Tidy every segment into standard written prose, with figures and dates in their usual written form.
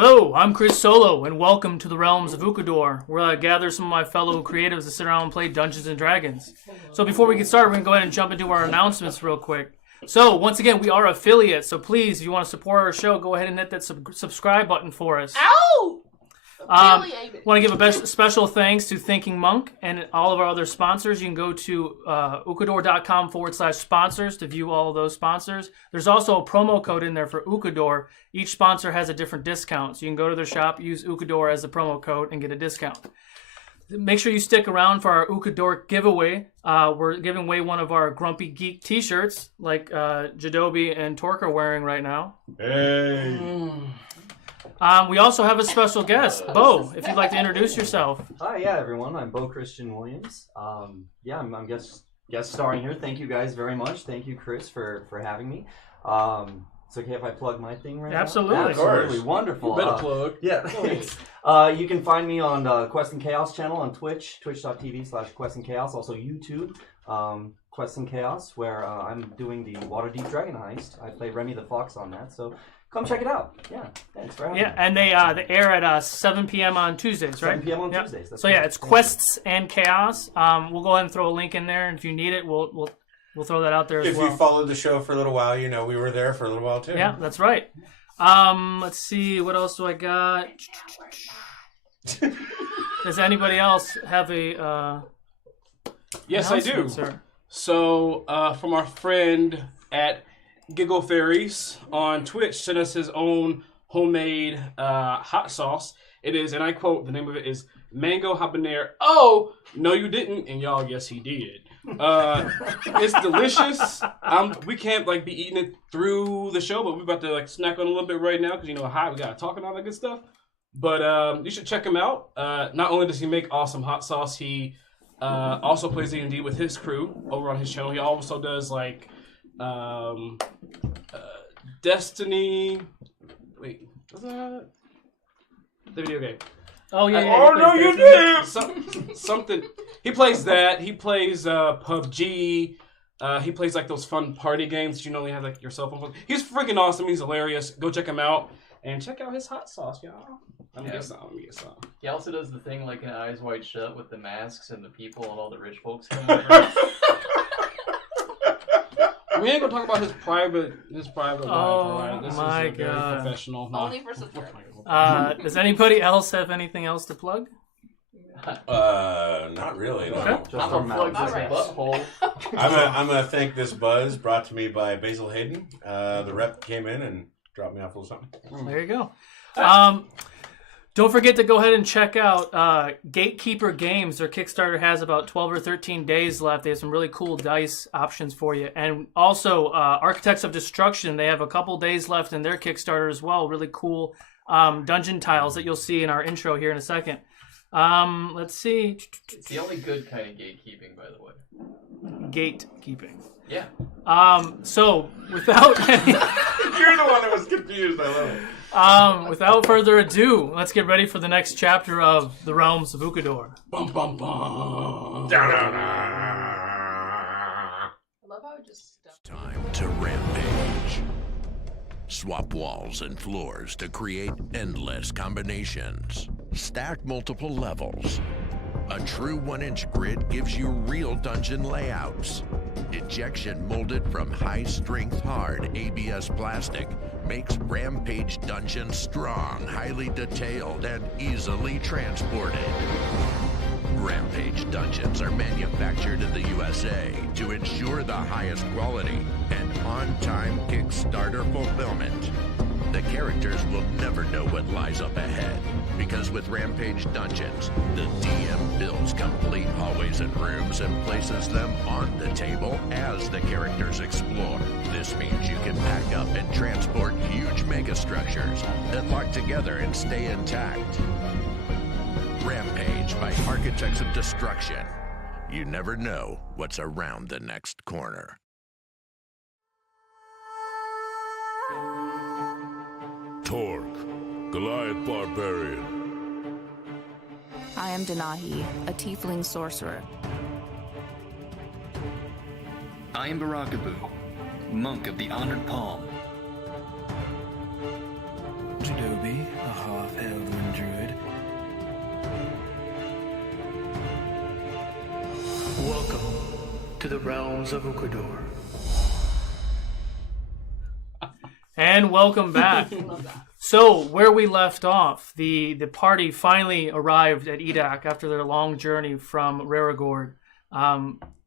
Hello, I'm Chris Solo, and welcome to the realms of Ukodor, where I gather some of my fellow creatives to sit around and play Dungeons & Dragons. So before we get started, we're going to go ahead and jump into our announcements real quick. So, once again, we are affiliates, so please, if you want to support our show, go ahead and hit that subscribe button for us. Ow! Want to give a special thanks to Thinking Monk and all of our other sponsors. You can go to ukodor.com/sponsors to view all of those sponsors. There's also a promo code in there for Ukodor. Each sponsor has a different discount. So you can go to their shop, use Ukodor as the promo code, and get a discount. Make sure you stick around for our Ukodor giveaway. We're giving away one of our Grumpy Geek t-shirts like Jadobi and Torque are wearing right now. Hey! We also have a special guest, Bo, if you'd like to introduce yourself. Hi, everyone. I'm Bo Christian Williams. I'm guest starring here. Thank you guys very much. Thank you, Chris, for having me. It's okay if I plug my thing right Absolutely. now? Absolutely. Wonderful. You better plug. Yeah, thanks. You can find me on Quest and Chaos channel on Twitch, twitch.tv/Quest and Chaos. Also YouTube, Quest and Chaos, where I'm doing the Waterdeep Dragon Heist. I play Remy the Fox on that, so come check it out. Yeah, thanks for having me. Yeah, and they air at 7 p.m. on Tuesdays, right? 7 p.m. on Yep. Tuesdays. That's So yeah, right. it's Quests and Chaos. We'll go ahead and throw a link in there, and if you need it, we'll throw that out there as If well. you followed the show for a little while, you know we were there for a little while too. Yeah, that's right. Let's see, what else do I got? Does anybody else have a Yes, I do. announcement, sir? So, from our friend at Giggle Fairies on Twitch, sent us his own homemade hot sauce. It is, and I quote, the name of it is Mango Habanero. Oh, no you didn't. And y'all, yes he did. It's delicious. We can't be eating it through the show, but we're about to snack on a little bit right now because hot, we got to talk and all that good stuff. But you should check him out. Not only does he make awesome hot sauce, he also plays D&D with his crew over on his channel. He also does Destiny. Wait, was that the video game? Oh yeah. Oh no, you did something. He plays that. He plays PUBG. He plays those fun party games that you normally have your cell phone. He's freaking awesome. He's hilarious. Go check him out and check out his hot sauce, y'all. Let me get some. He also does the thing in Eyes Wide Shut with the masks and the people and all the rich folks coming over. We ain't gonna talk about his private life. Right? This my is very God. professional. Only for subscribers. Does anybody else have anything else to plug? Not really. No. Okay. Just I'm from gonna plug Mount. this butthole. I'm gonna thank this buzz brought to me by Basil Hayden. The rep came in and dropped me off a little something. There you go. Don't forget to go ahead and check out Gatekeeper Games. Their Kickstarter has about 12 or 13 days left. They have some really cool dice options for you. And also, Architects of Destruction, they have a couple days left in their Kickstarter as well. Really cool dungeon tiles that you'll see in our intro here in a second. Let's see. It's the only good kind of gatekeeping, by the way. Gatekeeping. Yeah. So, without any... You're the one that was confused. I love it. Without further ado, let's get ready for the next chapter of the Realms of Ukodor. Bum bum bum. I love how it just Time to rampage. Swap walls and floors to create endless combinations. Stack multiple levels. A true 1-inch grid gives you real dungeon layouts. Ejection molded from high-strength hard ABS plastic makes Rampage dungeons strong, highly detailed, and easily transported. Rampage dungeons are manufactured in the USA to ensure the highest quality and on-time Kickstarter fulfillment. The characters will never know what lies up ahead, because with Rampage Dungeons, the DM builds complete hallways and rooms and places them on the table as the characters explore. This means you can pack up and transport huge megastructures that lock together and stay intact. Rampage by Architects of Destruction. You never know what's around the next corner. Torque, Goliath Barbarian. I am Denahi, a tiefling sorcerer. I am Barakabu, monk of the Honored Palm. Jadobi, a to the realms of Ukodor. And welcome back. So, where we left off, the party finally arrived at Edak after their long journey from Raragord.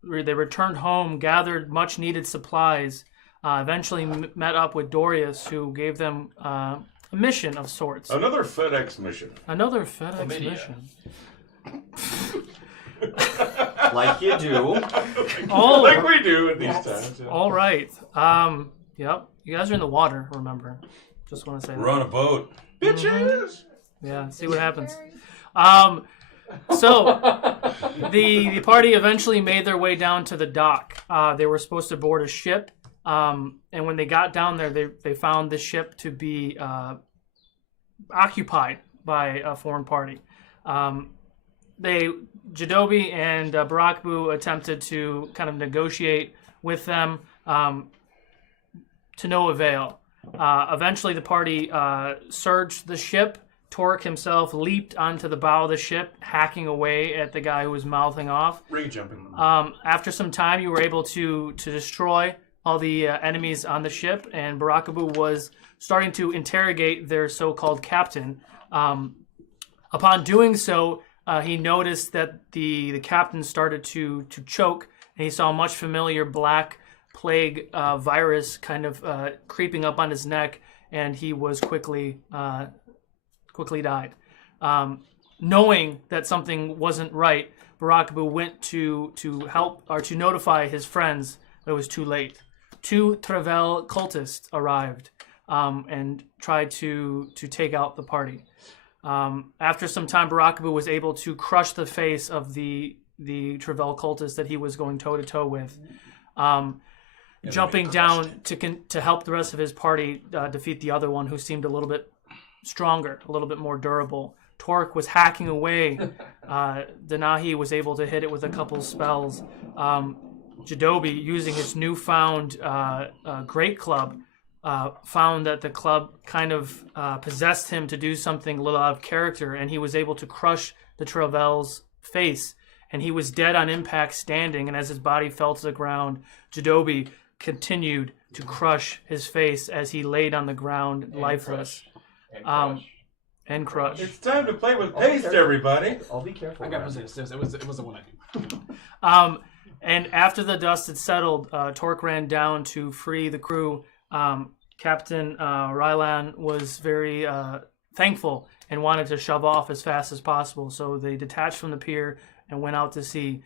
They returned home, gathered much-needed supplies, eventually met up with Dorius, who gave them a mission of sorts. Another FedEx mission. Another FedEx mission. Like you do. Like we do at these times. Yeah. All right. Yep. You guys are in the water, remember. Just want to say We're on a boat. Bitches! Yeah, see what happens. So, the party eventually made their way down to the dock. They were supposed to board a ship, and when they got down there, they found the ship to be occupied by a foreign party. Jadobi and Barakbu attempted to kind of negotiate with them to no avail. Eventually, the party surged the ship. Torque himself leaped onto the bow of the ship, hacking away at the guy who was mouthing off. Ring jumping. After some time, you were able to destroy all the enemies on the ship, and Barakabu was starting to interrogate their so-called captain. Upon doing so, he noticed that the captain started to choke, and he saw a much familiar black plague virus kind of creeping up on his neck, and he was quickly died. Knowing that something wasn't right, Barakabu went to help or to notify his friends, but it was too late. 2 Travel cultists arrived and tried to take out the party. After some time, Barakabu was able to crush the face of the Travel cultist that he was going toe-to-toe with. Jumping down to help the rest of his party defeat the other one, who seemed a little bit stronger, a little bit more durable. Torque was hacking away. Danahi was able to hit it with a couple spells. Jadobi, using his newfound great club, found that the club kind of possessed him to do something a little out of character, and he was able to crush the Travel's face, and he was dead on impact standing, and as his body fell to the ground, Jadobi continued to crush his face as he laid on the ground, and lifeless. And crush. It's time to play with paste, everybody. I'll be careful. I got possessed. It was the one I do. And after the dust had settled, Torque ran down to free the crew. Captain Rylan was very thankful and wanted to shove off as fast as possible, so they detached from the pier and went out to sea.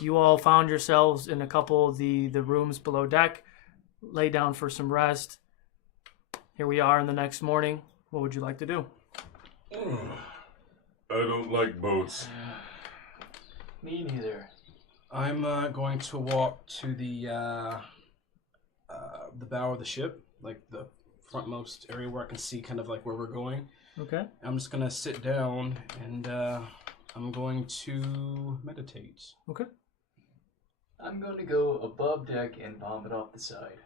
You all found yourselves in a couple of the rooms below deck, lay down for some rest. Here we are in the next morning. What would you like to do? I don't like boats. Me neither. I'm going to walk to the bow of the ship, like the frontmost area where I can see kind of like where we're going. Okay. I'm just gonna sit down and I'm going to meditate. Okay. I'm going to go above deck and vomit off the side.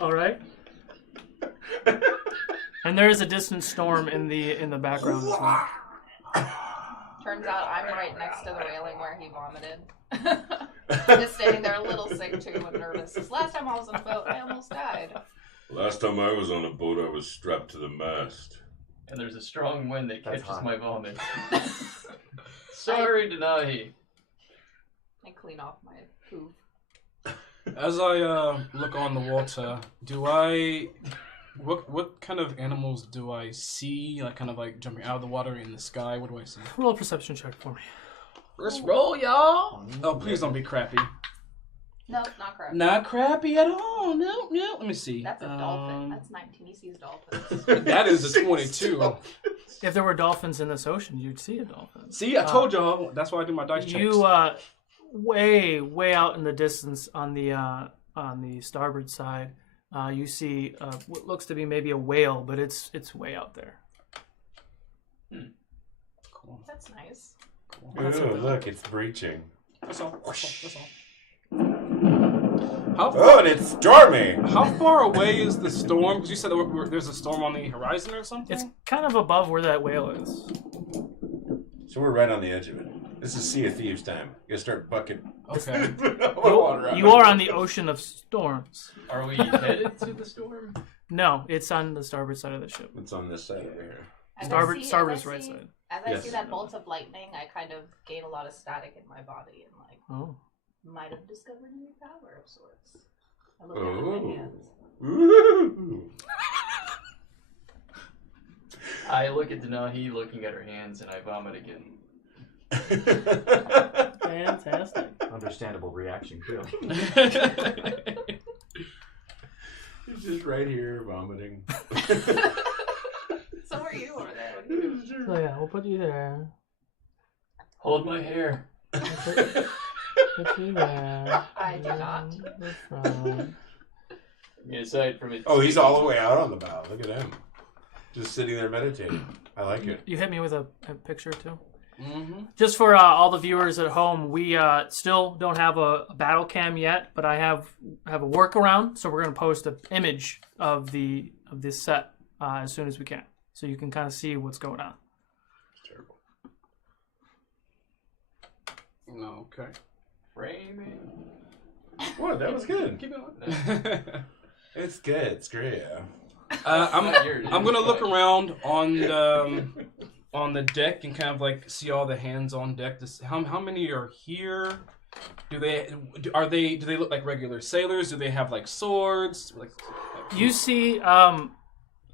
All right. And there is a distant storm in the background as well. Turns out I'm right next to the railing where he vomited. Just standing there a little sick too and nervous. This last time I was on a boat, I almost died. Last time I was on a boat, I was strapped to the mast. And there's a strong wind that catches my vomit. Sorry, Denahi. I clean off my poop. As I look on the water, what kind of animals do I see? Like kind of like jumping out of the water in the sky. What do I see? Roll a perception check for me. Let's roll, y'all. Oh, please don't be crappy. No, not crappy. Not crappy at all. No. Let me see. That's a dolphin. That's 19. He sees dolphins. That is a 22. If there were dolphins in this ocean, you'd see a dolphin. See, I told y'all. That's why I do my dice checks. You way out in the distance on the starboard side, you see what looks to be maybe a whale, but it's way out there. Cool. That's nice. Cool. Ooh, look, it's breaching. That's all. That's all. And it's stormy. How far away is the storm? Because you said there's a storm on the horizon or something? It's kind of above where that whale is. So we're right on the edge of it. This is Sea of Thieves time. You gotta start bucket. Okay. You are on the ocean of storms. Are we headed to the storm? No, it's on the starboard side of the ship. It's on this side over here. Starboard is right side. As I see that bolt of lightning, I kind of gain a lot of static in my body and might have discovered a new power of sorts. I look down at my hands. Ooh. I look at Denahi looking at her hands and I vomit again. Fantastic. Understandable reaction, too. He's just right here vomiting. So are you over there. What are you doing? So yeah, we'll put you there. Hold my hair. Put you there. I do not. Aside from it. Oh, he's all the way out on the bow. Look at him. Just sitting there meditating. I like it. You hit me with a picture too. Mm-hmm. Just for all the viewers at home, we still don't have a battle cam yet, but I have a workaround. So we're gonna post an image of this set as soon as we can, so you can kind of see what's going on. Terrible. Okay. Framing. What? That was good. Keep going. It's good. It's great. Yeah. I'm gonna look around on the deck and kind of like see all the hands on deck. How many are here? Do they look like regular sailors? Do they have like swords? You see, I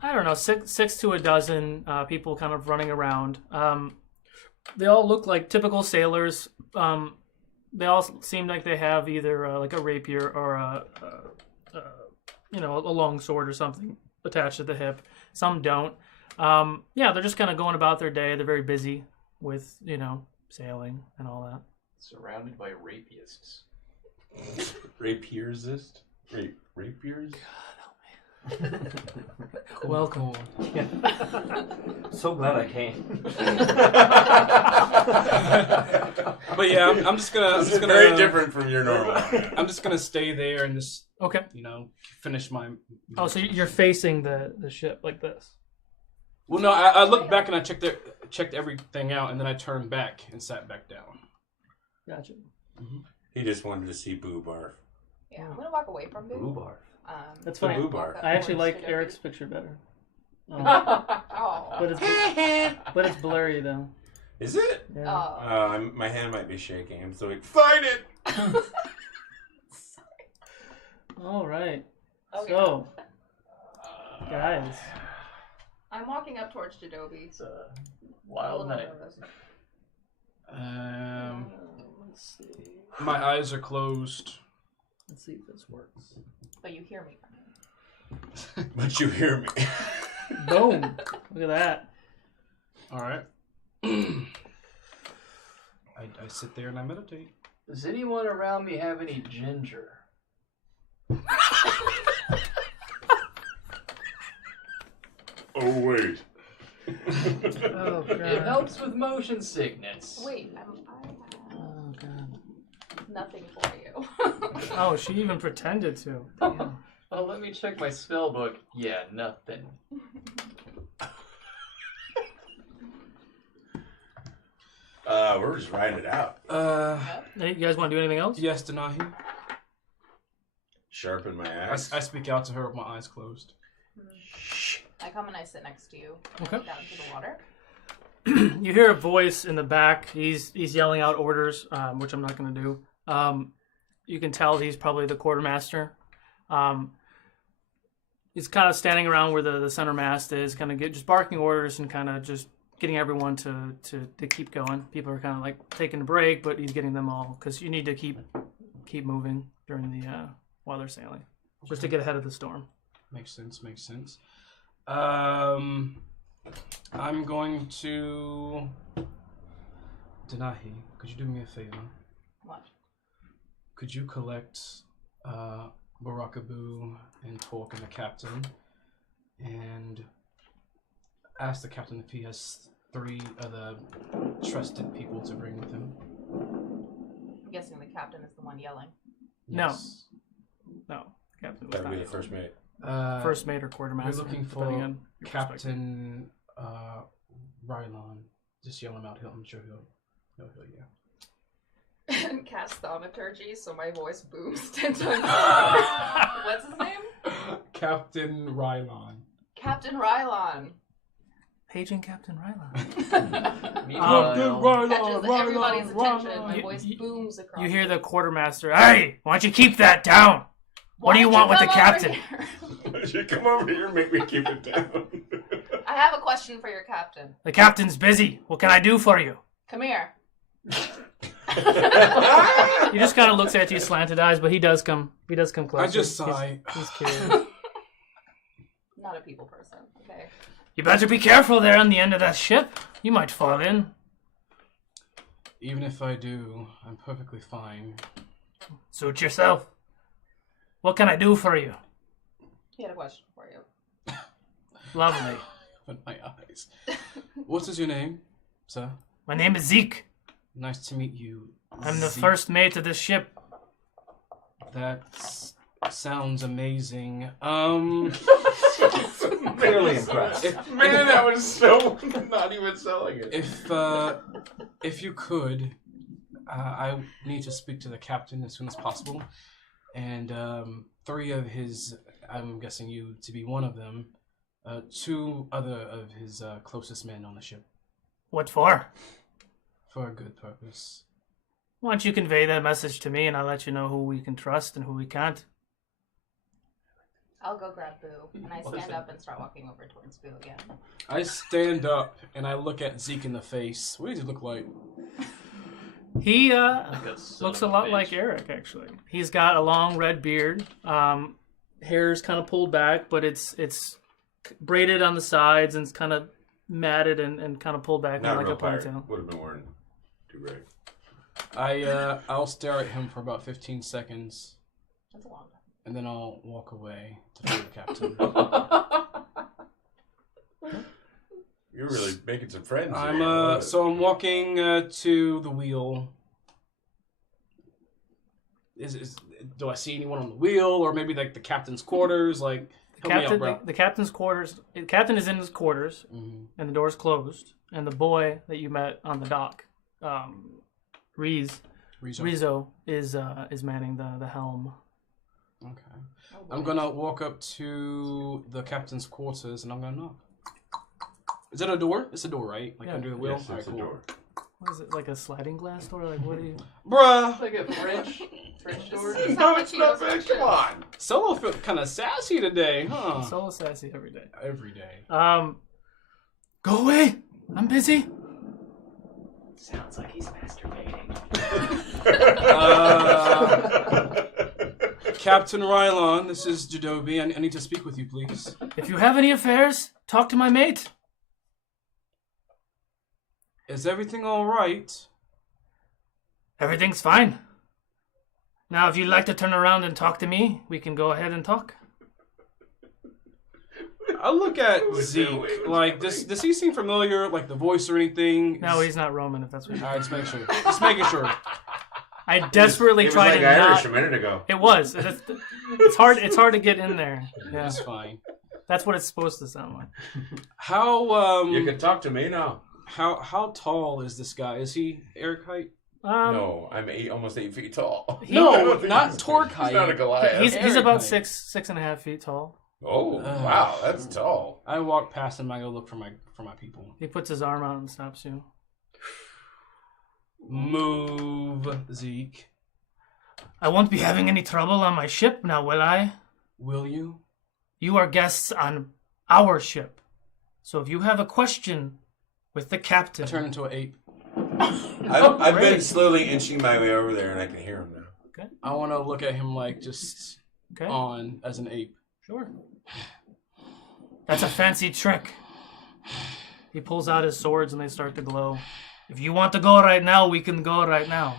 don't know, six to a dozen people kind of running around. They all look like typical sailors. They all seem like they have either like a rapier or a long sword or something attached to the hip. Some don't. They're just kind of going about their day. They're very busy with, sailing and all that. Surrounded by rapists. Rapiers? Rapiers? Welcome. Yeah. So glad I came. But yeah, I'm just gonna very different from your normal. I'm just gonna stay there and just finish my. Oh, so you're facing the ship like this? Well, no, I looked back and I checked everything out, and then I turned back and sat back down. Gotcha. Mm-hmm. He just wanted to see Boo barf. Yeah, I'm gonna walk away from Boo. Boo barf. That's The fine. Boo barf. I actually like Eric's picture better. Oh. But it's blurry though. Is it? Yeah. My hand might be shaking. I'm so like, sign it! All right. Okay. So, guys. I'm walking up towards Jadobi. It's a wild night. Let's see. My eyes are closed. Let's see if this works. But you hear me. But you hear me. Boom. Look at that. All right. I sit there and I meditate. Does anyone around me have any ginger? Oh, wait. Oh, God. It helps with motion sickness. Wait, I Oh, God. have nothing for you. Oh, she even pretended to. Damn. Oh, let me check my spell book. Yeah, nothing. We're just riding it out. You guys want to do anything else? Yes, Denahi. Sharpen my axe. I speak out to her with my eyes closed. I come and I sit next to you. Okay. Down to the water. You hear a voice in the back. He's yelling out orders, which I'm not going to do. You can tell he's probably the quartermaster. He's kind of standing around where the center mast is, kind of just barking orders and kind of just getting everyone to keep going. People are kind of like taking a break, but he's getting them all because you need to keep moving during the while they're sailing, just to get ahead of the storm. Makes sense. I'm going to... Denahi, could you do me a favor? What? Could you collect Barakaboo and Torque and the captain and ask the captain if he has 3 other trusted people to bring with him? I'm guessing the captain is the one yelling. Yes. No, captain. That would be the first mate. First mate or quartermaster. You're looking depending for on your Captain Rylon. Just yell him out. I'm sure he'll he'll heal you. And cast thaumaturgy, so my voice booms 10 times louder. What's his name? Captain Rylon. Captain Rylon. Paging Captain Rylon. Catches everybody's attention. My voice booms across. You hear the quartermaster. Hey, why don't you keep that down? What do you want with the captain? You come over here and make me keep it down. I have a question for your captain. The captain's busy. What can I do for you? Come here. He just kind of looks at you, slanted eyes, but he does come closer. I just sigh. He's curious. Not a people person. Okay. You better be careful there on the end of that ship. You might fall in. Even if I do, I'm perfectly fine. Suit yourself. What can I do for you? He had a question for you. Lovely. Open my eyes. What is your name, sir? My name is Zeke. Nice to meet you. I'm the Zeke. first mate of this ship. That sounds amazing. Clearly impressed. Man, that was so not even selling it. If you could, I need to speak to the captain as soon as possible, and 3 of his, I'm guessing you to be one of them, 2 other of his closest men on the ship. What for? For a good purpose. Why don't you convey that message to me and I'll let you know who we can trust and who we can't. I'll go grab Boo, and I stand up and start walking over towards Boo again. I stand up and I look at Zeke in the face. What does he look like? He Like a son looks of a lot bitch. like Eric, actually. He's got a long red beard. Hair's kind of pulled back, but it's braided on the sides and it's kind of matted and kind of pulled back Not like real a pirate. ponytail. Would have been wearing do-rag. I'll stare at him for about 15 seconds, That's a long time. and then I'll walk away to find the captain. You're really making some friends. I'm here. so I'm walking to the wheel. Do I see anyone on the wheel, or maybe like the captain's quarters? Like, help me out, bro. The captain's quarters. The captain is in his quarters, and the door's closed. And the boy that you met on the dock, Rizzo, is manning the helm. Okay. I'm gonna walk up to the captain's quarters, and I'm gonna knock. Is that a door? It's a door, right? Like Yeah. under the wheel. Yes, All right, it's a cool. door. What is it, like a sliding glass door? Like, what do you... Bruh. Like a French door. This is No, how it's much not you bad. Come on. Solo felt kind of sassy today, huh? Solo sassy every day. Every day. Go away! I'm busy. Sounds like he's masturbating. Captain Rylon, this is Jadobi. I need to speak with you, please. If you have any affairs, talk to my mate. Is everything all right? Everything's fine. Now, if you'd like to turn around and talk to me, we can go ahead and talk. I look at Wait, Zeke. wait, Like, does he seem familiar? Like the voice or anything? No, he's not Roman, if that's what All you right, just make sure. Just making sure. I desperately It was tried like to Irish not... a minute ago. It was. It's hard to get in there. Yeah. That's fine. That's what it's supposed to sound like. How You can talk to me now. how tall is this guy? Is he Eric height? No, I'm almost 8 feet tall. No, not Torque height. He's not a Goliath. He's Eric about height. 6.5 feet tall. Oh, wow, that's tall. I walk past him. I go look for my people. He puts his arm out and stops you. Move, Zeke. I won't be having any trouble on my ship now, will I? Will you? You are guests on our ship. So if you have a question with the captain... I turn into an ape. I've been great. slowly inching my way over there, and I can hear him now. Okay, I want to look at him like just okay, on as an ape. sure. That's a fancy trick. He pulls out his swords and they start to glow. If you want to go right now, we can go right now.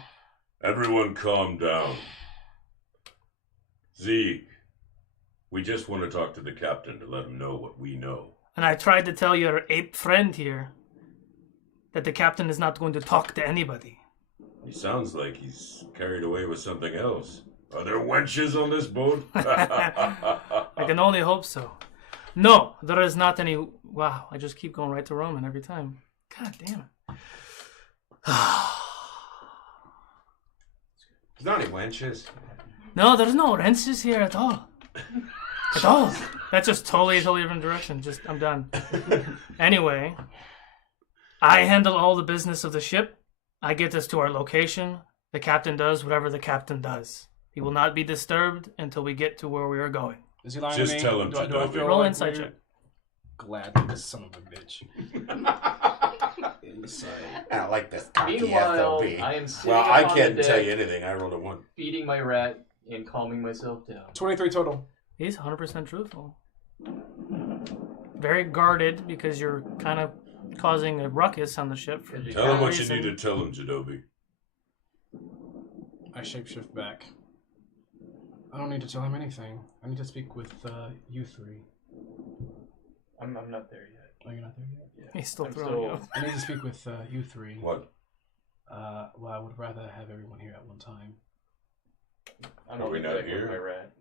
Everyone calm down. Zeke, we just want to talk to the captain to let him know what we know. And I tried to tell your ape friend here that the captain is not going to talk to anybody. He sounds like he's carried away with something else. Are there wenches on this boat? I can only hope so. No, there is not any... Wow, I just keep going right to Roman every time. God damn it. There's not any wenches. No, there's no wrenches here at all. At all. That's just totally different direction. Just, I'm done. Anyway, I handle all the business of the ship. I get us to our location. The captain does whatever the captain does. He will not be disturbed until we get to where we are going. Is he lying Just to me? tell him do I to feel roll like insight we're check. Glad that this son of a bitch. Insight. I like this cocky Meanwhile, FOB. I am sitting Well, I on can't the tell deck, you anything. I rolled a 1. feeding my rat and calming myself down. 23 total. He's 100% truthful. Very guarded because you're kind of causing a ruckus on the ship. For Tell him what you reason. need to tell him, Jadobi. I shapeshift back. I don't need to tell him anything. I need to speak with you three. I'm not there yet. Oh, you're not there yet? Yeah. He's still I'm throwing still- you. I need to speak with you three. What? Well, I would rather have everyone here at one time. I'm Are on we the not deck with here? my rat.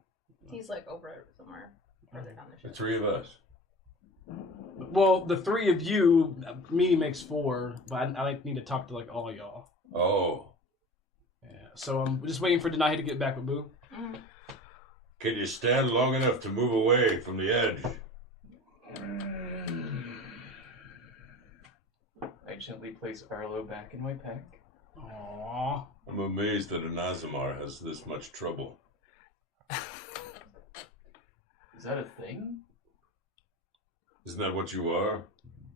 He's like over somewhere further down the The ship. 3 of us. Well, the 3 of you, me makes 4, but I need to talk to like all y'all. Oh. Yeah. So I'm just waiting for Denai to get back with Boo. Mm. Can you stand long enough to move away from the edge? I gently place Arlo back in my pack. Aww. I'm amazed that an Azamar has this much trouble. Is that a thing? Isn't that what you are?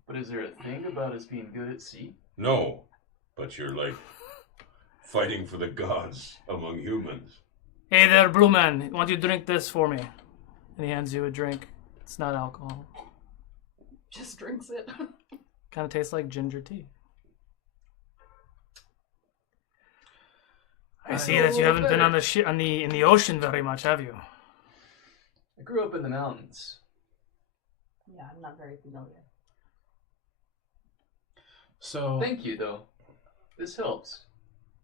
But is there a thing about us being good at sea? No. But you're like fighting for the gods among humans. Hey there, brewman. Why don't you drink this for me? And he hands you a drink. It's not alcohol. Just drinks it. Kind of tastes like ginger tea. I see that you haven't been on the in the ocean very much, have you? I grew up in the mountains. Yeah, I'm not very familiar. So Thank you, though. This helps.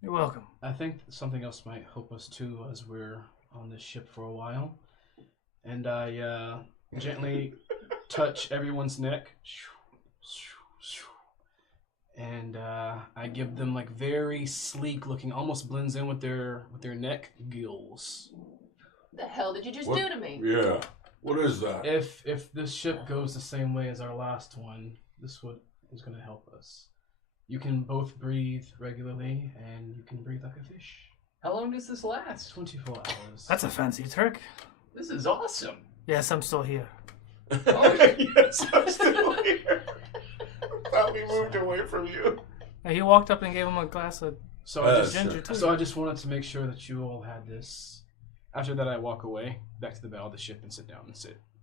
You're welcome. I think something else might help us too as we're on this ship for a while. And I gently touch everyone's neck. And I give them like very sleek looking, almost blends in with their neck gills. The hell did you just What? do to me? Yeah. What is that? If this ship goes the same way as our last one, this is going to help us. You can both breathe regularly, and you can breathe like a fish. How long does this last? 24 hours. That's a fancy Turk. This is awesome. Yes, I'm still here. Yes, I'm still here. I thought we moved away from you. And he walked up and gave him a glass of So I just ginger tea. So I just wanted to make sure that you all had this. After that, I walk away back to the bow of the ship and sit down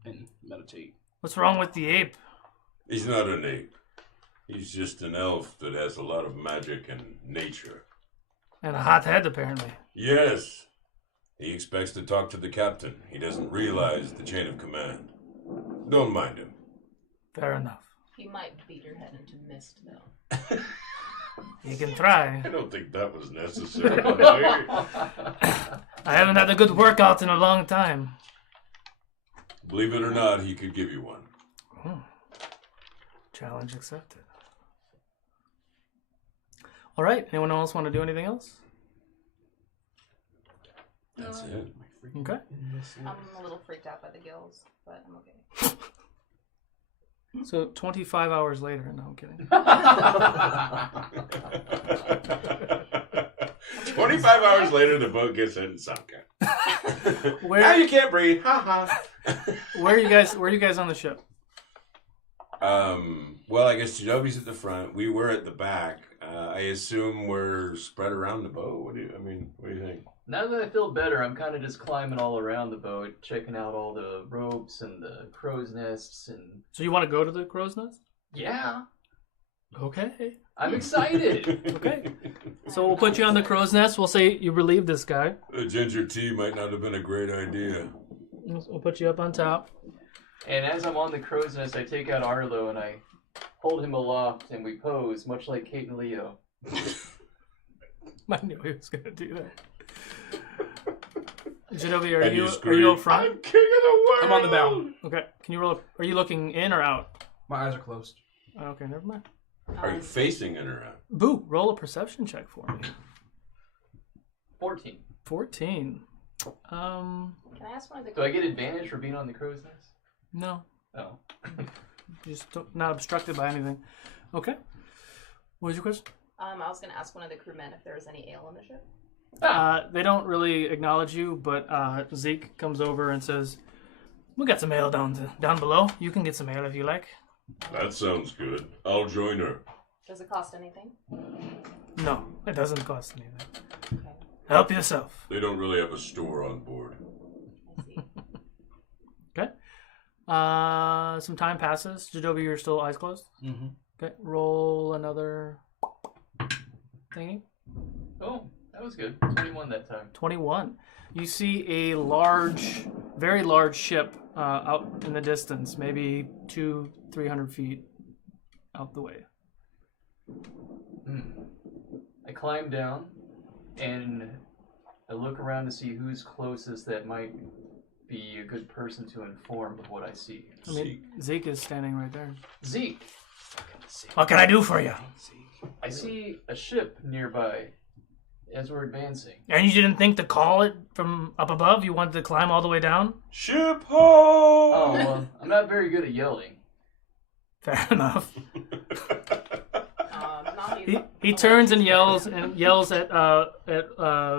and meditate. What's wrong with the ape? He's not an ape. He's just an elf that has a lot of magic and nature. And a hot head, apparently. Yes. He expects to talk to the captain. He doesn't realize the chain of command. Don't mind him. Fair enough. He might beat your head into mist, though. You can try. I don't think that was necessary. Believe I haven't had a good workout in a long time. it or not, he could give you one. Challenge accepted. All right. Anyone else want to do anything else? That's it. Okay. I'm a little freaked out by the gills, but I'm okay. So 25 hours later. No, I'm kidding. 25 hours later, the boat gets in and sunk. Now Where you can't breathe. Ha ha. where are you guys on the ship? Well, I guess Jadobi's at the front. We were at the back. I assume we're spread around the boat. What do you think? Now that I feel better, I'm kind of just climbing all around the boat, checking out all the ropes and the crow's nests, and So you want to go to the crow's nest? yeah, Okay. I'm excited. Okay. So we'll put you on the crow's nest. We'll say you relieve this guy. The ginger tea might not have been a great idea. We'll put you up on top. And as I'm on the crow's nest, I take out Arlo and I hold him aloft, and we pose, much like Kate and Leo. I knew he was going to do that. Jadobi, are And you you scream, up front? I'm king of the world. I'm on the bow. Okay. Can you roll? Are you looking in or out? My eyes are closed. Okay, never mind. Are you facing it or not? Boo, roll a perception check for me. 14. 14. Can I ask one of the? Do I get advantage for being on the crow's nest? No. Oh. Just not obstructed by anything. Okay. What was your question? I was gonna ask one of the crewmen if there was any ale in the ship. They don't really acknowledge you, but Zeke comes over and says, "We got some ale down below. You can get some ale if you like." That sounds good. I'll join her. Does it cost anything? No, it doesn't cost anything. Okay. Help yourself. They don't really have a store on board. I see. Okay. Some time passes. Jadobi, you're still eyes closed? Mm-hmm. Okay. Roll another thingy. Oh, that was good. 21 that time. 21. You see a large, very large ship out in the distance, maybe 200-300 feet out the way. I climb down and I look around to see who's closest that might be a good person to inform of what I see. I mean, Zeke is standing right there. Zeke, What can I do for you? I see a ship nearby as we're advancing. And you didn't think to call it from up above? You wanted to climb all the way down? Ship ho! Oh, well, I'm not very good at yelling. Fair enough. Not He turns and yells at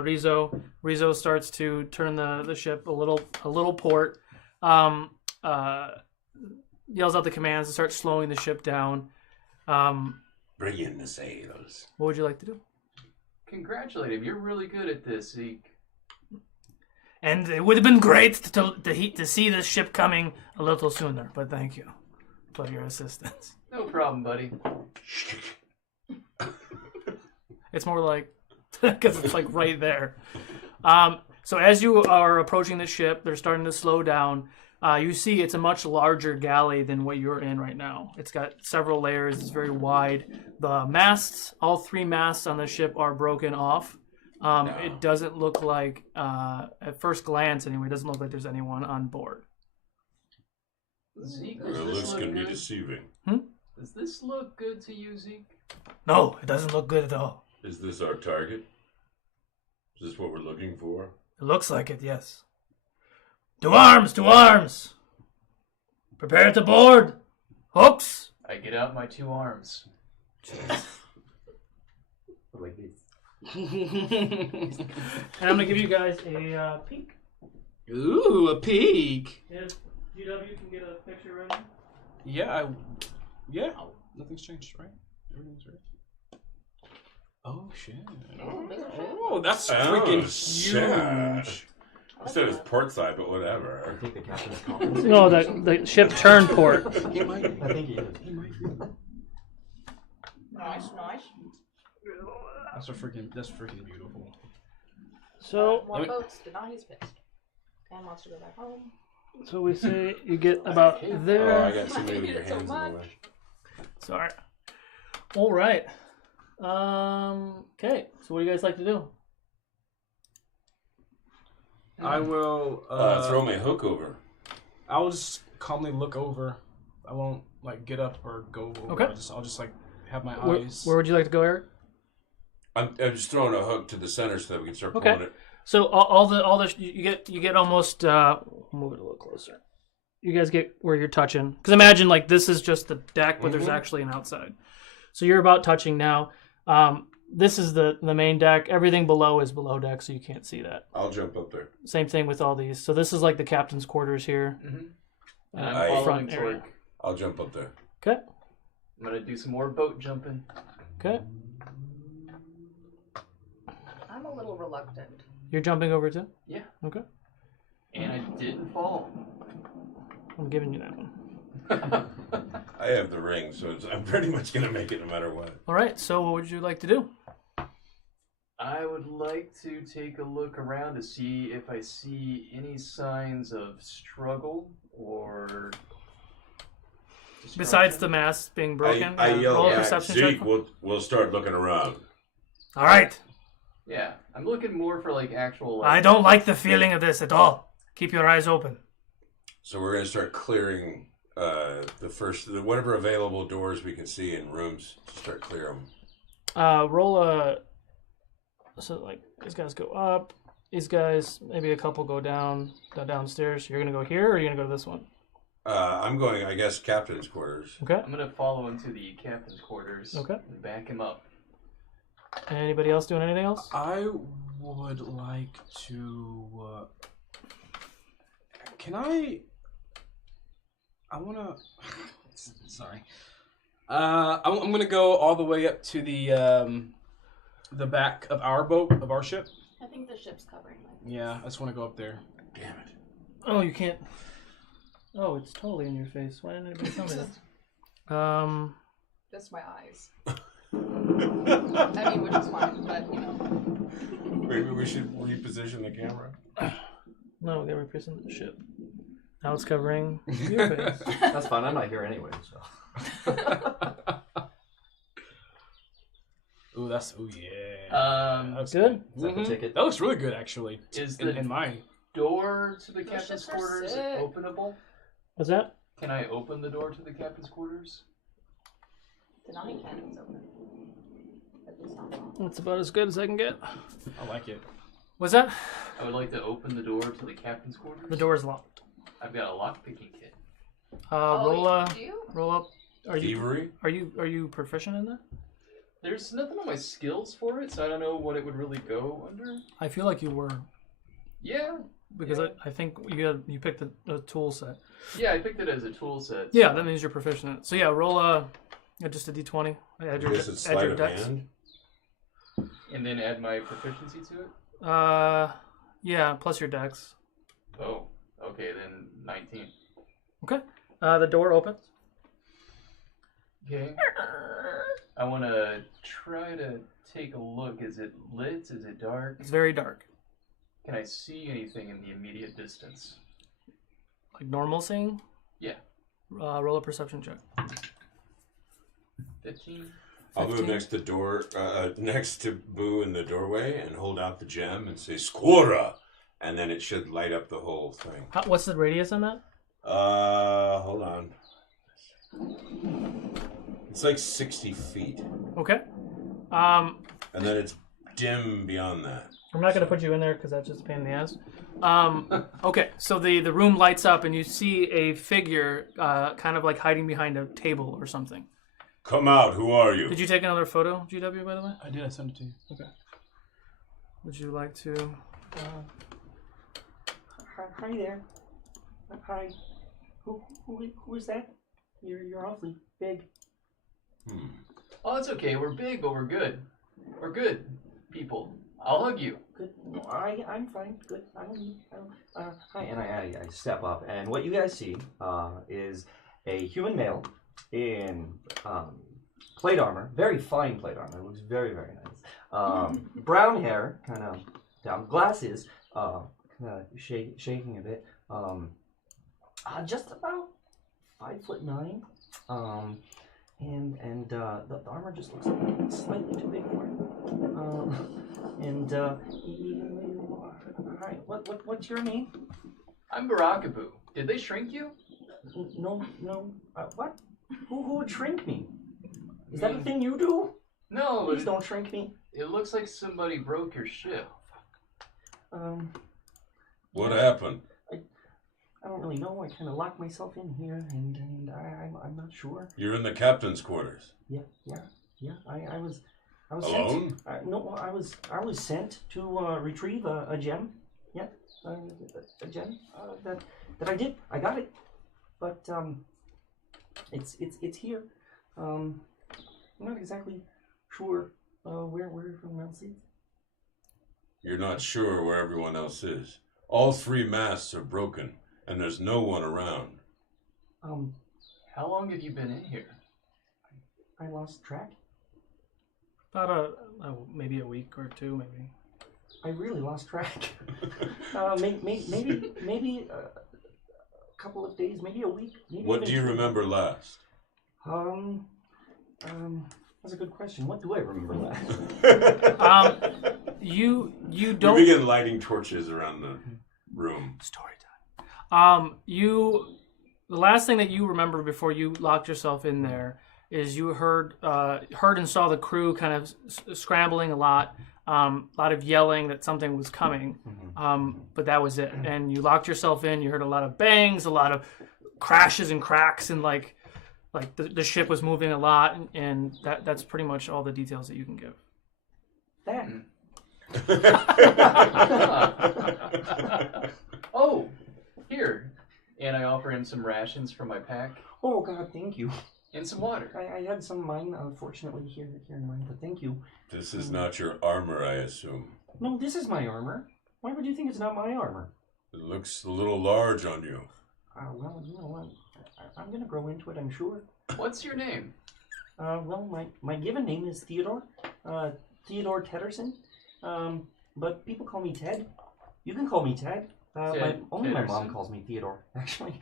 Rizzo. Rizzo starts to turn the ship a little port. Yells out the commands and starts slowing the ship down. Bring in the sails. What would you like to do? Congratulate him. You're really good at this, Zeke. And it would have been great to see this ship coming a little sooner, but thank you for your assistance. No problem, buddy. It's more like, because it's like right there. So as you are approaching the ship, they're starting to slow down. You see it's a much larger galley than what you're in right now. It's got several layers. It's very wide. The masts, all three masts on the ship are broken off. It doesn't look like, at first glance anyway, it doesn't look like there's anyone on board. Zeke, Her does this looks look can be good? deceiving. Does this look good to you, Zeke? No, it doesn't look good at all. Is this our target? Is this what we're looking for? It looks like it, yes. To arms! To arms! Prepare to board! Hooks! I get out my two arms. Like this. And I'm going to give you guys a peek. Ooh, a peek. If GW can get a picture ready. Yeah, nothing's changed, right? Everything's right. Oh shit! Oh, that's freaking huge. I said it was port side, but whatever. I think the captain's confidence. No, the ship turned port. He might. I think he is. He might. Nice. That's freaking beautiful. So, More boats. Denahi's pissed. Pam wants to go back home. so we say you get about there. Oh, I got so many of your hands in the way. Sorry. All right. Okay. So what do you guys like to do? I will. Throw my hook over. I will just calmly look over. I won't like get up or go over. Okay. I'll just like have my Where, eyes. where would you like to go, Eric? I'm just throwing a hook to the center so that we can start Okay. pulling it. So all the you get almost move it a little closer. You guys get where you're touching, because imagine like this is just the deck, but there's actually an outside. So you're about touching now. This is the main deck. Everything below is below deck, so you can't see that. I'll jump up there. Same thing with all these. So this is like the captain's quarters here. And I'm I- following front area. Torque. I'll jump up there. Okay. I'm gonna do some more boat jumping. Okay. I'm a little reluctant. You're jumping over too? Yeah. Okay. And I didn't fall. I'm giving you that one. I have the ring, so I'm pretty much going to make it no matter what. All right. So what would you like to do? I would like to take a look around to see if I see any signs of struggle or Besides the mast being broken, I yell roll a back, perception Zeke, check. we'll start looking around. All right. Yeah, I'm looking more for like actual. Like, I don't like the feeling of this at all. Keep your eyes open. So we're going to start clearing whatever available doors we can see in rooms. Start clear them. Roll a. So like these guys go up. these guys, maybe a couple go downstairs. You're gonna go here, or are you gonna go to this one? I'm going, I guess, captain's quarters. Okay. I'm gonna follow into the captain's quarters. Okay. And back him up. Anybody else doing anything else? I would like to. Can I? I wanna. Sorry. I'm gonna go all the way up to the back of our boat, of our ship. I think the ship's covering like this. Yeah, I just want to go up there. Damn it. Oh, you can't. Oh, it's totally in your face. Why didn't anybody tell me that? Just my eyes. I mean, which is fine, but you know. Maybe we should reposition the camera. No, they were pressing the ship. Now it's covering your face. That's fine. I'm not here anyway, so. Ooh, yeah. That's good. Is that the ticket? That looks really good, actually. Is in the my door to the Those captain's ships are quarters sick. openable? What's that? Can I open the door to the captain's quarters? Denying cannon's open. At least not long. That's about as good as I can get. I like it. What's that? I would like to open the door to the captain's quarters. The door's locked. I've got a lockpicking kit. Roll you do? roll up. Thievery? Are you proficient in that? There's nothing on my skills for it, so I don't know what it would really go under. I feel like you were, Yeah. because Yeah. I think you picked the tool set. Yeah, I picked it as a tool set. Yeah, that means you're proficient in it. So yeah, roll just a d20. Add I your, guess it's add sleight your of dex. hand. And then add my proficiency to it? Yeah, plus your dex. Oh, okay, then 19. Okay. The door opens. Okay. I want to try to take a look. Is it lit? Is it dark? It's very dark. Can I see anything in the immediate distance? Like normal seeing? Yeah. Roll a perception check. 15? I'll move 15. next to next to Boo in the doorway and hold out the gem and say "Squora," and then it should light up the whole thing. What's the radius on that? Hold on. It's like 60 feet, Okay. and then it's dim beyond that. I'm not going to put you in there because that's just a pain in the ass. Okay, so the room lights up and you see a figure kind of like hiding behind a table or something. Come out. Who are you? Did you take another photo, GW, by the way? I did. I sent it to you. Okay. Would you like to... Hi there. Hi. Who is that? You're awfully big. Oh, it's okay. We're big, but we're good. We're good people. I'll hug you. Good. I'm fine. Good. I don't. Hi. And I step up, and what you guys see is a human male in plate armor, very fine plate armor. It looks very, very nice. Brown hair, kind of down, glasses, kind of shaking a bit. Just about 5'9". And the armor just looks slightly too big for him. Hi, what's your name? I'm Barakaboo. Did they shrink you? No. What? Who would shrink me? Is that a thing you do? No. Please don't shrink me. It looks like somebody broke your ship. What happened? I don't really know. I kind of locked myself in here, and I'm not sure. You're in the captain's quarters. Yeah. I was Alone? sent. No, I was sent to retrieve a gem. Yeah, a gem that I did. I got it, but it's here. I'm not exactly sure where everyone else is. You're not sure where everyone else is. All 3 masts are broken, and there's no one around. How long have you been in here? I lost track. About maybe a week or two, maybe. I really lost track. Maybe a couple of days, maybe a week. Maybe What even do you 2. remember last? That's a good question. What do I remember last? You We don't... begin lighting torches around the room. Story time. The last thing that you remember before you locked yourself in there is you heard and saw the crew kind of scrambling a lot. a lot of yelling that something was coming, but that was it. And you locked yourself in. You heard a lot of bangs, a lot of crashes and cracks, and like the ship was moving a lot, and that's pretty much all the details that you can give. Oh, here. And I offer him some rations from my pack. Oh God, thank you. And some water. I had some of mine, unfortunately, here in mine, but thank you. This is not your armor, I assume. No, this is my armor. Why would you think it's not my armor? It looks a little large on you. Well, you know what? I'm gonna grow into it, I'm sure. What's your name? Well, my given name is Theodore. Theodore Tedderson. But people call me Ted. You can call me Ted. Only my mom calls me Theodore, actually.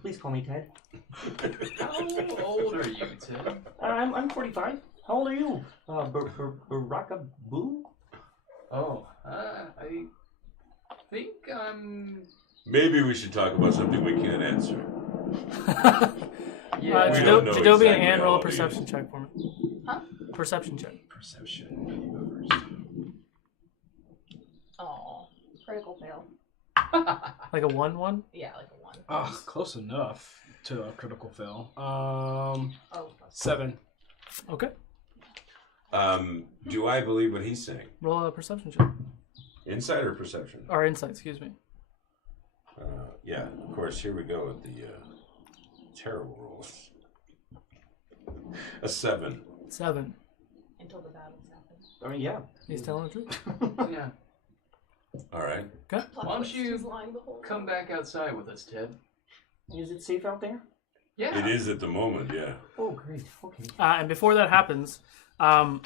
Please call me Ted. How old are you, Ted? I'm 45. How old are you? Barakaboo? Oh, I think I'm... Maybe we should talk about something we can't answer. Yeah. We don't know Jadobi exactly and roll how a old he is. perception check for me. Huh? Perception check. Perception. Oh, critical fail. Like a 1-1? Yeah, like a 1. Oh, close enough to a critical fail. Oh. 7. Okay. Do I believe what he's saying? Roll a perception check. Insight or perception? Or insight, excuse me. Yeah, of course, here we go with the terrible rolls. A 7. 7. Until the battles happen. I mean, yeah. He's telling the truth. Yeah. All right. Okay. Why don't you come back outside with us, Ted? Is it safe out there? Yeah. It is at the moment, yeah. Oh, great. Okay. And before that happens, where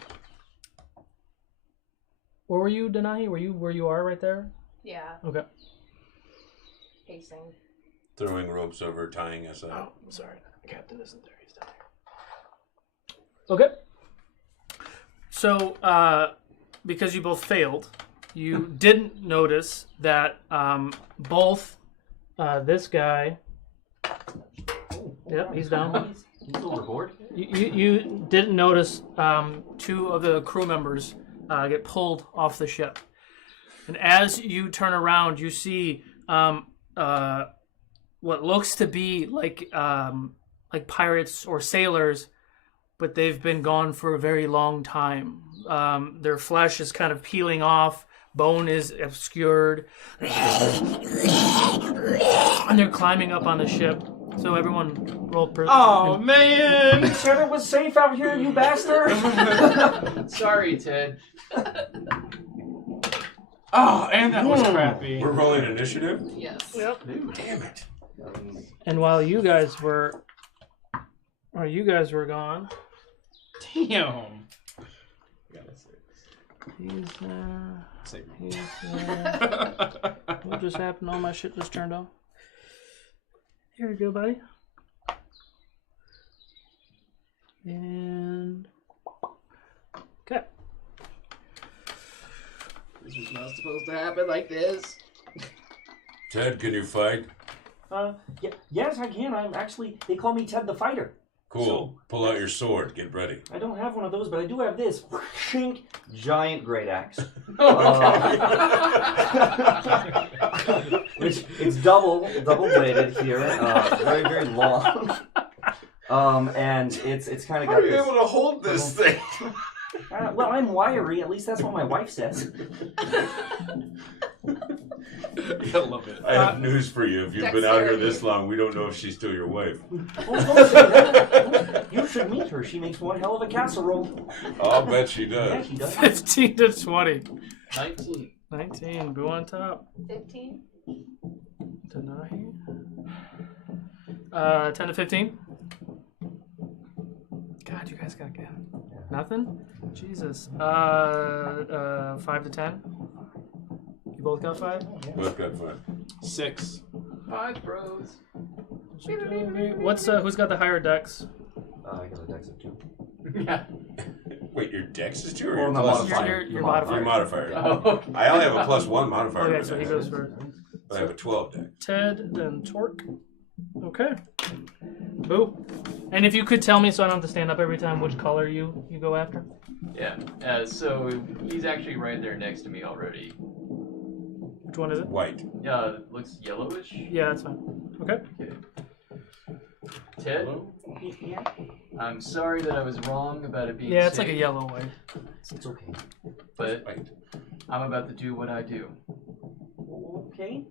were you, Denahi? Were you where you are right there? Yeah. Okay. Pacing. Throwing ropes over, tying us up. Oh, sorry. The captain isn't there. He's down here. Okay. So, because you both failed, you didn't notice that both this guy... Yep, he's down. He's overboard. You didn't notice 2 of the crew members get pulled off the ship. And as you turn around, you see what looks to be like pirates or sailors, but they've been gone for a very long time. Their flesh is kind of peeling off, bone is obscured, and they're climbing up on the ship. So everyone roll Oh, man! You said it was safe out here, you bastard! Sorry, Ted. Oh, and that was crappy. We're rolling initiative? Yes. Yep. Damn it. And while you guys were gone, Damn. he's Save me. he's what just happened? All my shit just turned off. Here you go, buddy. And okay. This was not supposed to happen like this. Ted, can you fight? Yes, I can. they call me Ted the Fighter. Cool. So- Pull out your sword. Get ready. I don't have one of those, but I do have this. Shink. Giant great axe. Which it's double bladed here. Very, very long. And it's kind of got this. to hold this thing? Well, I'm wiry. At least that's what my wife says. I love it. I have news for you. If you've been out here this long, we don't know if she's still your wife. Oh, don't say that. You should meet her. She makes one hell of a casserole. I'll bet she Yeah, does. she does. 15 to 20. 19. 19. Boo on top. 15. Denahi. 10 to 15. God, you guys got nothing. Jesus. 5 to 10. You both got 5? Both got 5. 6. 5 bros. What's who's got the higher dex? I got a dex of 2. Yeah. Wait, your dex is 2 or Or your my plus? modifier. Your modifier. Your modifier. Oh, okay. I only have a +1 modifier. Okay, to so he that. goes first. But I have a 12 dex. Ted, then Torque. Okay. Boo. And if you could tell me so I don't have to stand up every time which color you go after. Yeah. So he's actually right there next to me already. Which one is it? White. Looks yellowish. Yeah, that's fine. Okay. Okay. Ted, Yeah. I'm sorry that I was wrong about it being Yeah, it's like a safe, yellow white. It's okay. but I'm about to do what I do. Okay.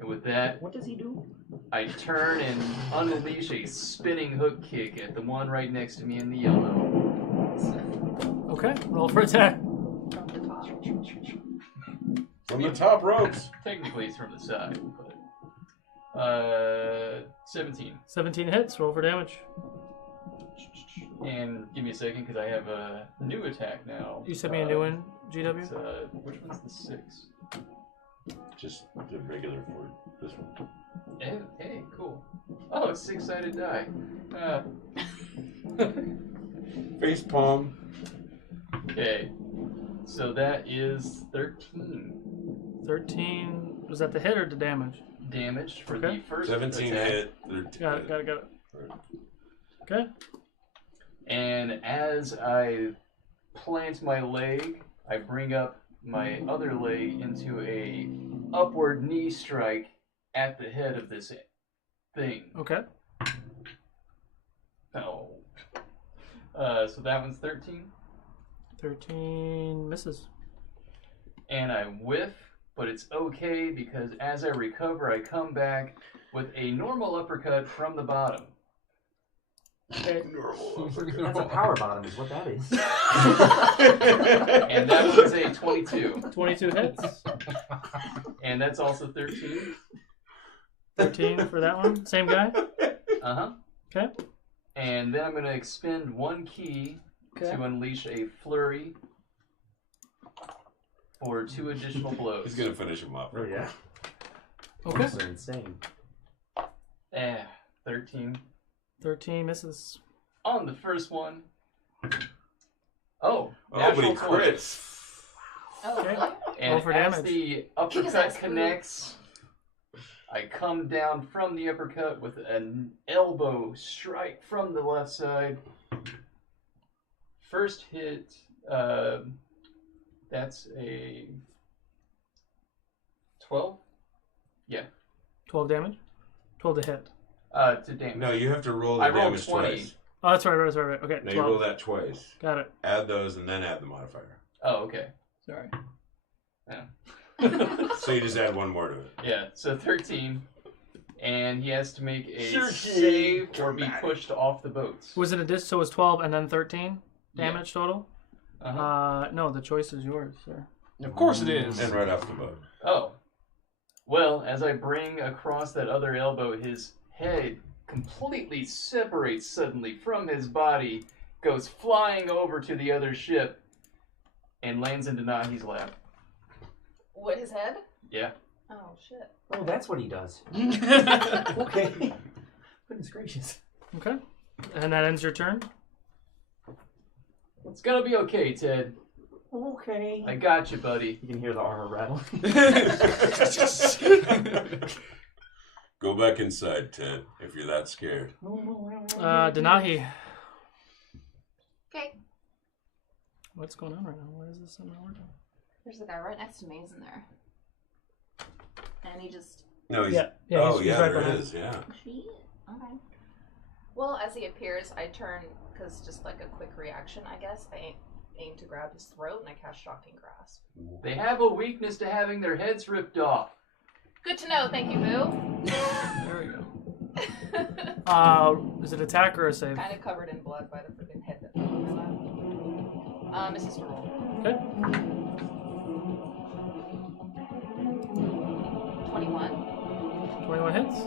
And with that, What does he do? I turn and unleash a spinning hook kick at the one right next to me in the yellow. Okay, roll for attack. From the top. From the top ropes. Technically, it's from the side, but 17. 17 hits, roll for damage. And give me a second because I have a new attack now. You sent me a new one, GW? It's, which one's the 6? Just the regular for this one. Hey, cool. Oh, it's 6-sided die. Face palm. Okay, so that is 13 13, was that the hit or the damage? damage for Okay. the first 17 attack. hit. 13 Got it. Okay. And as I plant my leg, I bring up my other leg into a upward knee strike at the head of this thing. Okay. Oh. So that one's 13. 13 misses. And I whiff, but it's okay because as I recover, I come back with a normal uppercut from the bottom. That's a power bottom, is what that is. And that one's a 22. 22 hits. And that's also 13. 13 for that one. Same guy. Uh-huh. Okay. And then I'm going to expend one key Okay. to unleash a flurry for 2 additional blows. He's gonna finish him up. Oh yeah. Okay. Those are insane. 13. 13 misses. On the first one. Oh, Oh, but natural he 20. crits. Oh, Okay. really? And Roll for as damage. the Jesus, uppercut connects, I come down from the uppercut with an elbow strike from the left side. First hit, that's a 12? Yeah, 12 damage? 12 to hit. to damage. No, you have to roll the I rolled damage 20. twice. Oh, that's right. Okay, No, 12. you roll that twice. Got it. Add those and then add the modifier. Oh, okay. Sorry. So you just add one more to it. Yeah, so 13. And he has to make a Sure, save or be dramatic. pushed off the boats. Was it so it was 12 and then 13 damage total? Uh-huh. No, the choice is yours, sir. Of course it is. And right off the boat. Oh. Well, as I bring across that other elbow, his head completely separates suddenly from his body, goes flying over to the other ship, and lands in Denahi's lap. What, his head? Yeah. Oh, shit. Oh, that's what he does. Okay. Goodness gracious. Okay. And that ends your turn? It's gonna be okay, Ted. Okay. I got you, buddy. You can hear the armor rattle. Go back inside, Ted, if you're that scared. Denahi. Okay. What's going on right now? Why is this not working? There's a guy right next to me, isn't there? And he just... No, he's. Yeah, Oh, he's yeah, right there behind. is, yeah. She? Okay. Well, as he appears, I turn, because just like a quick reaction, I guess, I aim to grab his throat and I cast Shocking Grasp. They have a weakness to having their heads ripped off. Good to know, thank you, Boo. There we go. Is it attack or a save? Kind of covered in blood by the freaking head that fell on my lap. Misses to roll. Okay. 21. 21 hits.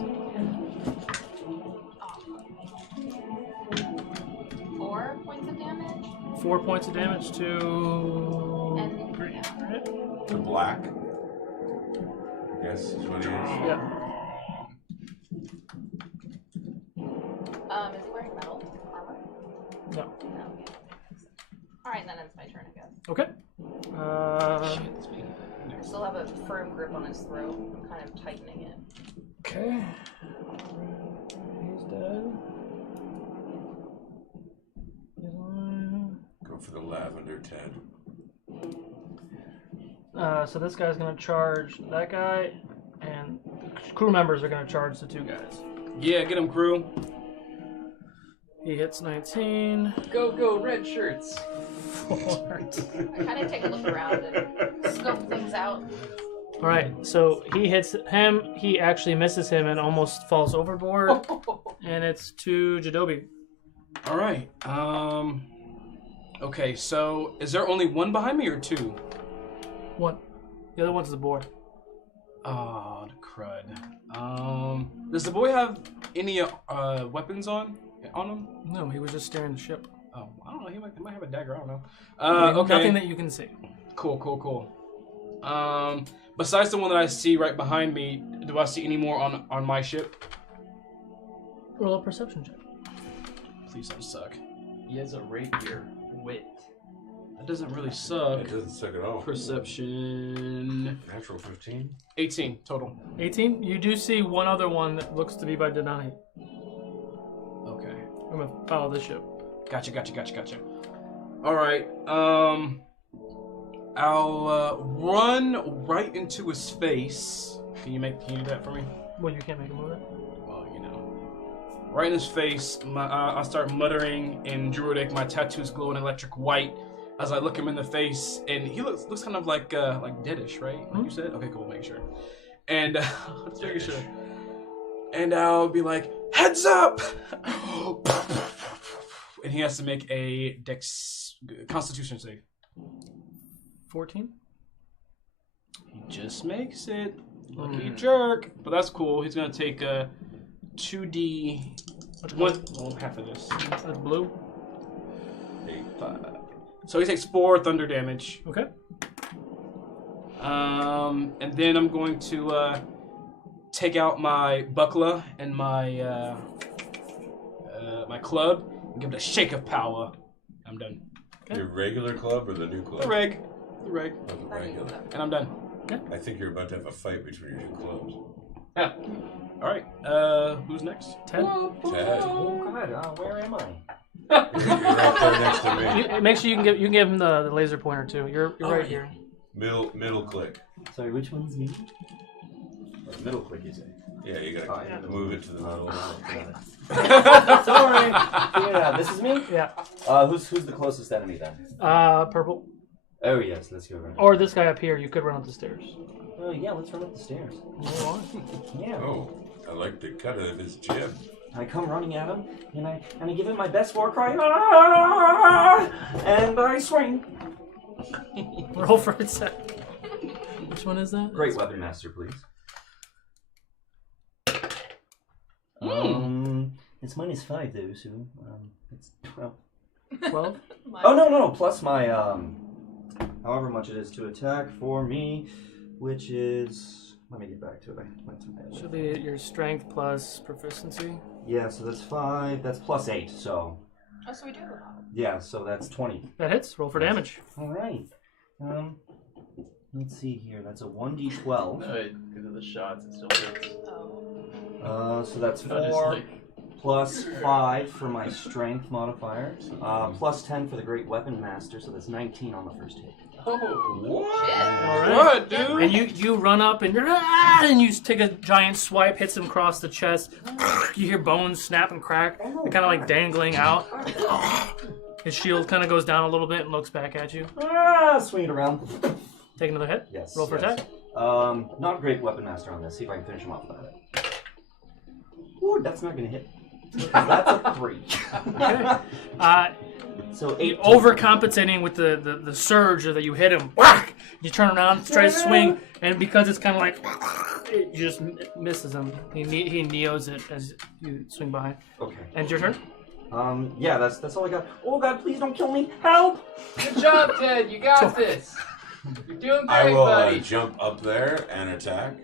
4 points of damage. 4 points of damage to... And, Great. yeah. Alright. The black. Yes, is what he is. Yeah. Is he wearing metal armor? No. No. Alright, then it's my turn, I guess. Okay. I still have a firm grip on his throat. I'm kind of tightening it. Okay. He's dead. He's alive. Go for for the lavender, Ted. So this guy's gonna charge that guy, and the crew members are gonna charge the two guys. Yeah, get him, crew. He hits 19. Go, red shirts. I kind of take a look around and scope things out. All right, so he hits him. He actually misses him and almost falls overboard. And it's to Jadobi. All right. Okay, so is there only one behind me or two? One. The other one's the boy. Oh, the crud. Does the boy have any weapons on him? No, he was just staring at the ship. Oh, I don't know. He might have a dagger. I don't know. Okay. Nothing that you can see. Cool. Besides the one that I see right behind me, do I see any more on my ship? Roll a perception check. Please don't suck. He has a rapier. Wit. That doesn't really suck. It doesn't suck at all. Perception. Natural 15. 18 total. 18? You do see one other one that looks to be by Denani. Okay. I'm gonna follow the ship. Gotcha. All right. I'll run right into his face. Can you do that for me? Well, you can't make a move. Well, right in his face. I start muttering in Druidic. My tattoos glow in electric white as I look him in the face, and he looks kind of like deadish, right? Like you said. Okay, cool. Make sure. And let's make sure. And I'll be like, heads up! And he has to make a Constitution save. 14? He just makes it. Lucky jerk. But that's cool. He's going to take a 2D... half of this. That's blue. 8, 5. So he takes 4 thunder damage. Okay. And then I'm going to take out my buckler and my my club and give it a shake of power. I'm done. Your regular club or the new club? The reg. Oh, the regular. And I'm done. I think you're about to have a fight between your two clubs. Yeah. All right. Who's next? Ted. Ted. Oh God, where am I? You're right there next to me. Make sure you can give him the laser pointer too. You're right here. Middle click. Sorry, which one's me? Middle click, you say? Yeah, you gotta move it to the middle. Sorry. Yeah, this is me. Yeah. Who's the closest enemy then? Purple. Oh yes, let's go around. Or this guy up here. You could run up the stairs. Oh yeah, let's run up the stairs. Yeah. Oh, I like the cut of his jib. I come running at him, and I give him my best war cry, "Ah!" and I swing. Roll for a sec. Which one is that? Great weapon master, please. It's -5 though, so it's 12. 12? Oh no, plus my however much it is to attack for me, which is, let me get back to it. Should be your strength plus proficiency. Yeah, so that's 5. That's +8. So. Oh, so we do. Yeah, so that's 20. That hits. Roll for damage. All right. Let's see here. That's a 1d12. Because of the shots, it still hits. So that's 4 plus 5 for my strength modifier. Plus 10 for the great weapon master. So that's 19 on the first hit. Oh, what? All right. What, dude? And you run up and you take a giant swipe, hits him across the chest. You hear bones snap and crack. They're kind of like dangling out. His shield kind of goes down a little bit and looks back at you. Swing it around. Take another hit. Yes. Roll for attack. Not great weapon master on this. See if I can finish him off with that. Ooh, that's not gonna hit. That's a 3. Okay. So 8. Overcompensating with the surge that you hit him. Whack! You turn around, try to swing, and because it's kind of like it just misses him. He neos it as you swing behind. Okay. And your turn. Yeah, that's all I got. Oh God, please don't kill me! Help! Good job, Ted. You got this. You're doing great, I will buddy. jump up there and attack.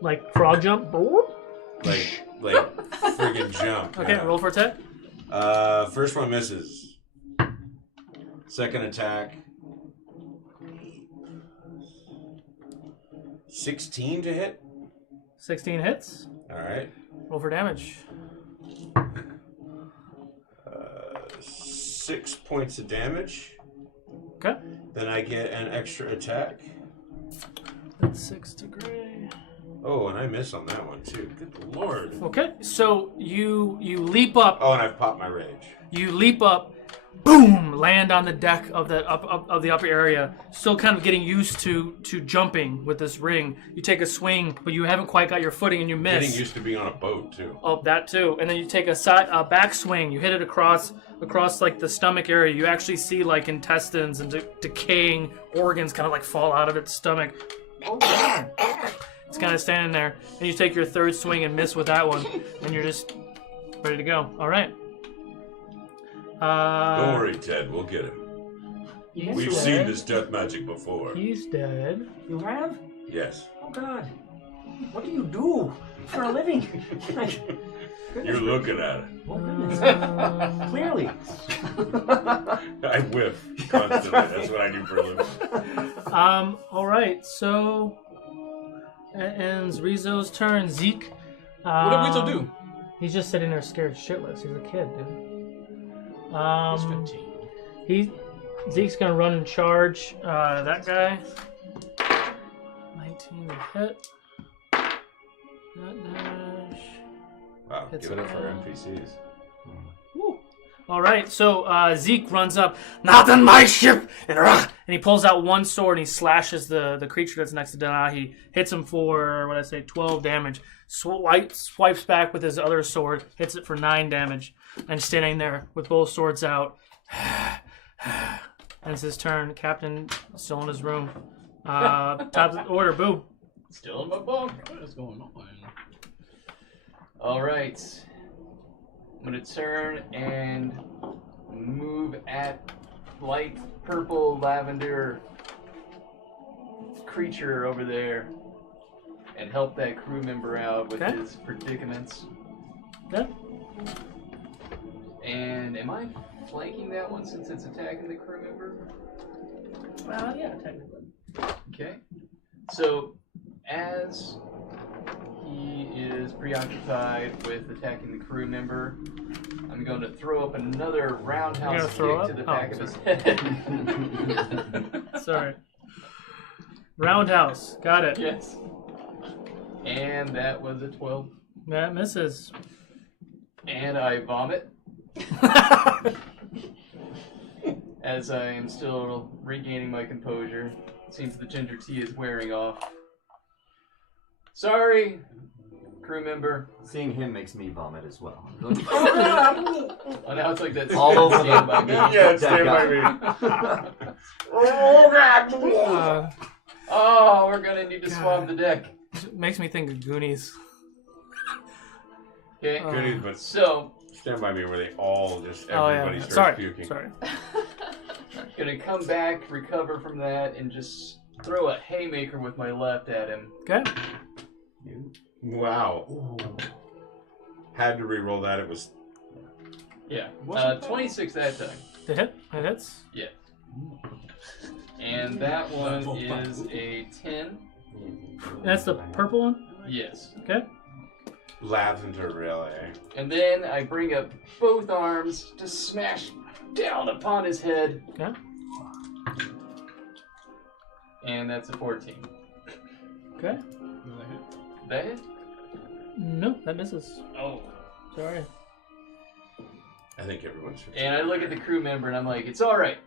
Like frog jump. Like friggin' jump. Okay, yeah. roll for attack. First one misses. Second attack. 16 to hit. 16 hits. All right. Roll for damage. 6 points of damage. Okay. Then I get an extra attack. That's 6 to Gray. Oh, and I miss on that one too. Good lord. Okay, so you leap up. Oh, and I've popped my rage. You leap up, boom, land on the deck of the of the upper area. Still kind of getting used to jumping with this ring. You take a swing, but you haven't quite got your footing, and you miss. Getting used to being on a boat too. Oh, that too. And then you take a back swing. You hit it across like the stomach area. You actually see like intestines and decaying organs kind of like fall out of its stomach. It's kind of standing there. And you take your third swing and miss with that one, and you're just ready to go. All right. Don't worry, Ted. We'll get him. We've seen this death magic before. He's dead. You have? Yes. Oh God. What do you do for a living? You're looking at it. Oh goodness. Clearly. I whiff constantly. That's what I do for a living. All right. So that ends Rizzo's turn. Zeke. What did Rizzo do? He's just sitting there scared shitless. He's a kid, dude. He's 15. Zeke's gonna run and charge that guy. 19 to hit. That dash. Wow, Hits give it up for again. NPCs. Woo. All right, so Zeke runs up. Not on my ship! And he pulls out one sword and he slashes the creature that's next to Danahi. Hits him for 12 damage. Swipes back with his other sword. Hits it for 9 damage. And standing there with both swords out. And it's his turn. Captain still in his room. Top of the order. Boo. Still in my bunk. What is going on? All right. I'm gonna turn and move at light purple lavender creature over there and help that crew member out with his predicaments. Yeah. And am I flanking that one since it's attacking the crew member? Yeah, technically. Okay. So, as he is preoccupied with attacking the crew member, I'm going to throw up another roundhouse kick to the back of his head. Sorry. Roundhouse. Got it. Yes. And that was a 12. That misses. And I vomit. As I am still regaining my composure. It seems the ginger tea is wearing off. Sorry, crew member. Seeing him makes me vomit as well. Oh, now it's like that. All over Stand the by me. Yeah, stand by me. Oh, we're gonna need to swab the deck. Makes me think of Goonies. Okay. Goonies, but So, stand by me where they all just everybody starts Sorry. puking. Sorry. gonna come back, recover from that, and just throw a haymaker with my left at him. Okay. Wow. Had to re-roll that. It was. Yeah. 26 that time. The hit? It hits? Yeah. And that one is a 10. That's the purple one? Yes. Okay. Lavender, really. And then I bring up both arms to smash down upon his head. Okay. And that's a 14. Okay. That hit? No, that misses. Oh. Sorry. I think everyone's. And I look at the crew member and I'm like, it's alright.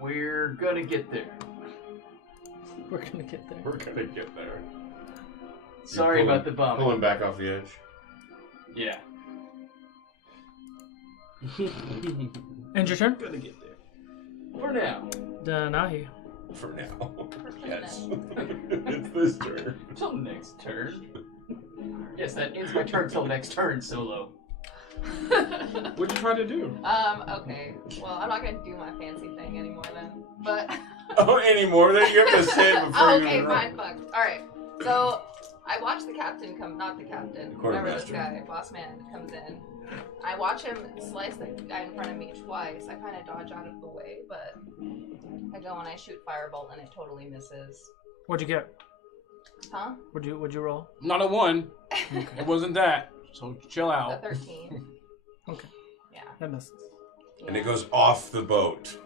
We're gonna get there. We're gonna get there. We're gonna get there. Sorry about the bump. Pulling back off the edge. Yeah. End your turn? Gonna get there. For now. Danahi. For now. Yes. It's this turn. Till next turn. Yes, that ends my turn till next turn, Solo. What'd you try to do? Okay. Well, I'm not gonna do my fancy thing anymore then. But Oh, anymore? Then you have to say it before you okay, even roll. fine, fuck. Alright. So I watch the captain come, not the captain, whoever this quartermaster. guy, boss man, comes in. I watch him slice the guy in front of me twice. I kind of dodge out of the way, but I go and I shoot firebolt and it totally misses. What'd you get? Huh? What'd you roll? Not a 1. It wasn't that. So chill A out. 13. Okay. Yeah. That misses. and it goes off the boat.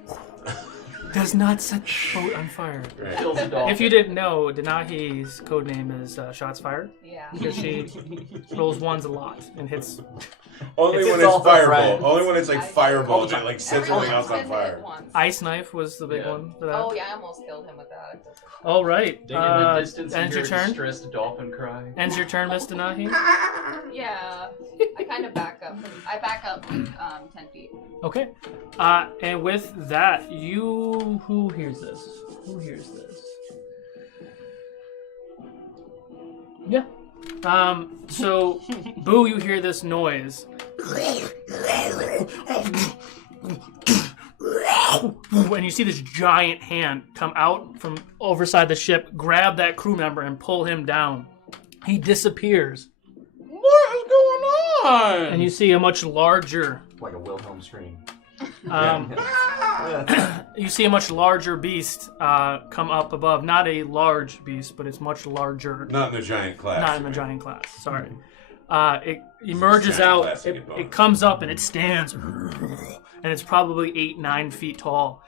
Does not set the boat on fire. Right. Kills a dolphin. If you didn't know, Denahi's code name is Shots Fired Yeah. because she rolls ones a lot and hits. Only when It's it's all for fireball. friends. Only when it's like I- fireball that like sets Everyone's something else on been hit fire. once. Ice Knife was the big Yeah. one for that. Oh yeah, I almost killed him with that. All right. In the distance, ends you your hear a turn. distressed dolphin cry. Ends your turn, Miss Denahi. Yeah. I kind of back up. I back up 10 feet. Okay. And with that, who hears this? Who hears this? Yeah. So, Boo, you hear this noise. And you see this giant hand come out from overside the ship, grab that crew member, and pull him down. He disappears. What is going on? And you see a much larger... Like a Wilhelm scream. You see a much larger beast come up above. Not a large beast, but it's much larger. Not in the giant class. Not in the giant class. Sorry. It emerges giant out. class, It comes up and it stands, and it's probably 8-9 feet tall.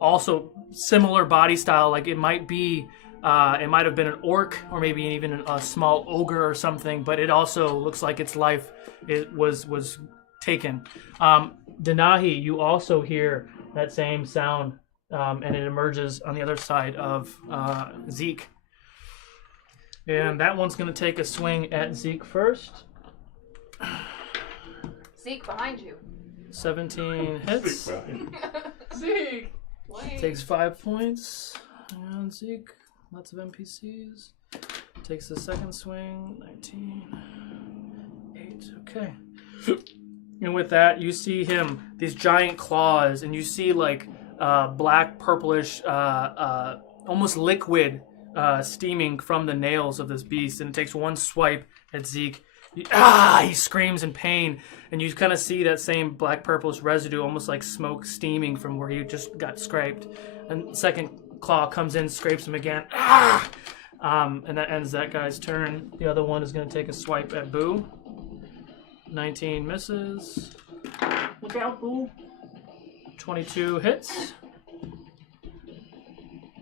Also, similar body style. Like it might be. It might have been an orc or maybe even a small ogre or something. But it also looks like its life was taken. Denahi, you also hear that same sound, and it emerges on the other side of Zeke. And that one's going to take a swing at Zeke first. Zeke, behind you. 17 hits. Zeke! Takes 5 points. And Zeke, lots of NPCs. Takes the second swing. 19. 8. Okay. And with that, you see him, these giant claws, and you see like black, purplish, almost liquid steaming from the nails of this beast. And it takes one swipe at Zeke. He screams in pain. And you kind of see that same black, purplish residue, almost like smoke steaming from where he just got scraped. And second claw comes in, scrapes him again. And that ends that guy's turn. The other one is going to take a swipe at Boo. 19 misses. Look out, Boo. 22 hits.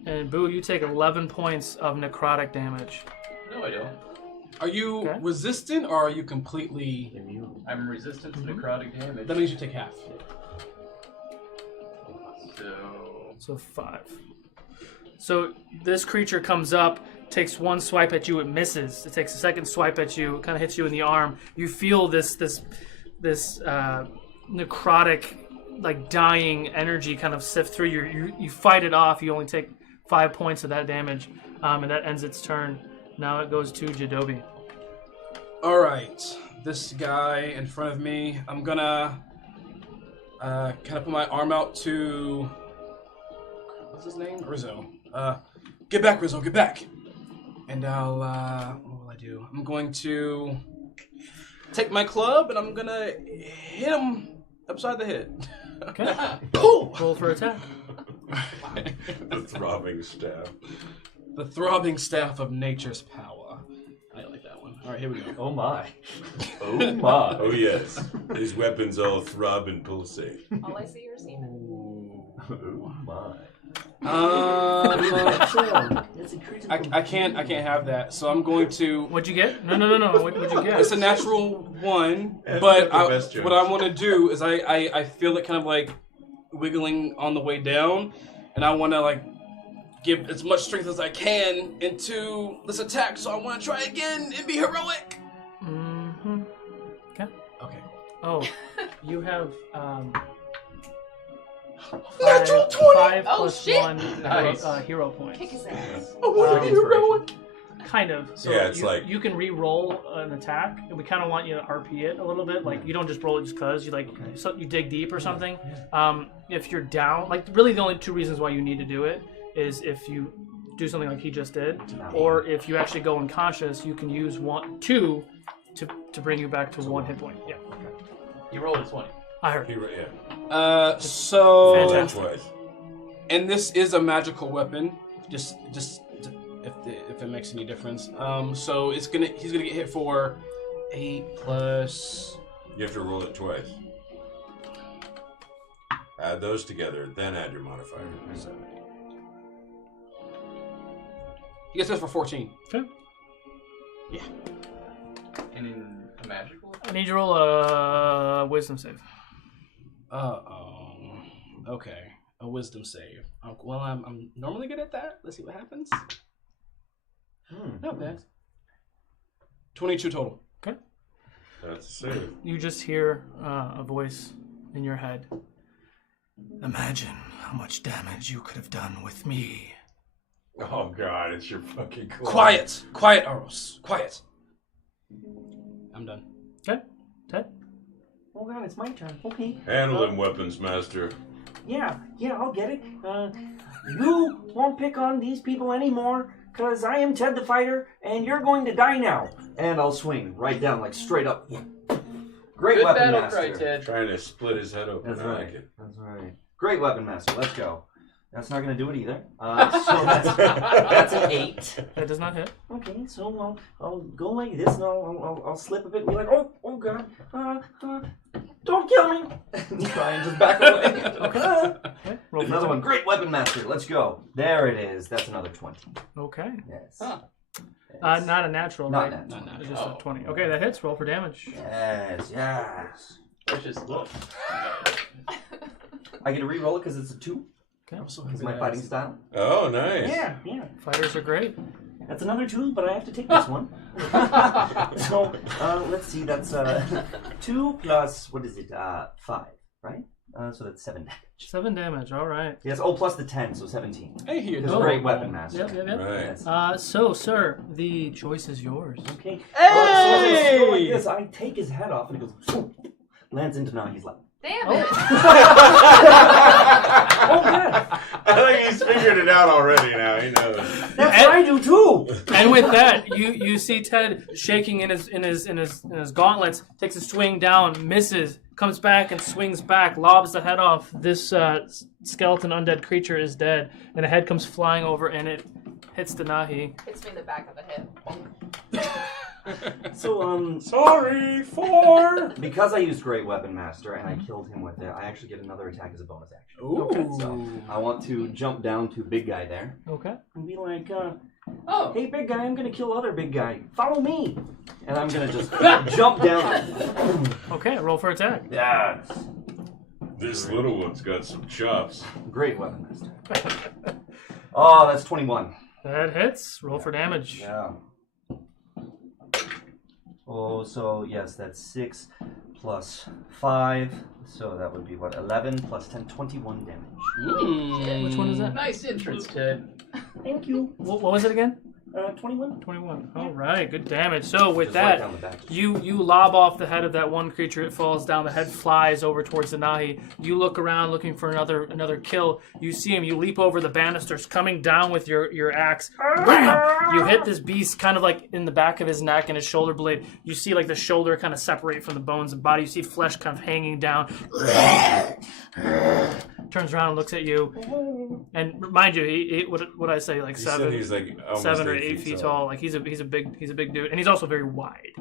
And Boo, you take 11 points of necrotic damage. No, I don't. Are you Okay. resistant or are you completely Immune. I'm resistant to necrotic damage. That means you take half. So 5. So this creature comes up, takes one swipe at you, it misses. It takes a second swipe at you, it kind of hits you in the arm. You feel this necrotic, like dying energy kind of sift through you fight it off. You only take 5 points of that damage, and that ends its turn. Now it goes to Jadobi. All right, this guy in front of me. I'm gonna kind of put my arm out to what's his name? Rizzo. Get back, Rizzo. Get back. And I'll what will I do? I'm going to take my club and I'm gonna hit him upside the head. Okay. Boom! Roll for attack. The throbbing staff. The throbbing staff of nature's power. I like that one. All right, here we go. Oh my. Oh my. Oh yes. His weapons all throb and pulsate. All I see are semen. Oh my. I can't have that. So I'm going to. What'd you get? No. What'd you get? It's a natural 1, Yeah, but not the best what I jokes. want to do is I feel it kind of like wiggling on the way down, and I want to like give as much strength as I can into this attack. So I want to try again and be heroic. Mm-hmm. Okay. Okay. Oh, you have Natural 20. 5 Oh, plus shit. 1 Nice. Hero points. Kick his ass. I want to be heroic. Kind of. So Yeah, it's you, like- you can re-roll an attack, and we kind of want you to RP it a little bit. Like you don't just roll it just cause you like so you dig deep or something. If you're down, like really the only 2 reasons why you need to do it is if you do something like he just did, or if you actually go unconscious, you can use 2 to bring you back to 1 hit point. Yeah, You rolled a 20. I heard. Yeah. So That's twice. and this is a magical weapon. Just if it makes any difference. So he's gonna get hit for 8 plus. You have to roll it twice. Add those together, then add your modifier. So. He gets this for 14. Okay. Yeah. And in a magical? I need you to roll a wisdom save. Okay. A wisdom save. Well, I'm normally good at that. Let's see what happens. Not bad. 22 total. Okay. That's a save. You just hear a voice in your head. Imagine how much damage you could have done with me. Oh God, it's your fucking clone. Quiet, Aros. Quiet. I'm done. Okay. Ted? Oh God, it's my turn. Okay. Handle them, weapons master. Yeah, I'll get it. You won't pick on these people anymore, because I am Ted the Fighter, and you're going to die now. And I'll swing right down, like straight up. Great Good weapon battle master. cry, Ted. Trying to split his head open. That's I right. like it. That's right. Great weapon master. Let's go. That's not going to do it either. So that's an 8. That does not hit. Okay, so I'll go like this, and I'll slip a bit and be like, oh God, don't kill me. Try and just back away. Okay. Roll for Another it. one. Great weapon master. Let's go. There it is. That's another 20. Okay. Yes. Huh. Yes. Not a natural, Not right? natural. Not natural. It's just a 20. Okay, that hits. Roll for damage. Yes. Let's just look. I get to re-roll it because it's a 2. Okay. It's my fighting style. Oh, nice. Yeah. Fighters are great. That's another 2, but I have to take this one. So, let's see. That's 2 plus, what is it? 5, right? So that's 7 damage. 7 damage. All right. Yes, plus the 10, so 17. Hey, here. It's a Oh. great weapon master. Yep. Right. Yes. So, sir, the choice is yours. Okay. Hey! So as I go like this, I take his head off and it goes, lands into Nagi's lap. Damn it! Oh, God. I think he's figured it out already now. He knows. That's what I do too. And with that, you see Ted shaking in his gauntlets, takes a swing down, misses, comes back and swings back, lobs the head off. This skeleton undead creature is dead, and a head comes flying over, and it hits the Nahi. Hits me in the back of the head. So, Sorry, 4. because I used Great Weapon Master and I killed him with it, I actually get another attack as a bonus action. Ooh. So, I want to jump down to big guy there Okay. and be like, Oh, hey, big guy, I'm going to kill other big guy. Follow me. And I'm going to just jump down. Okay, roll for attack. Yes. This little one's got some chops. Great Weapon Master. Oh, that's 21. That hits. Roll for damage. Yeah. Oh, so yes, that's 6 plus 5. So that would be what, 11 plus 10, 21 damage. Which one is that? nice entrance, Ted. Thank you. What was it again? 21. 21. All right, good damage. So with Just right that, down the back. you lob off the head of that one creature. It falls down. The head flies over towards the Nahi. You look around looking for another kill. You see him. You leap over the banisters, coming down with your axe. Bam! You hit this beast kind of like in the back of his neck and his shoulder blade. You see like the shoulder kind of separate from the bones and body. You see flesh kind of hanging down. Turns around and looks at you. And mind you, he what I say, like He said he's like almost 7 or 8 feet tall. Like he's a big dude, and he's also very wide.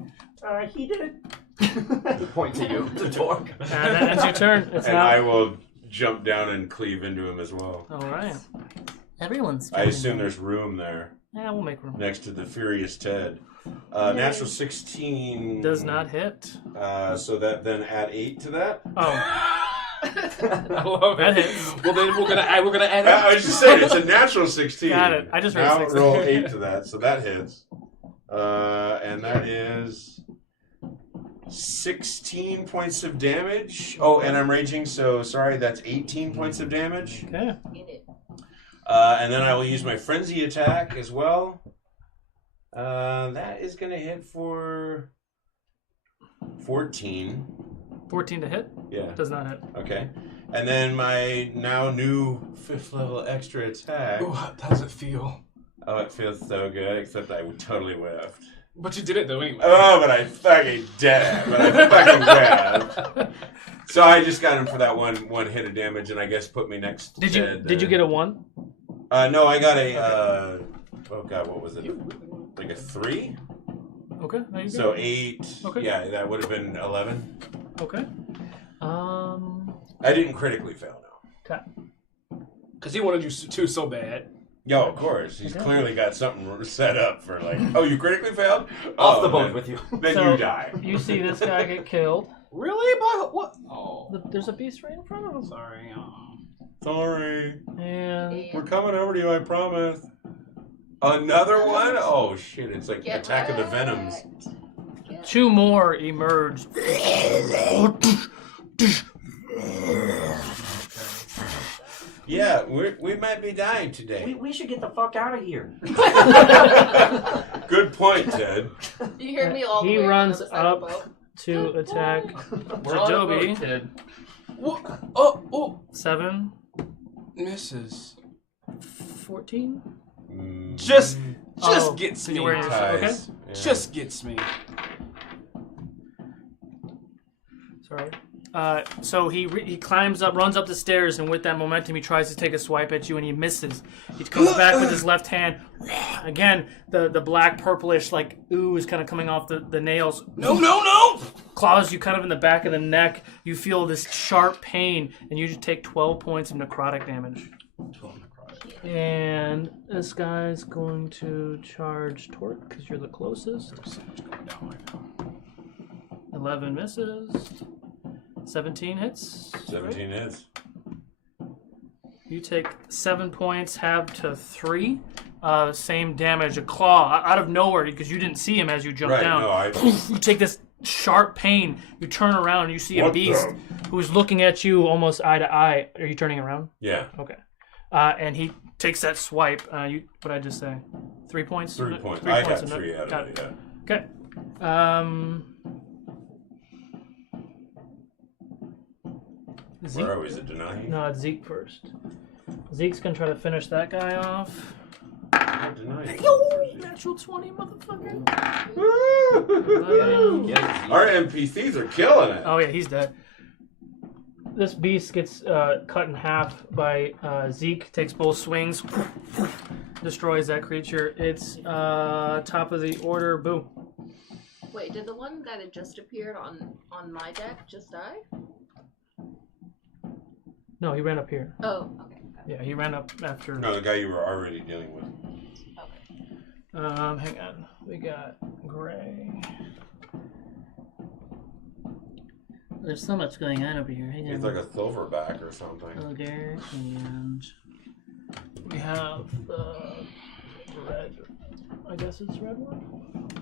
He did it. Point to you, to Torque. And that ends your turn. It's And now. I will jump down and cleave into him as well. All right. Everyone's. I assume there's room there Yeah, we'll make room. next to the Furious Ted. Natural 16 Does not hit. So that then add 8 to that. Oh, I love that it. hits. Well, then we're gonna add. I was just saying it's a natural 16. Got it. I just heard now 16. roll 8 to that, so that hits. And that is 16 points of damage. Oh, and I'm raging, so sorry, that's 18 points of damage. Okay. Get it. And then I will use my frenzy attack as well. That is going to hit for 14. 14 to hit. Yeah. Does not hit. Okay. And then my now new 5th level extra attack. Ooh, how does it feel? Oh, it feels so good, except I totally whiffed. But you did it though anyway. Oh, but I fucking did. But I fucking whiffed. So I just got him for that one hit of damage, and I guess put me next to Did Ted you get a 1? No, I got a. Oh god, what was it? Like a 3. Okay. There you go. So 8. Okay. Yeah, that would have been 11. Okay. I didn't critically fail, no. Okay. Because he wanted you to so bad. Yo, of course. He's clearly got something set up for like, oh, you critically failed? Off the boat then- with you. Then So, you die. You see this guy get killed. Really? By what? Oh. There's a beast right in front of him. Sorry. Sorry. And We're coming over to you, I promise. Another one? Oh, shit. It's like Get Attack of the Venoms. two more emerge. Yeah, we might be dying today. We should get the fuck out of here. Good point, Ted. You hear me all the He way runs to the side of the up boat. to attack We're on a Adobe. boat, Ted. What? Oh. 7, Misses. 14. Just Oh, gets so me. you're wearing your- okay. Ties. Yeah. Just gets me. Sorry. So he climbs up, runs up the stairs, and with that momentum, he tries to take a swipe at you, and he misses. He comes back with his left hand. Again, the black purplish like ooze kind of coming off the nails. No! Claws you kind of in the back of the neck. You feel this sharp pain, and you just take 12 points of necrotic damage. And this guy's going to charge Torque because you're the closest. There's so much going down right now. 11 misses. 17 hits. 17 hits. You take 7 points, halved to 3. Same damage. A claw out of nowhere because you didn't see him as you jumped Right, down. no, You take this sharp pain. You turn around and you see a What beast who's looking at you almost eye to eye. Are you turning around? Yeah. Okay. And he takes that swipe. What did I just say? 3 points? 3 points. 3 I points got of 3 out got of it, it. yeah. Okay. Zeke? Where are we? Is it denying? No, it's Zeke first. Zeke's gonna try to finish that guy off. Denying. Natural 20, motherfucker. Our NPCs are killing it. Oh yeah, he's dead. This beast gets cut in half by Zeke. Takes both swings, destroys that creature. It's top of the order. Boo. Wait, did the one guy that just appeared on my deck just die? No, he ran up here. Oh, okay. Yeah, he ran up after. No, the guy you were already dealing with. Hang on. We got Gray. There's so much going on over here. Hang He's on. like a silverback or something. There, and we have the red. I guess it's red one.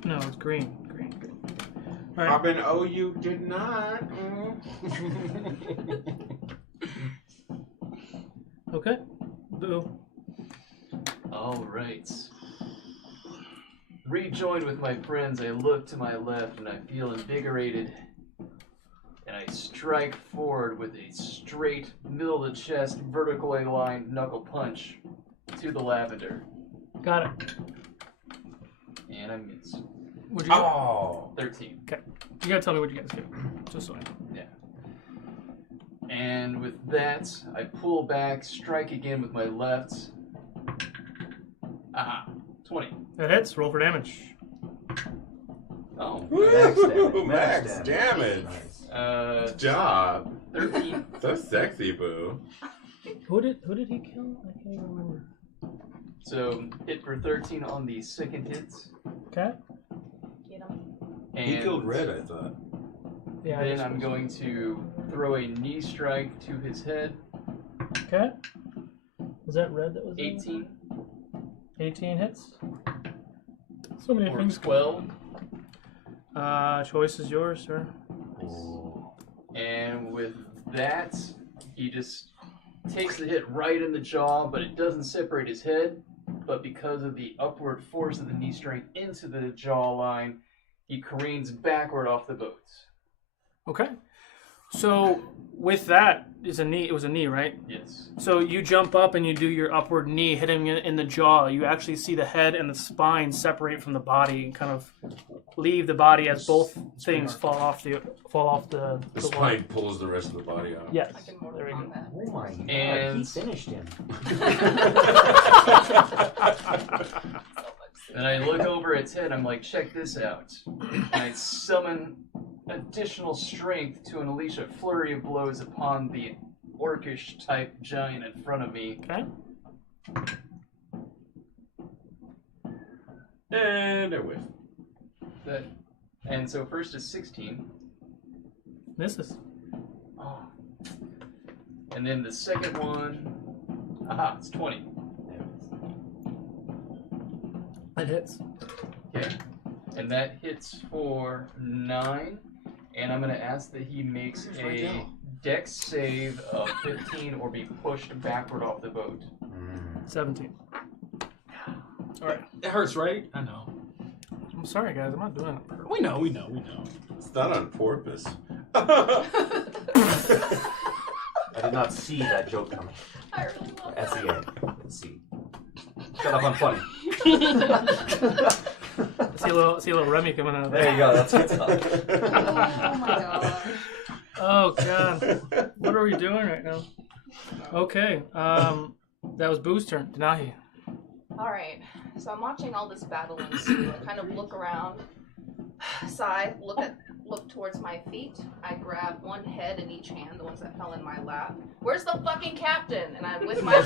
No, it's green. Green. All right. Robin, oh, you did not. Okay. Boo. All right. Rejoined with my friends, I look to my left and I feel invigorated. And I strike forward with a straight, middle of the chest, vertically aligned knuckle punch to the lavender. Got it. And I miss. What'd you get? Oh. 13. Okay. You gotta tell me what you guys get. Just so I know. Yeah. And with that, I pull back, strike again with my left. Aha. 20. That hits. Roll for damage. Oh. Max damage. Nice. Job. 13. So sexy, boo. Who did he kill? I can't even remember. So, hit for 13 on the second hit. Okay. Get him. And He killed Red, I thought. Yeah. then I'm going to throw a knee strike to his head. Okay. Was that red that was? 18 18 hits. So many or things. 12. Choice is yours, sir. And with that, he just takes the hit right in the jaw, but it doesn't separate his head. But because of the upward force of the knee strike into the jawline, he careens backward off the boat. Okay. So with that is a knee. It was a knee, right? Yes. So you jump up and you do your upward knee, hitting him in the jaw. You actually see the head and the spine separate from the body and kind of leave the body as both things fall off the The spine pulls the rest of the body out. Yes. I can more There we go. on that. Oh my god, And- he finished him. Then I look over its head, I'm like, check this out. And I summon additional strength to unleash a flurry of blows upon the orcish type giant in front of me. Okay. And I whiff. And so first is 16. Misses. Oh. And then the second one, it's 20. It hits. Okay. And that hits for 9. And I'm going to ask that he makes a dex save of 15 or be pushed backward off the boat. 17. All right. It hurts, right? I know. I'm sorry, guys. I'm not doing it on purpose. We know. It's not on purpose. I did not see that joke coming. I really love that. S-E-A. C. Shut up, I'm funny. See a little Remy coming out of There there. you go, that's good stuff. Oh my gosh. Oh god. What are we doing right now? Okay. That was Boo's turn. Denahi. Alright, so I'm watching all this battle ensue. I kind of look around, sigh, look towards my feet. I grab one head in each hand, the ones that fell in my lap. Where's the fucking captain? And with my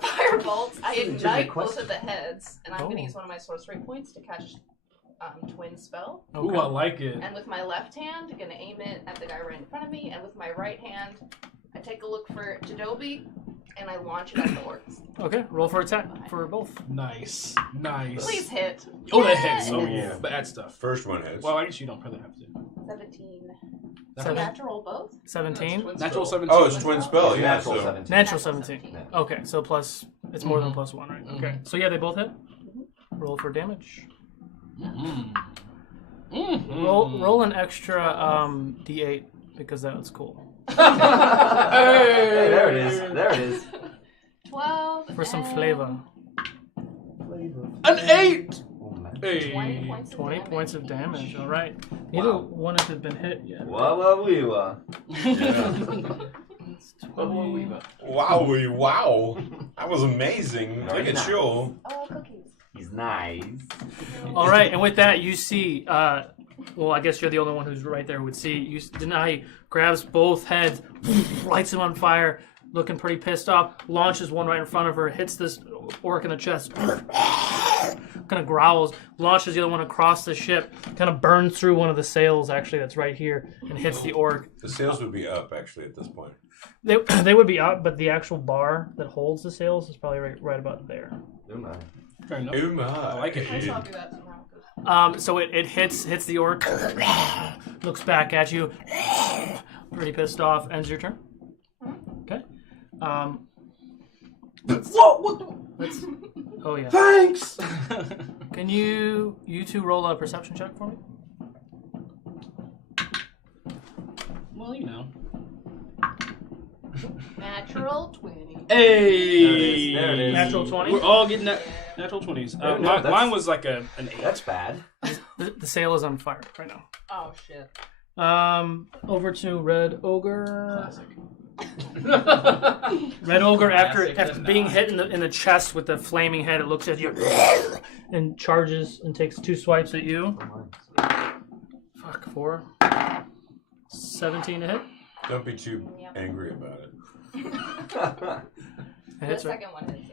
fire bolts, I ignite both of the heads, and I'm going to use one of my sorcery points to catch twin spell. Ooh, I like it. And with my left hand, I'm going to aim it at the guy right in front of me, and with my right hand, I take a look for Jadobi, and I launch it at the orcs. Okay, roll for attack for both. Nice. Please hit. Oh, that hits. Oh, yeah. Bad stuff. First one hits. Well, I guess you don't probably have to. 17. Seven. Do I have to roll both? 17? Natural 17. Oh, it's twin spell, yeah. Natural So 17. Natural 17. Okay, so plus, it's more than plus 1, right? Okay, so yeah, they both hit. Roll for damage. Roll an extra D8 because that was cool. Hey, there it is. There it is. 12. For some flavor. An 8! Hey. 20 points of damage. All right. Neither one has been hit yet. Wow. Wow. That was amazing. Very Take a nice. chill. Oh, cookies. He's nice. All right, and with that, you see. Well, I guess you're the only one who's right there who would see. Denai grabs both heads, lights them on fire, looking pretty pissed off. Launches one right in front of her, hits this orc in the chest. Kind of growls, launches the other one across the ship, kind of burns through one of the sails actually that's right here and hits the orc. The sails would be up actually at this point. They would be up, but the actual bar that holds the sails is probably right about there. Oh my. Fair enough. Oh my. I like it. I shall do that tomorrow. So it hits the orc, looks back at you, pretty pissed off. Ends your turn. Okay. Let's. Oh yeah. Thanks! Can you two roll a perception check for me? Well, you know. Natural 20. Hey! There it is. Natural 20? We're all getting natural 20s. No, that's- Mine was like an 8. That's bad. The sail is on fire right now. Oh, shit. Over to Red Ogre. Classic. Red Ogre, Classic after being hit in the chest with the flaming head, it looks at you and charges and takes 2 swipes at you. Fuck, 4. 17 to hit. Don't be too angry about it. The Hits, right? second one hits,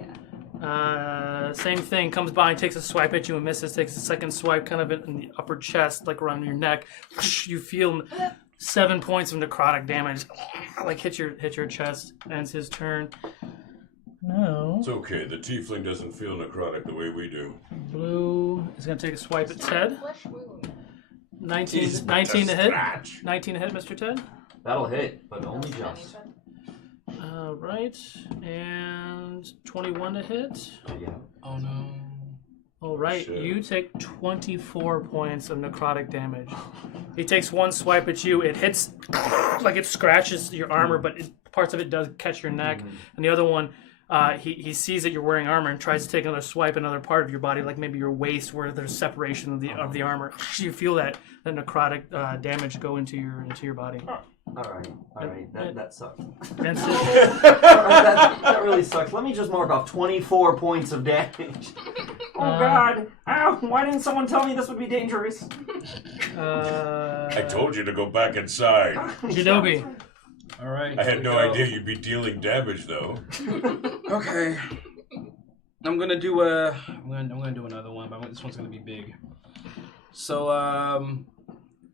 yeah. Same thing. Comes by and takes a swipe at you and misses. Takes a second swipe, kind of in the upper chest, like around your neck. You feel 7 points of necrotic damage, like hit your chest. Ends his turn. No. It's okay. The tiefling doesn't feel necrotic the way we do. Blue is gonna take a swipe at Ted. Flesh wound. 19 to hit. 19 to hit, Mr. Ted. That'll hit, but only just. Right, and 21 to hit. Yeah. Oh no. All right, Shit. you take 24 points of necrotic damage. He takes one swipe at you. It hits, like it scratches your armor, but parts of it does catch your neck. And the other one, he sees that you're wearing armor and tries to take another swipe, another part of your body, like maybe your waist, where there's separation of the armor. You feel that necrotic damage go into your body. All right. That sucks. That's it. that really sucks. Let me just mark off 24 points of damage. Oh God! Ow! Why didn't someone tell me this would be dangerous? I told you to go back inside. Jadobi. All right. I here had we no go. idea you'd be dealing damage, though. Okay. I'm gonna do another one, but this one's gonna be big. So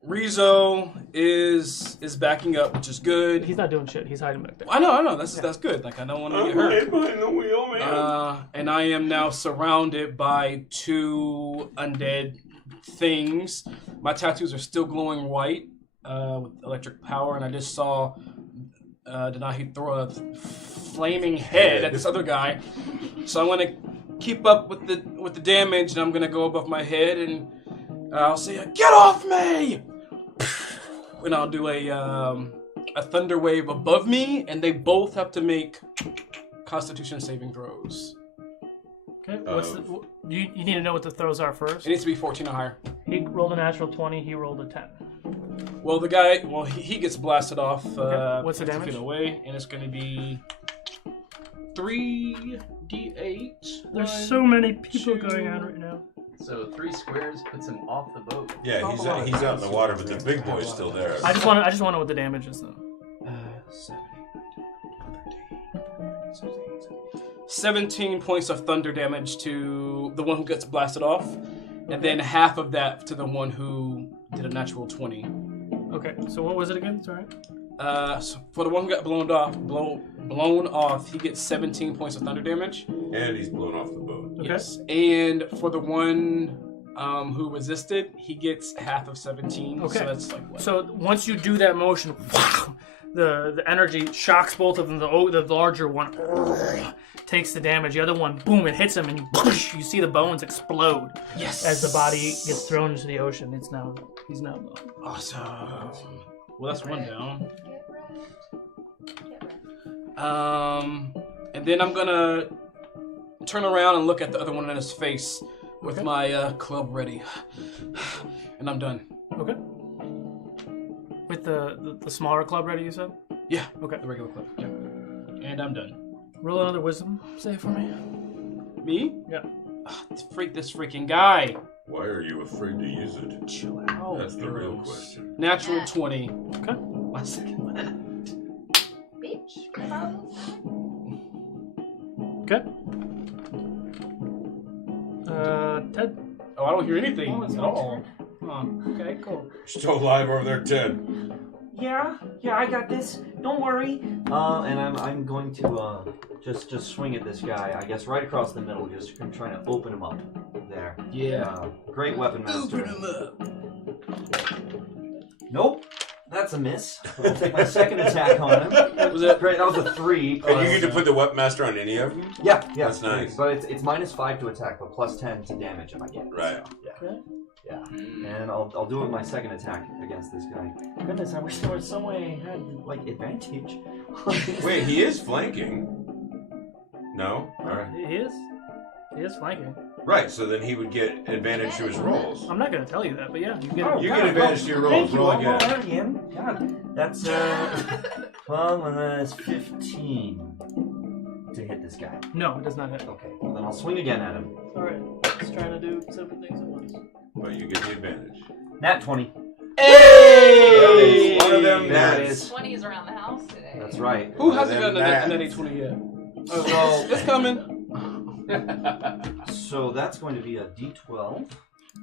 Rizzo is backing up, which is good. He's not doing shit. He's hiding back there. I know. That's good. Like I don't want to get hurt. behind the wheel, man. And I am now surrounded by 2 undead things. My tattoos are still glowing white with electric power, and I just saw Denahi throw a flaming head at this other guy. So I'm gonna keep up with the damage, and I'm gonna go above my head, and I'll say, "Get off me!" And I'll do a thunder wave above me, and they both have to make Constitution saving throws. Okay. You need to know what the throws are first. It needs to be 14 or higher. He rolled a natural 20. He rolled a 10. Well, the guy, he gets blasted off. Okay. What's the 50 damage? feet away, and it's going to be 3d8. There's so many people going on right now. So 3 squares puts him off the boat. Yeah, he's out in the water, but the big boy's still there. I just want to know what the damage is though. 17 points of thunder damage to the one who gets blasted off, and then half of that to the one who did a natural 20. Okay, so what was it again? Sorry. So for the one who got blown off, he gets 17 points of thunder damage. And he's blown off the boat. Okay. Yes. And for the one who resisted, he gets half of 17. Okay. So that's like what? So once you do that motion, the energy shocks both of them. The larger one takes the damage. The other one, boom, it hits him, and you see the bones explode. Yes. As the body gets thrown into the ocean. He's now gone. Awesome. Well, that's one down. And then I'm gonna turn around and look at the other one in his face with my club ready, and I'm done. Okay. With the smaller club ready, you said? Yeah. Okay. The regular club. Yeah. And I'm done. Roll another wisdom save for me. Me? Yeah. Freak this freaking guy. Why are you afraid to use it? Chill out. That's the real question. Natural 20. Okay. My second one. Bitch. Okay. Ted. Oh, I don't hear anything Oh, it's at my all. Okay, cool. Still alive over there, Ted. Yeah, I got this. Don't worry. And I'm going to just swing at this guy. I guess right across the middle. Just trying to open him up there. Yeah. Great weapon master. Open him up. Nope. That's a miss. But I'll take my second attack on him. Was it? Great. That was a 3. And you get to put the Web Master on any of them? Yeah. That's nice. But it's -5 to attack, but +10 to damage if I get it. Right. So, yeah. Okay. Yeah. And I'll do it with my second attack against this guy. Goodness, I wish there was some way I had like advantage. Wait, he is flanking. No? Alright. He is flanking. Right, so then he would get advantage to his rolls. I'm not going to tell you that, but yeah, you get Oh, You God, get advantage to your rolls. Thank you. Roll I'll roll again. that again. God, that's 12 and then it's 15 to hit this guy. No, it does not hit. Okay, well then I'll swing again at him. Alright, just trying to do 7 things at once. But you get the advantage. Nat 20. Hey! One of them That nats. is. 20 is around the house today. That's right. Who hasn't them gotten an nats. 20 yet? So It's coming. So that's going to be a D12.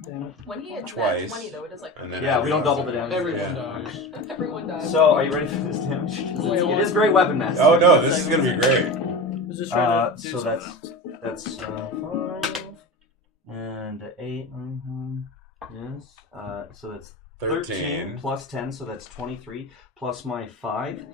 Damn it. When he hits Twice. that 20 though, it is like And then Yeah, we don't double the everyone- damage. Everyone Yeah. dies. everyone dies. So are you ready for this damage? It is great weapon master. Oh no, this is gonna be great. I was just trying to do So something. that's 5 and 8. Yes. So that's 13 plus 10, so that's 23, plus my 5,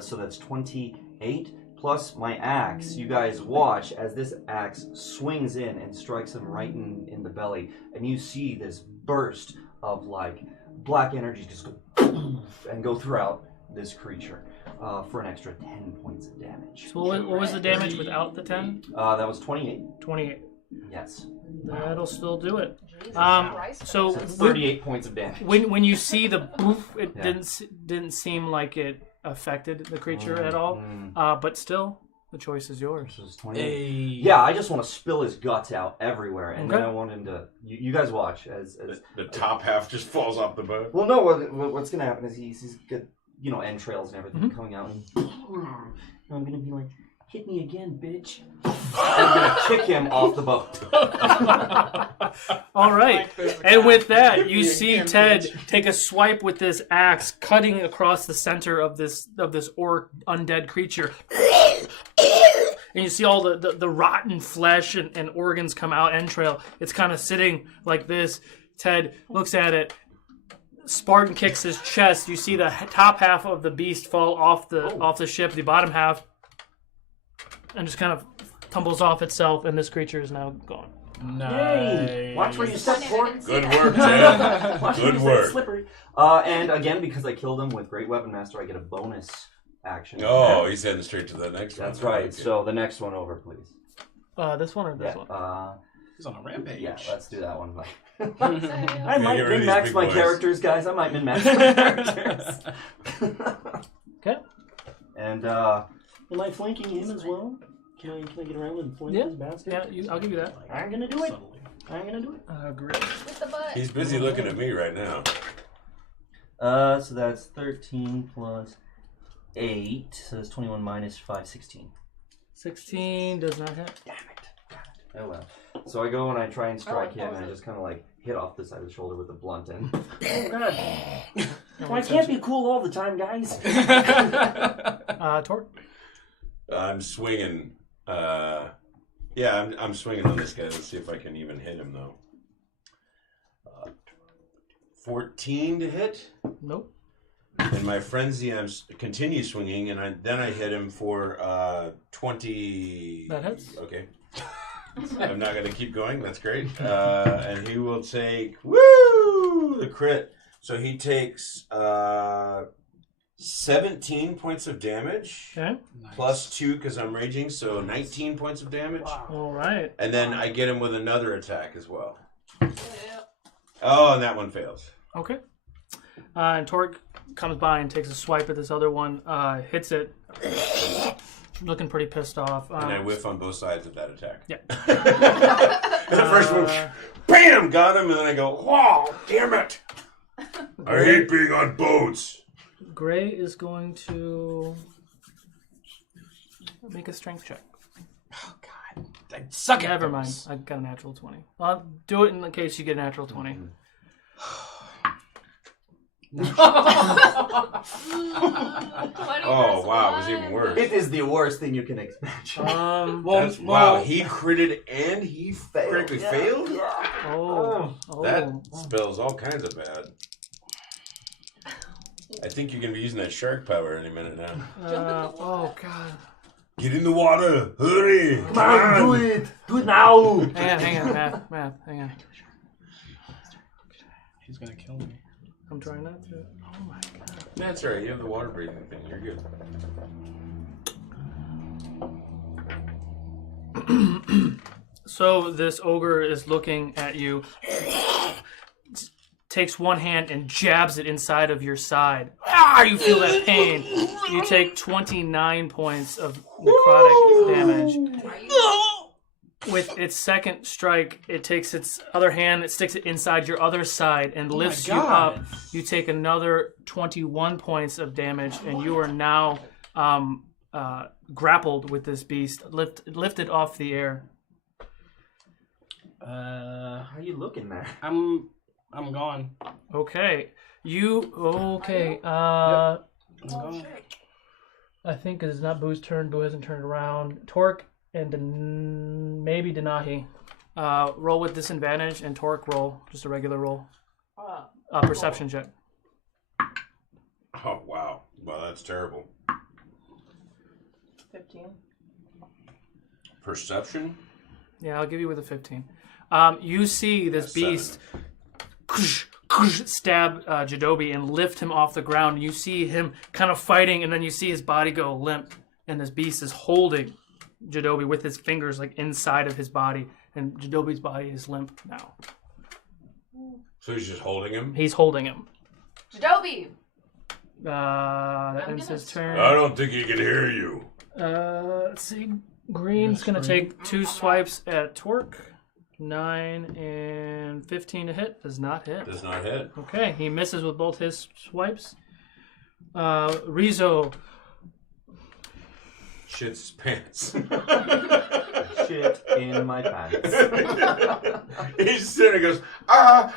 so that's 28, plus my axe. You guys watch as this axe swings in and strikes him right in the belly, and you see this burst of like black energy just go and go throughout this creature for an extra 10 points of damage. So what was the damage without the 10? That was 28. 28. Yes. That'll still do it. Jesus Um, Christ. so That's 38 points of damage. when you see the boof, it Yeah. didn't seem like it affected the creature at all. But still, the choice is yours. This is 28. Hey. Yeah, I just want to spill his guts out everywhere, and then Okay. I want him to. You guys watch as The top half just falls off the boat. well, no. What's gonna happen is he's entrails and everything coming out, and I'm gonna be like, hit me again, bitch. I'm gonna kick him off the boat. All right, and with that, you see Ted take a swipe with this axe, cutting across the center of this orc undead creature, and you see all the rotten flesh and organs come out, entrail. It's kind of sitting like this. Ted looks at it. Spartan kicks his chest. You see the top half of the beast fall off the ship. The bottom half, and just kind of tumbles off itself. And this creature is now gone. Nice. Yay! Watch where you step, Torque. Good work, Ted. Good work. Slippery. And again, because I killed him with Great Weapon Master, I get a bonus action. Oh, he's heading straight to the next one. That's right. So the next one over, please. This one or this one? He's on a rampage. Yeah, let's do that one. I might min-max my characters, guys. I might min-max my characters. Okay. And am I flanking him as well? Can I get around and flank his bastard? Yeah, I'll give you that. I'm gonna do it. I'm gonna do it. Great. With the butt. He's busy looking at me right now. So that's 13 plus 8. So that's 21 minus 5, 16. 16 does not hit. Damn it. Oh well. So I go and I try and strike him, and I just kind of like hit off the side of the shoulder with a blunt end. Well, I can't be cool all the time, guys. Torque? I'm swinging. I'm swinging on this guy. Let's see if I can even hit him, though. 14 to hit. Nope. In my frenzy, I continue swinging, and then I hit him for 20. That hits. Okay. I'm not going to keep going. That's great. And he will take, the crit. So he takes 17 points of damage. Okay. Plus 2 because I'm raging, so 19 points of damage. Wow. All right. And then I get him with another attack as well. Oh, and that one fails. Okay. And Torque comes by and takes a swipe at this other one, hits it, looking pretty pissed off. And I whiff on both sides of that attack. Yeah. And the first one, bam, got him, and then I go, wow, damn it. I hate being on boats. Gray is going to make a strength check. Oh, God. I suck at Never those. mind. I got a natural 20. I'll do it in the case you get a natural 20. Oh, wow, it was even worse. It is the worst thing you can expect. Wow, he critted and he critically failed? Oh. That spells all kinds of bad. I think you're going to be using that shark power any minute now. Oh, God. Get in the water! Hurry! Come on, do it! Do it now! Hang on, Math, hang on. He's going to kill me. I'm trying not to. Oh, my God. That's all right, you have the water breathing thing. You're good. So this ogre is looking at you, takes one hand and jabs it inside of your side. You feel that pain. You take 29 points of necrotic damage. With its second strike, it takes its other hand, it sticks it inside your other side and lifts you up. You take another 21 points of damage, and you are now grappled with this beast, lifted off the air. How are you looking there? I'm gone. Okay. Okay. Yep. I'm gone. I think it's not Boo's turn. Boo hasn't turned around. Torque and maybe Denahi. Roll with disadvantage, and Torque roll. Just a regular roll. Perception check. Oh, wow. Well, that's terrible. 15. Perception? Yeah, I'll give you with a 15. You see this beast stab Jadobi and lift him off the ground. You see him kind of fighting, and then you see his body go limp, and this beast is holding Jadobi with his fingers like inside of his body, and Jadobi's body is limp now. So he's just holding him? He's holding him. Jadobi! That ends his turn. I don't think he can hear you. Let's see. Green's going to take 2 swipes at Torque. 9 and 15 to hit. Does not hit. Does not hit. Okay, he misses with both his swipes. Rizzo. Shits his pants. Shit in my pants. He's sitting and goes, I'm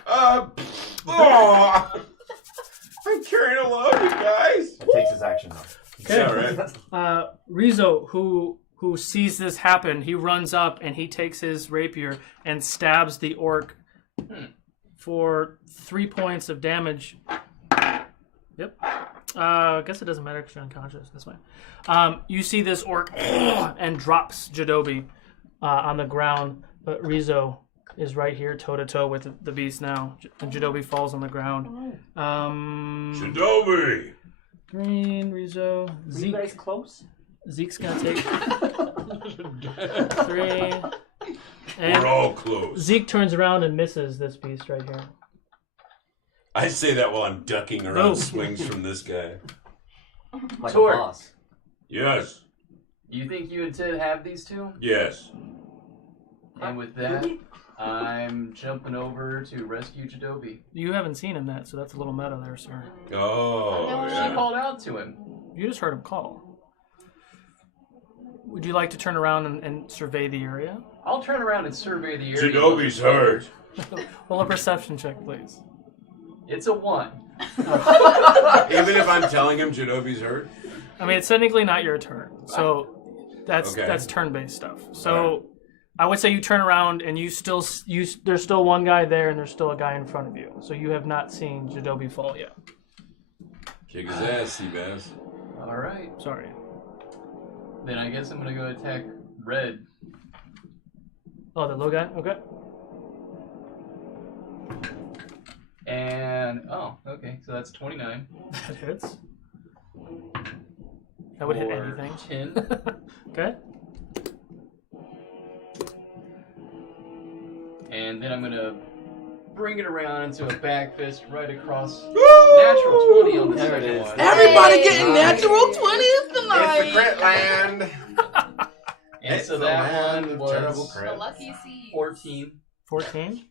carrying a load, you guys. It takes his action though. Okay. Yeah, right. Rizzo, who sees this happen, he runs up and he takes his rapier and stabs the orc for 3 points of damage. Yep. I guess it doesn't matter because you're unconscious. That's fine. You see this orc and drops Jadobi on the ground, but Rizzo is right here toe-to-toe with the beast now. And Jadobi falls on the ground. Jadobi! Green, Rizzo, Are you guys close? Zeke's gonna take 3. And We're all close. Zeke turns around and misses this beast right here. I say that while I'm ducking around No. swings from this guy. Like Torque. a boss. Yes. You think you and Ted have these two? Yes. And with that, I'm jumping over to rescue Jadobi. You haven't seen him yet, so that's a little meta there, sir. Oh, She yeah. called out to him. You just heard him call. Would you like to turn around and survey the area? I'll turn around and survey the area. Jadobi's hurt. Roll a perception check, please. It's a 1. Even if I'm telling him Jadobi's hurt? I mean, it's technically not your turn, so that's Okay. that's turn-based stuff. So I would say you turn around and there's still one guy there and there's still a guy in front of you. So you have not seen Jadobi fall yet. Kick his ass, Seabass. Alright. Sorry. Then I guess I'm gonna go attack Red. Oh, the low guy? Okay. And, okay, so that's 29. That hits. That would hit For anything. 10. Okay. And then I'm gonna bring it around into a back fist right across. Natural 20 on the There it second is. one. Everybody Hey. getting natural 20s tonight. It's the crit land. And It's so the that land one of terrible was The crits. lucky seed. 14. 14.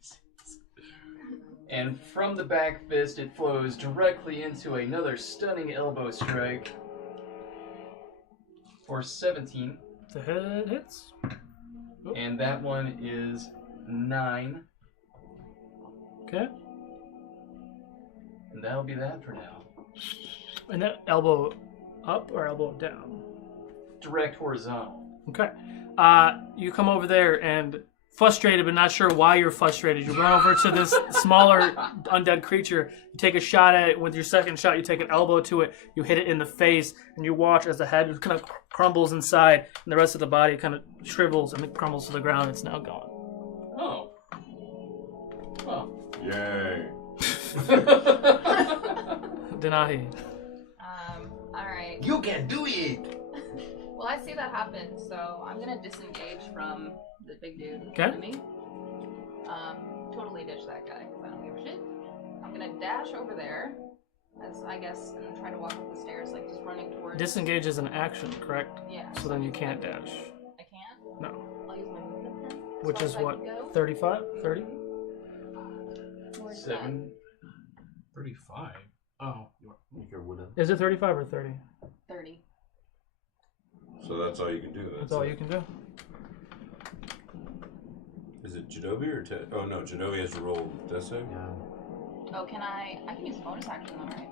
And from the back fist, it flows directly into another stunning elbow strike for 17. The hit hits. And that one is 9. Okay. And that'll be that for now. And that elbow up or elbow down? Direct horizontal. Okay. You come over there and frustrated, but not sure why you're frustrated. You run over to this smaller undead creature. You take a shot at it. With your second shot, you take an elbow to it. You hit it in the face, and you watch as the head kind of crumbles inside, and the rest of the body kind of shrivels and it crumbles to the ground. It's now gone. Oh. Oh. Yay. Denahi. Alright. You can do it. Well, I see that happen, so I'm gonna disengage from the big dude in front of me. Totally ditch that guy because I don't give a shit. I'm gonna dash over there, as I guess, and try to walk up the stairs, like just running towards. Disengage is an action, correct? Yeah. So then you can't dash. I can't. No. I'll use my movement then. As Which far is as I what? can go. 35? 30? Where's that? 7. 35. Oh. Is it 35 or 30? 30. So that's all you can do. That's all you can do. Is it Jadobi or Ted? Oh no, Jadobi has to roll death save? Yeah. Oh, can I can use a bonus action though, right?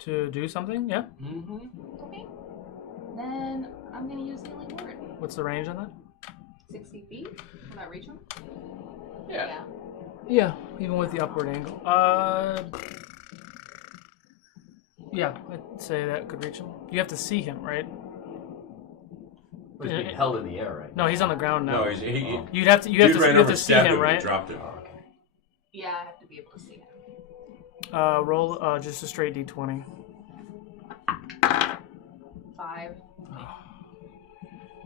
To do something? Yeah. Mm-hmm. Okay. Then I'm gonna use Healing Word. What's the range on that? 60 feet? Will that reach him? Yeah. Yeah, even with the upward angle. Yeah, I'd say that could reach him. You have to see him, right? He's being held in the air, right? No, he's on the ground now. No, he You'd have to. You dude have ran to. You have over, to see stabbed him, him, and right? dropped him. Oh, okay. Yeah, I have to be able to see him. Roll just a straight d20. 5.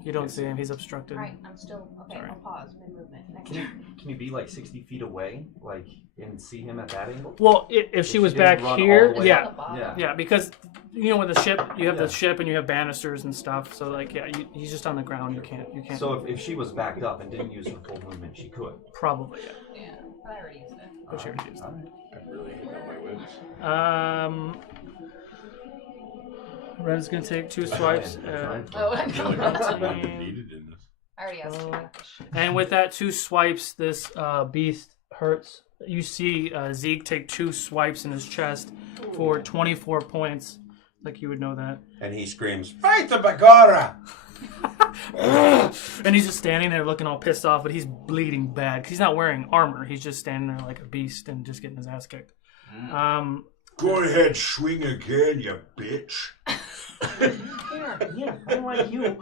You don't see him. He's obstructed. Alright, I'm still okay. Sorry. I'll pause mid movement. Can you be like 60 feet away, like, and see him at that angle? Well, if she was didn't back run here, all the way yeah, up. Yeah. yeah, because you know, with the ship, you have Yeah. the ship and you have banisters and stuff. So like, yeah, he's just on the ground. You can't. So if she was backed up and didn't use her full movement, she could. Probably, yeah. Yeah, I already used it. But she already used it. I really hate how my whips. Red is going to take 2 swipes. Oh, I know. Needed in this. I already asked you. And with that 2 swipes, this beast hurts. You see Zeke take 2 swipes in his chest for 24 points. Like you would know that. And he screams, "Fight the Bagara!" And he's just standing there looking all pissed off, but he's bleeding bad. 'Cause he's not wearing armor. He's just standing there like a beast and just getting his ass kicked. Go ahead, swing again, you bitch. Yeah, I don't like you.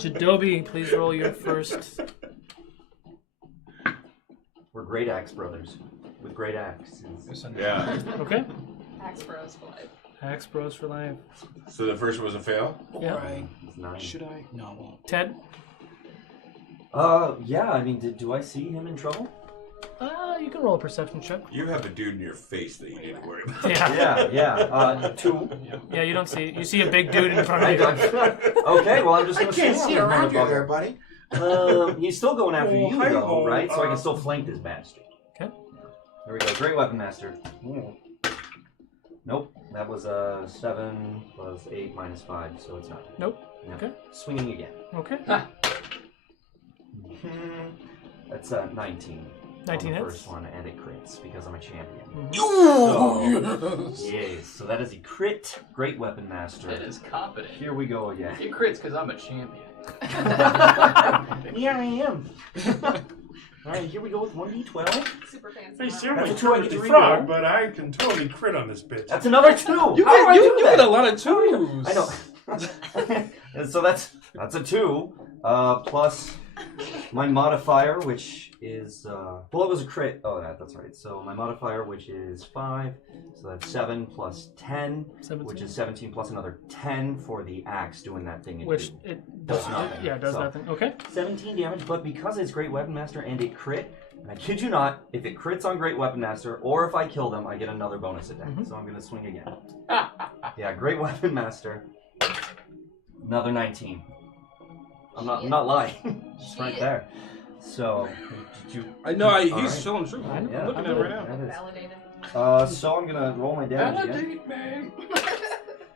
Jadobi, please roll your first. We're great axe brothers with great axes. Yeah. Okay. Axe Bros for life. Axe Bros for life. So the first was a fail? Yeah. It's 9. Should I? No, I won't. Ted? Yeah, I mean, do I see him in trouble? You can roll a perception check. You have a dude in your face that you need to worry about. Yeah. 2. Yeah, you don't see. You see a big dude in front of you. Okay, well, I'm just going to Can't see around you there, buddy. He's still going after you, hi, though, right? So I can still flank this bastard. Okay. There we go. Great weapon master. Nope. That was 7 plus 8 minus 5, so it's not. Nope. No. Okay. Swinging again. Okay. That's 19. 19 on the hits. first one, and it crits because I'm a champion. Mm-hmm. So, yes. So that is a crit. Great weapon master. That is competent. Here we go again. It crits because I'm a champion. Yeah, I am. All right, here we go with 1d12. Super fancy. Hey, huh? certainly That's a 2 I get to the reroll. frog, but I can totally crit on this bitch. That's another 2. You How do I get, do you that? get a lot of 2s. I know. And so that's a 2 plus my modifier, which is well, it was a crit. Oh, that's right. So my modifier, which is 5, so that's 7 plus 10, 17. which is 17 plus another 10 for the axe doing that thing. Which it does. nothing. Yeah, it does So, nothing. Okay. 17 damage, but because it's Great Weapon Master and it crit, and I kid you not, if it crits on Great Weapon Master, or if I kill them, I get another bonus attack. So I'm going to swing again. Yeah, Great Weapon Master. Another 19. I'm not lying. It's right there. So, did you... I know, he's Alright. showing true. I know. I'm looking at it right now. That is- Validated. So I'm going to roll my damage again. Validate, man.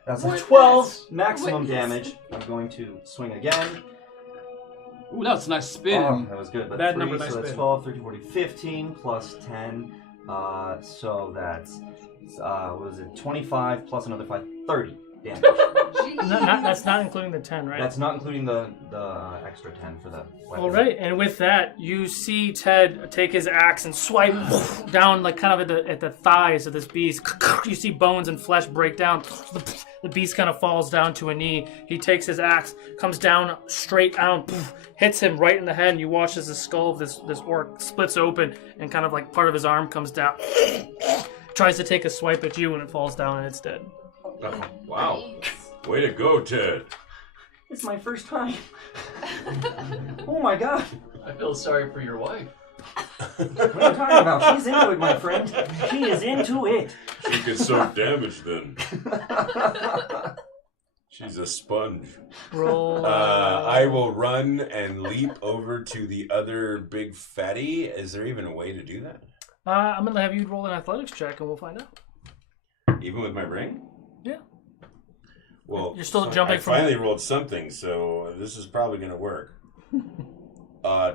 That's a Witness. 12 maximum Witness. damage. I'm going to swing again. Ooh, that was a nice spin. Oh, that was good. But Bad 3, number, so nice that's spin. 12, 13, 14, 15 plus 10. So that's, what was it, 25 plus another 5, 30 damage. That's not including the 10, right? That's not including the extra 10 for the weapon. All right, and with that, you see Ted take his axe and swipe down, like kind of at the thighs of this beast. You see bones and flesh break down. The beast kind of falls down to a knee. He takes his axe, comes down straight down, hits him right in the head, and you watch as the skull of this orc splits open, and kind of like part of his arm comes down. Tries to take a swipe at you, and it falls down, and it's dead. Oh, wow. Way to go, Ted. It's my first time. Oh my god. I feel sorry for your wife. What are you talking about? She's into it, my friend. She is into it. She can soak damage then. She's a sponge. Roll. I will run and leap over to the other big fatty. Is there even a way to do that? I'm going to have you roll an athletics check, and we'll find out. Even with my ring? Yeah. Well, You're still jumping I from- finally rolled something, so this is probably going to work.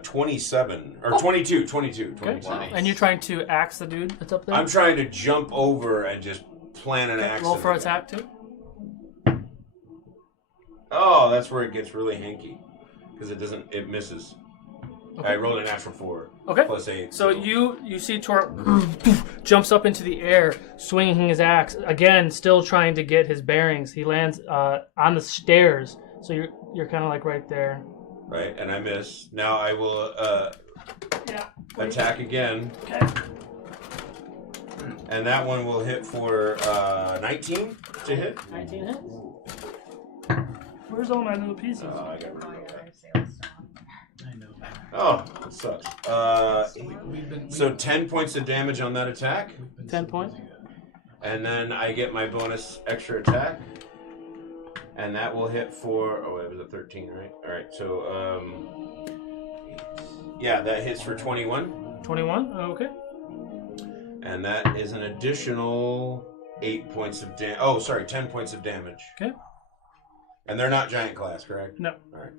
27 or 22. Okay. Nice. And you're trying to axe the dude that's up there? I'm trying to jump over and just plant an axe. Roll in for it. attack, too. Oh, that's where it gets really hanky. Because it misses. Okay. I rolled a natural 4. Okay. Plus 8. So you see Tor jumps up into the air, swinging his axe again, still trying to get his bearings. He lands on the stairs, so you're kind of like right there. Right, and I miss. Now I will attack again. Okay. And that one will hit for 19 to hit. 19 hits. Where's all my little pieces? I got rid of that. I know. Oh, it sucks. So 10 points of damage on that attack. 10 points. And then I get my bonus extra attack. And that will hit for... Oh, it was a 13, right? Alright, so... yeah, that hits for 21. 21? Okay. And that is an additional 8 points of damage. Oh, sorry, 10 points of damage. Okay. And they're not giant class, correct? No. All right.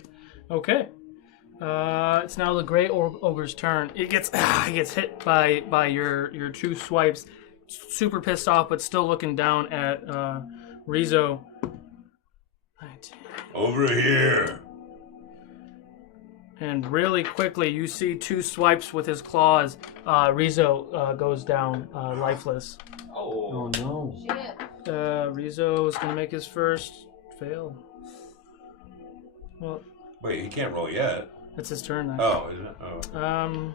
Okay. It's now the Grey Ogre's turn. It gets hit by your two swipes. Super pissed off, but still looking down at Rizzo. 19. Over here. And really quickly, you see two swipes with his claws. Rizzo goes down lifeless. Oh no. Shit. Rizzo is going to make his first fail. Well, Wait, he can't roll yet. it's his turn then. Oh, is it? Oh.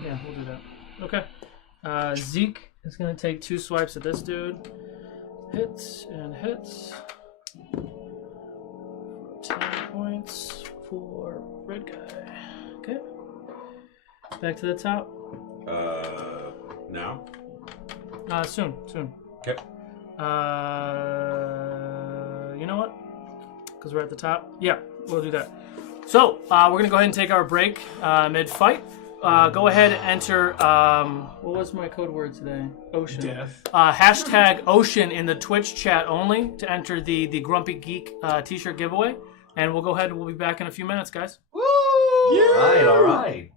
Yeah, we'll do that. Okay. Zeke is going to take two swipes at this dude. Hits and hits. 10 points for red guy. Okay. Back to the top. Now? Soon. Okay. You know what? Because we're at the top. Yeah, we'll do that. So, we're going to go ahead and take our break mid-fight. Go ahead and enter, what was my code word today? Ocean. Death. Hashtag Ocean in the Twitch chat only to enter the Grumpy Geek t-shirt giveaway. And we'll go ahead and we'll be back in a few minutes, guys. Woo! All right.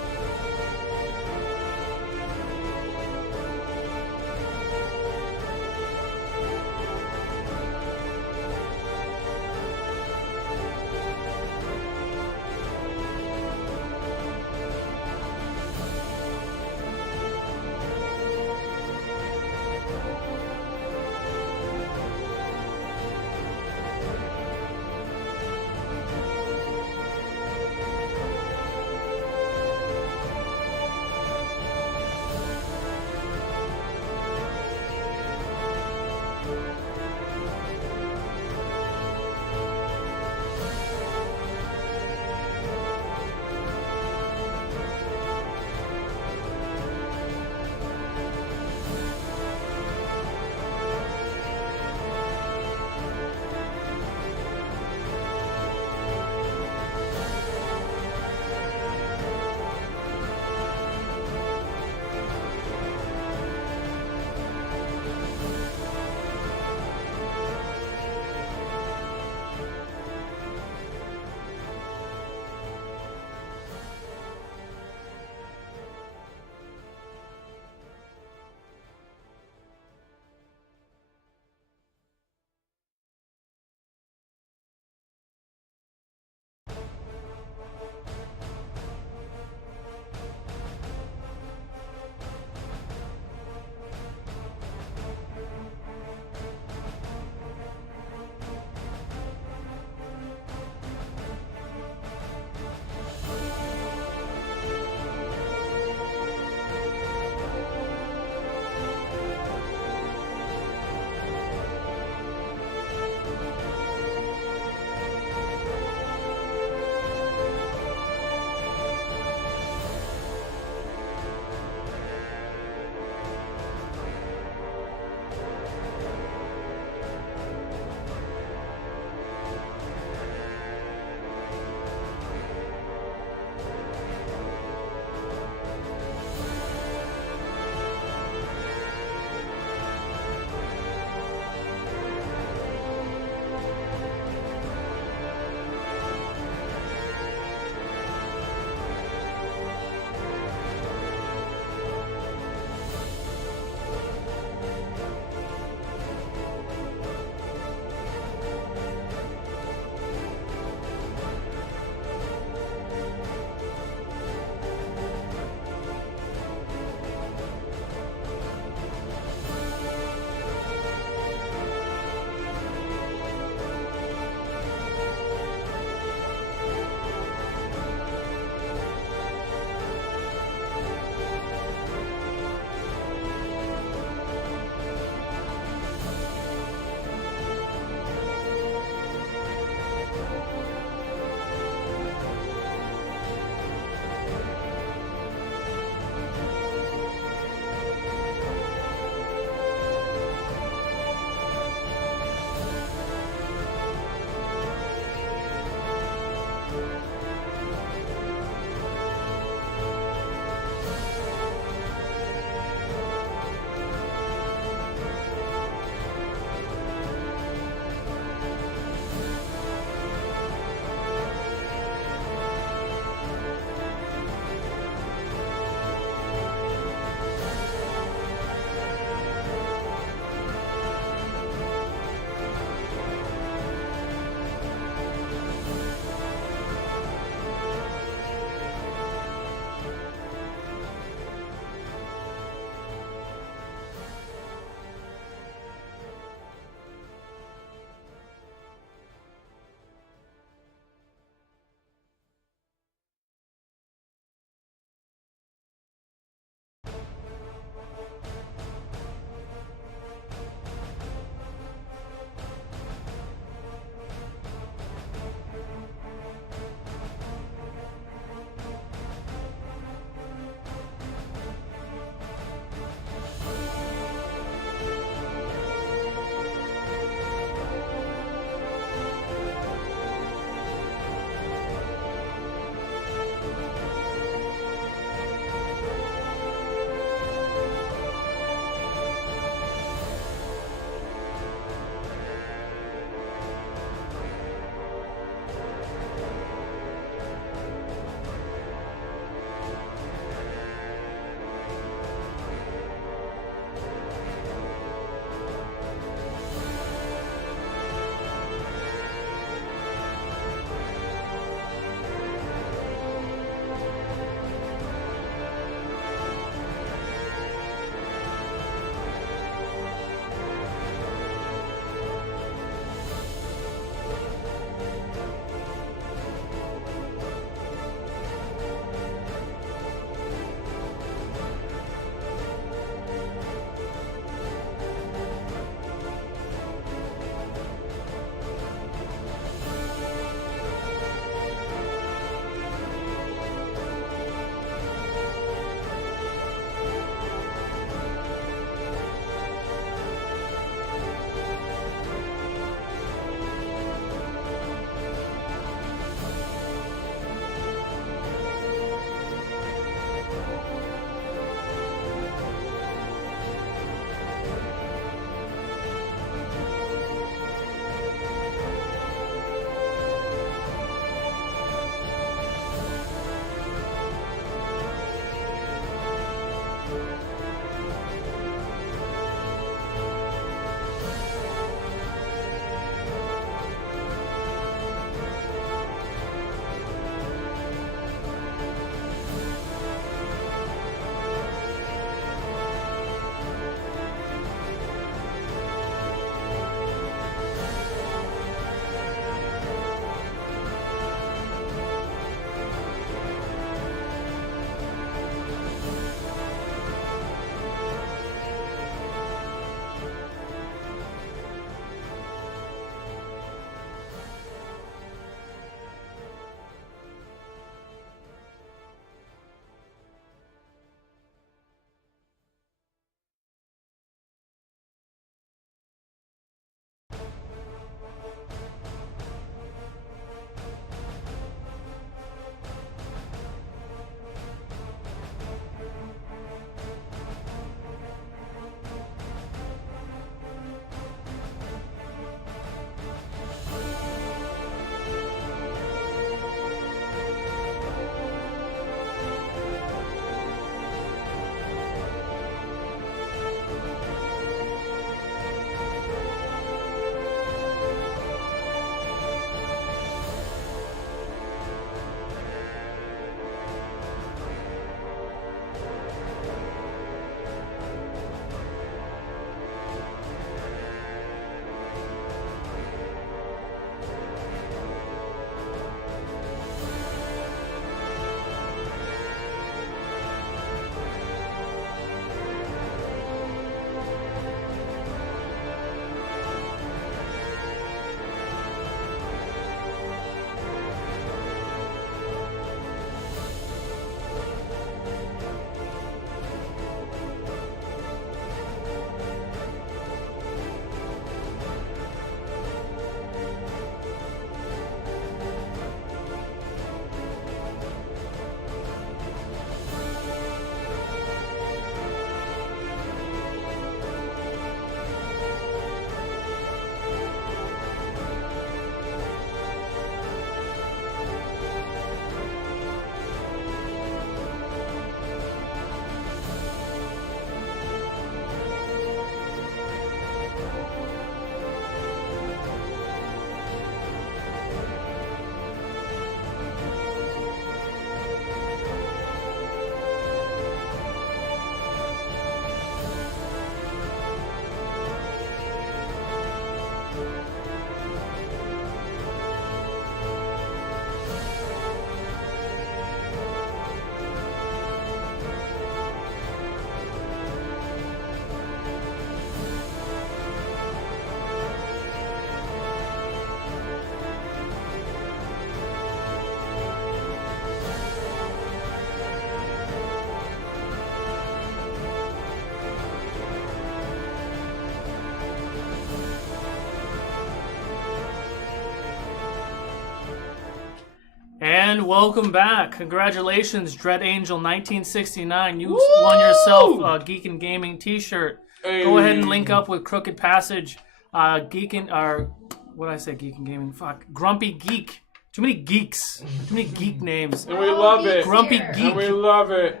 welcome back. Congratulations, Dread Angel 1969. You won yourself a Geek and Gaming t-shirt. Hey. Go ahead and link up with Crooked Passage. What did I say? Geek and Gaming? Fuck. Grumpy Geek. Too many geeks. Too many geek names. And we love it. Grumpy here. Geek. And we love it.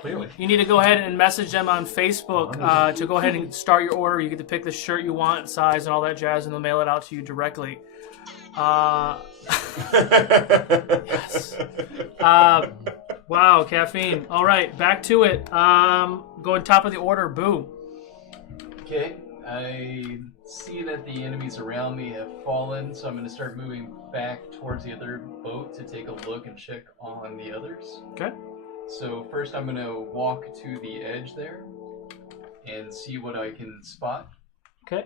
Clearly. You need to go ahead and message them on Facebook to go ahead and start your order. You get to pick the shirt you want, size, and all that jazz, and they'll mail it out to you directly. Yes. Wow, caffeine. All right, back to it. Going top of the order. Boo. Okay, I see that the enemies around me have fallen, so I'm going to start moving back towards the other boat to take a look and check on the others. Okay. So first I'm going to walk to the edge there and see what I can spot. Okay.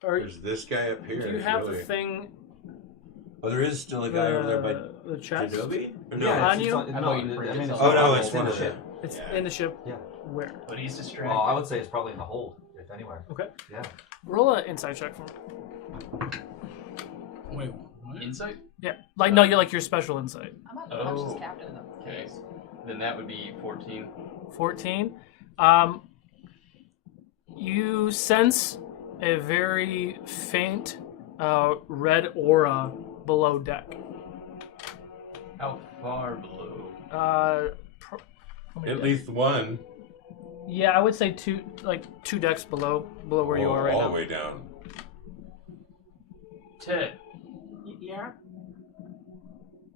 There's this guy up here. Do you It's have really... the thing? Oh, there is still a guy over there by the chest? Adobe? Or no? Yeah, on you? I mean, it's Oh, no, on it's the in the ship. It's Yeah. in the ship. Yeah. Where? But he's distracted. Well, I would say it's probably in the hold, if anywhere. Okay. Yeah. Roll an insight check for me. Wait. Insight? Yeah. Like no, you're like your special insight. I'm not the Oh. captain of the Okay. Then that would be 14. 14. You sense a very faint red aura below deck. How far below? How many At decks? least one. Yeah, I would say two decks below where you are right all now. the way down. Ted, Yeah.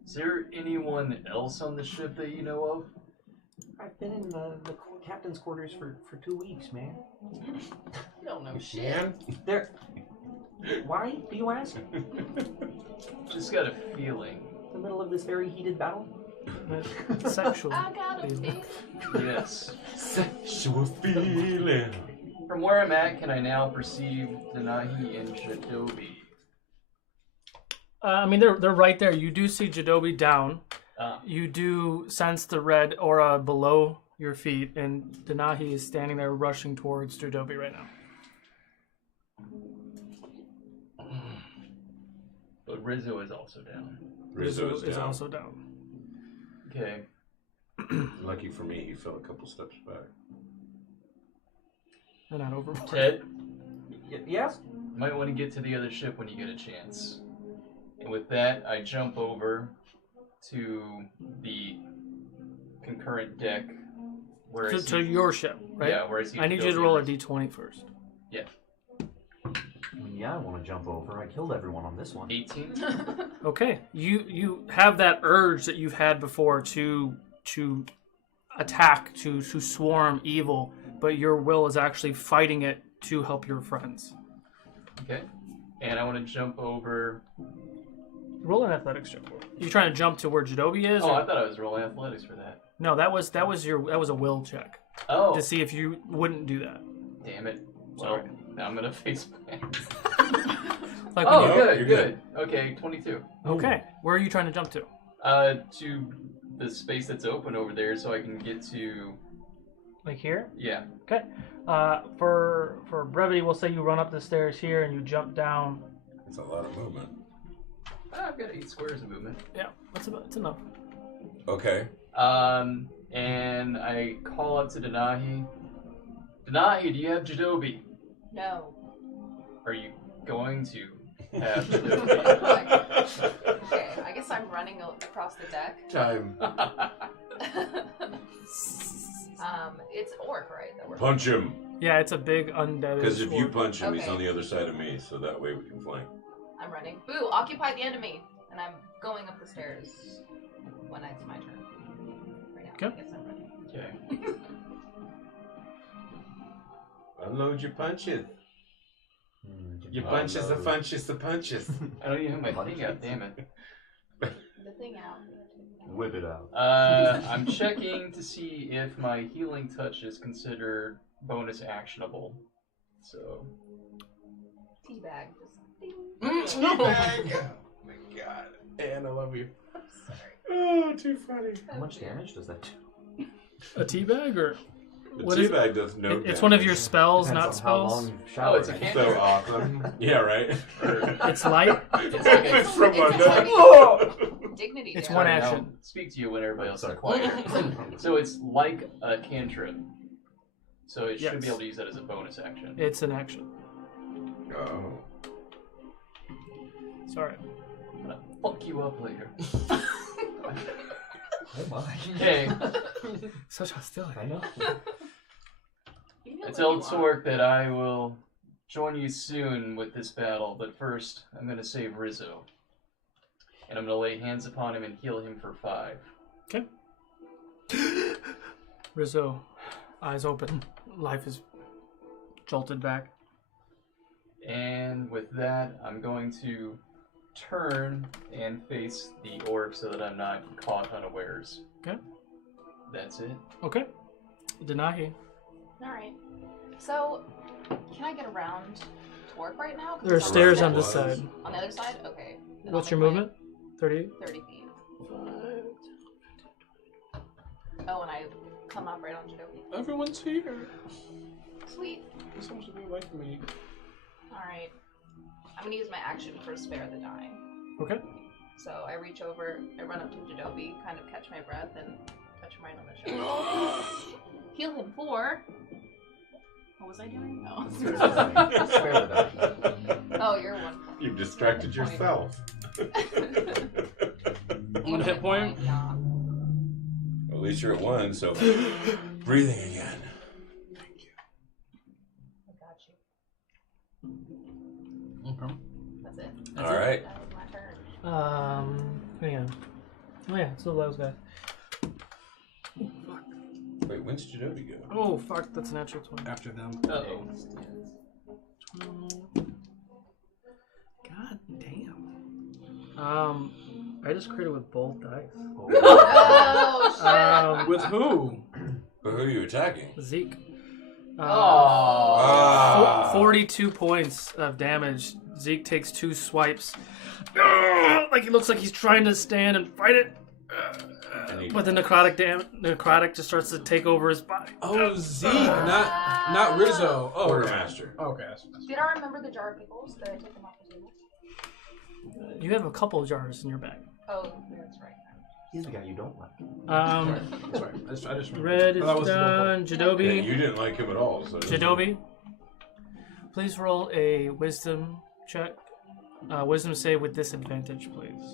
is there anyone else on the ship that you know of? I've been in the captain's quarters for 2 weeks, man. You don't know shit. Man? There. Why, do you ask? Just got a feeling. In the middle of this very heated battle? Sexual. I got a feeling. Yes. Sexual feeling. From where I'm at, can I now perceive Denahi and Jadobi? I mean, they're right there. You do see Jadobi down. Ah. You do sense the red aura below your feet, and Denahi is standing there rushing towards Jadobi right now. But Rizzo is also down. Rizzo is down. also down. Okay. Lucky for me, he fell a couple steps back. They're not overboard. Ted, Yes? you might want to get to the other ship when you get a chance. And with that, I jump over to the concurrent deck where I To see... your ship, right? Yeah, where I see... I need you to Jadobi roll a and Rizzo. d20 first. Yeah. Yeah, I want to jump over. I killed everyone on this one. 18. Okay, you have that urge that you've had before to attack, to swarm evil, but your will is actually fighting it to help your friends. Okay. And I want to jump over... Roll an athletics check. You trying to jump to where Jadobi is? Oh, or- I thought I was rolling athletics for that. No, that was a will check Oh, to see if you wouldn't do that. damn it. Well, Sorry. now I'm going to face plant. Like Oh, when you- good, you're good. Okay, 22. Okay, where are you trying to jump to? To the space that's open over there so I can get to... Like here? Yeah. Okay. For brevity, we'll say you run up the stairs here and you jump down. That's a lot of movement. I've got 8 squares of movement. Yeah, that's enough. Okay. And I call up to Denahi. Denahi, do you have Jadobi? No. Are you going to have Jadobi? Okay, I guess I'm running across the deck. Time. It's orc, right? That we're Punch him. Yeah, it's a big undead. Because if you orc. punch him, he's Okay. on the other side of me, so that way we can flank. I'm running. Boo! Occupy the enemy, and I'm going up the stairs when it's my turn. Right now. Okay. I guess I'm running. Okay. Unload your punches. Your punches, the punches, the punches. I don't even have my thing out, damn it. The thing out. Whip it out. I'm checking to see if my healing touch is considered bonus actionable. So... Teabag. Just ding. Teabag. Oh my god. Anne, I love you. Sorry. Oh, too funny. How much damage does that do? A teabag or The What is teabag does no It's one of your damage. spells, Depends not on how long spells. you've showered. it's a cantrip. So awesome. Yeah, right? It's light. It's like a, It's from it's undead. a dignity. It's there. one Sorry, action. I'll speak to you when everybody else is quiet. So it's like a cantrip. So it should be Yes. able to use that as a bonus action. It's an action. Oh. Sorry. I'm gonna fuck you up later. Oh my. Okay. Such hostility. I know. You know I what tell you are. Torque that I will join you soon with this battle, but first I'm gonna save Rizzo. And I'm gonna lay hands upon him and heal him for 5. Okay. Rizzo, eyes open. Life is jolted back. And with that, I'm going to turn and face the orc so that I'm not caught unawares. Okay. That's it. Okay. Denahi. Alright. So, can I get around Torque right now? 'Cause There are it's stairs the on this Was. side. On the other side? Okay. Then What's I'll your make my movement? 30? 30 feet. Oh, and I come up right on Jadobi. Everyone's here. Sweet. You're supposed to be like me. Alright. I'm gonna use my action for Spare the Dying. Okay. So I reach over, I run up to Jadobi, kind of catch my breath, and touch him right on the shoulder. Heal him for... What was I doing? No. Spare the Oh, you're one. You've distracted yourself. 1 hit point. Yeah. At least you're at 1, so breathing again. I got you. Okay. That's it. All right. That was my turn. Hang on. Oh yeah, so those guys. Wait, when's Jadobi go? Oh fuck, that's a natural 20. After them. Uh-oh. God damn. I just critted with both dice. Oh, shit. With who? But who are you attacking? Zeke. Oh. Ah. 42 points of damage. Zeke takes 2 swipes. Like he looks like he's trying to stand and fight it. But the necrotic just starts to take over his body. Oh, Zeke, not Rizzo. Oh, Quartermaster. Okay. Did I remember the jar of pickles? Did I take them off the table? You have a couple of jars in your bag. Oh, that's right. He's the guy you don't like. Sorry. I just Red is that was the done. Yeah, Jadobi. you didn't like him at all. So Jadobi. Please roll a wisdom check. Wisdom save with disadvantage, please.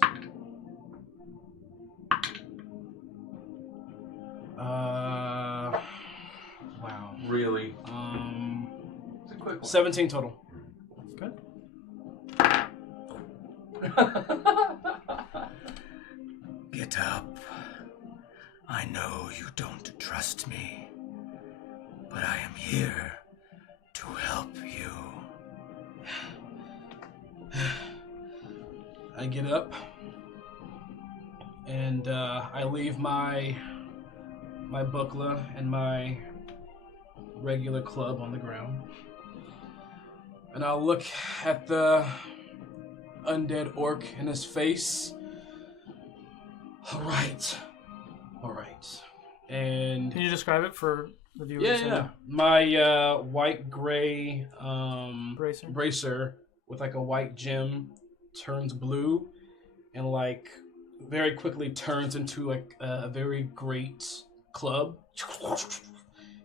Wow. Really? It's a quick one. 17 total. Okay. Get up. I know you don't trust me, but I am here to help you. I get up and I leave my buckler and my regular club on the ground, and I'll look at the undead orc in his face. All right. And Can you describe it for the viewers? yeah. My white gray Bracer. bracer with like a white gem turns blue and like very quickly turns into like a very great club. It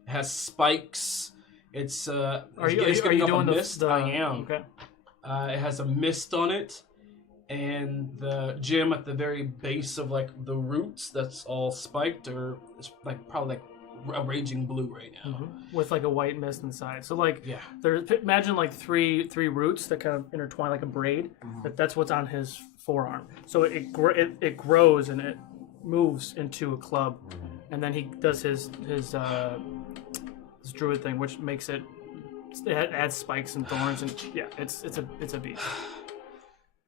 has spikes. It's Are it's you getting up a doing mist. the I am. Okay. It has a mist on it, and the gem at the very base of like the roots that's all spiked, or it's like probably like a raging blue right now. With like a white mist inside. So like Yeah. imagine like three roots that kind of intertwine like a braid. That's what's on his forearm. So it grows and it moves into a club, and then he does his druid thing, which makes it adds spikes and thorns, and yeah, it's a beast.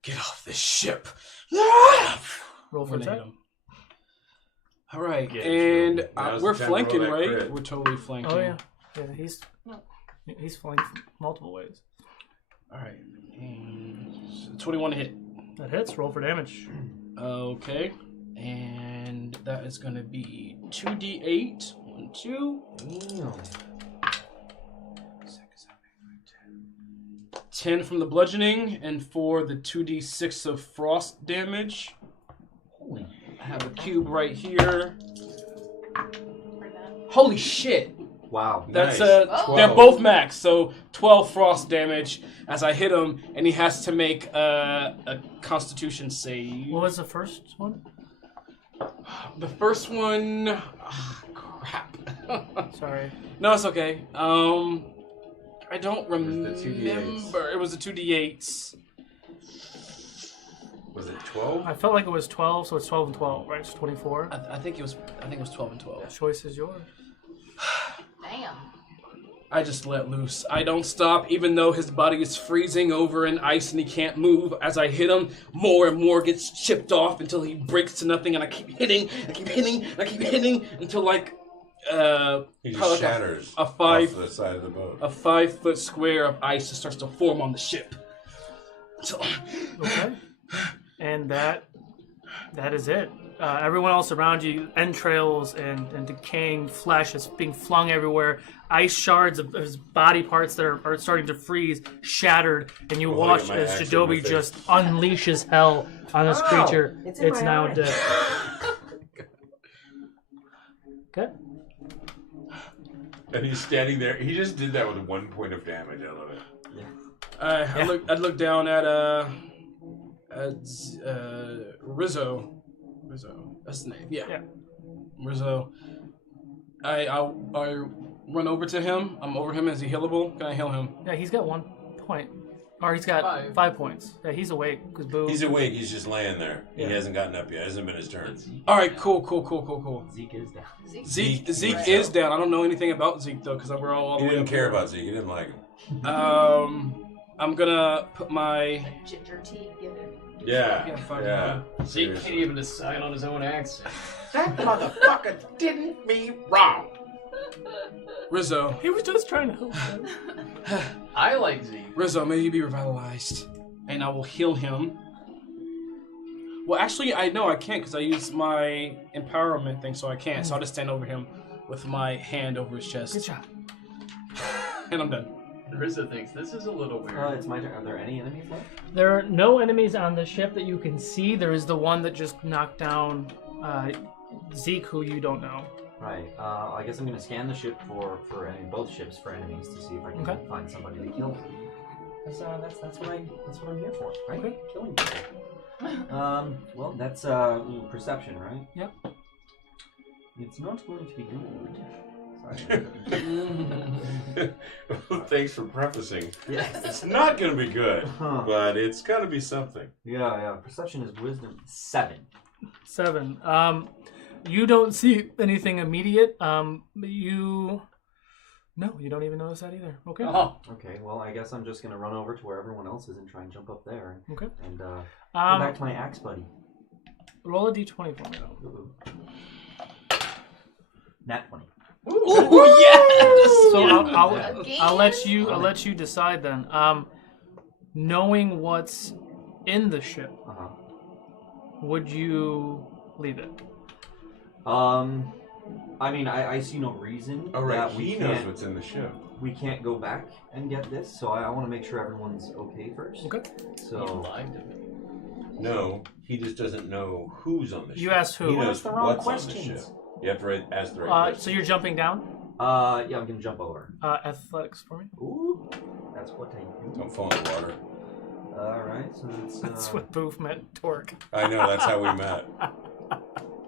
Get off this ship. Roll for attack. All right, Yeah, and sure. Now's we're the time to roll flanking, that right? crit. We're totally flanking. Oh yeah, he's flanked multiple ways. All right, and 21 to hit. That hits. Roll for damage. Okay, and that is going to be 2d8. 1, 1, 2. Damn. 10 from the bludgeoning, and for the 2d6 of frost damage. Holy. I have a cube right here. Holy shit! Wow. That's Nice. they're both max, so 12 frost damage as I hit him, and he has to make a Constitution save. What was the first one? The first one, crap. Sorry. No, it's okay. I don't the remember. 2d8s. It was the 2d8s. Was it 12? I felt like it was 12, so it's 12 and 12, right? It's 24. I think it was 12 and 12. Choice is yours. Damn. I just let loose. I don't stop, even though his body is freezing over in ice and he can't move. As I hit him, more and more gets chipped off until he breaks to nothing, and I keep hitting, until like He probably just like shatters a 5 off the side of the boat. a 5 foot square of ice that starts to form on the ship. So, Okay. And that is it. Everyone else around you, entrails and decaying flesh is being flung everywhere. Ice shards of his body parts that are starting to freeze, shattered, and you Oh, watch look at my as axe in my Jadobi face. just unleashes hell on this creature. It's now eye. dead. Okay. And he's standing there. He just did that with 1 point of damage. I love it. I look down at Rizzo. That's the name. Yeah. Rizzo. I run over to him. I'm over him. Is he healable? Can I heal him? Yeah, he's got 1 point. Or he's got 5 points. Yeah, he's awake because Boo. He's awake. He's just laying there. Yeah. He hasn't gotten up yet. It hasn't been his turn. All right, cool. Zeke is down. Zeke is down. I don't know anything about Zeke though, because we're all the He way didn't up care here. about Zeke. He didn't like him. I'm gonna put my Ginger tea, give it. Yeah. fuck Yeah. Zeke can't even decide on his own accent. That motherfucker didn't me wrong. Rizzo. He was just trying to help him. I like Zeke. Rizzo, may you be revitalized, and I will heal him. Well, actually, I know I can't because I use my empowerment thing, so I can't. So I'll just stand over him with my hand over his chest. Good job. And I'm done. Rizzo thinks this is a little weird. It's my turn. Are there any enemies left? There are no enemies on the ship that you can see. There is the one that just knocked down Zeke, who you don't know. Right. I guess I'm going to scan the ship for both ships for enemies to see if I can find somebody to kill. Because that's what I'm here for, right? Okay. Killing people. Well, that's perception, right? Yep. It's not going to be good. Sorry. Thanks for prefacing. Yes. It's not going to be good, Huh. but it's got to be something. Yeah. Perception is wisdom 7. 7. You don't see anything immediate. You don't even notice that either. Okay. Oh. Okay. Well, I guess I'm just going to run over to where everyone else is and try and jump up there. Okay. And go back to my axe buddy. Roll a d20 for me, though. Ooh. Nat 20. Ooh, yes! So Again? I'll let you decide then. Knowing what's in the ship, would you leave it? I mean, I see no reason Oh, right. that He knows what's in the ship. we can't go back and get this, so I want to make sure everyone's okay first. Okay. So No, he just doesn't know who's on the ship. You asked who. He Well, knows that's the wrong what's on the questions. ship. You have to ask the right question. So you're jumping down? yeah, I'm gonna jump over. Athletics for me. Ooh, that's what I do. Don't fall in the water. All right, so it's. That's what Boof meant, Torque. I know, that's how we met.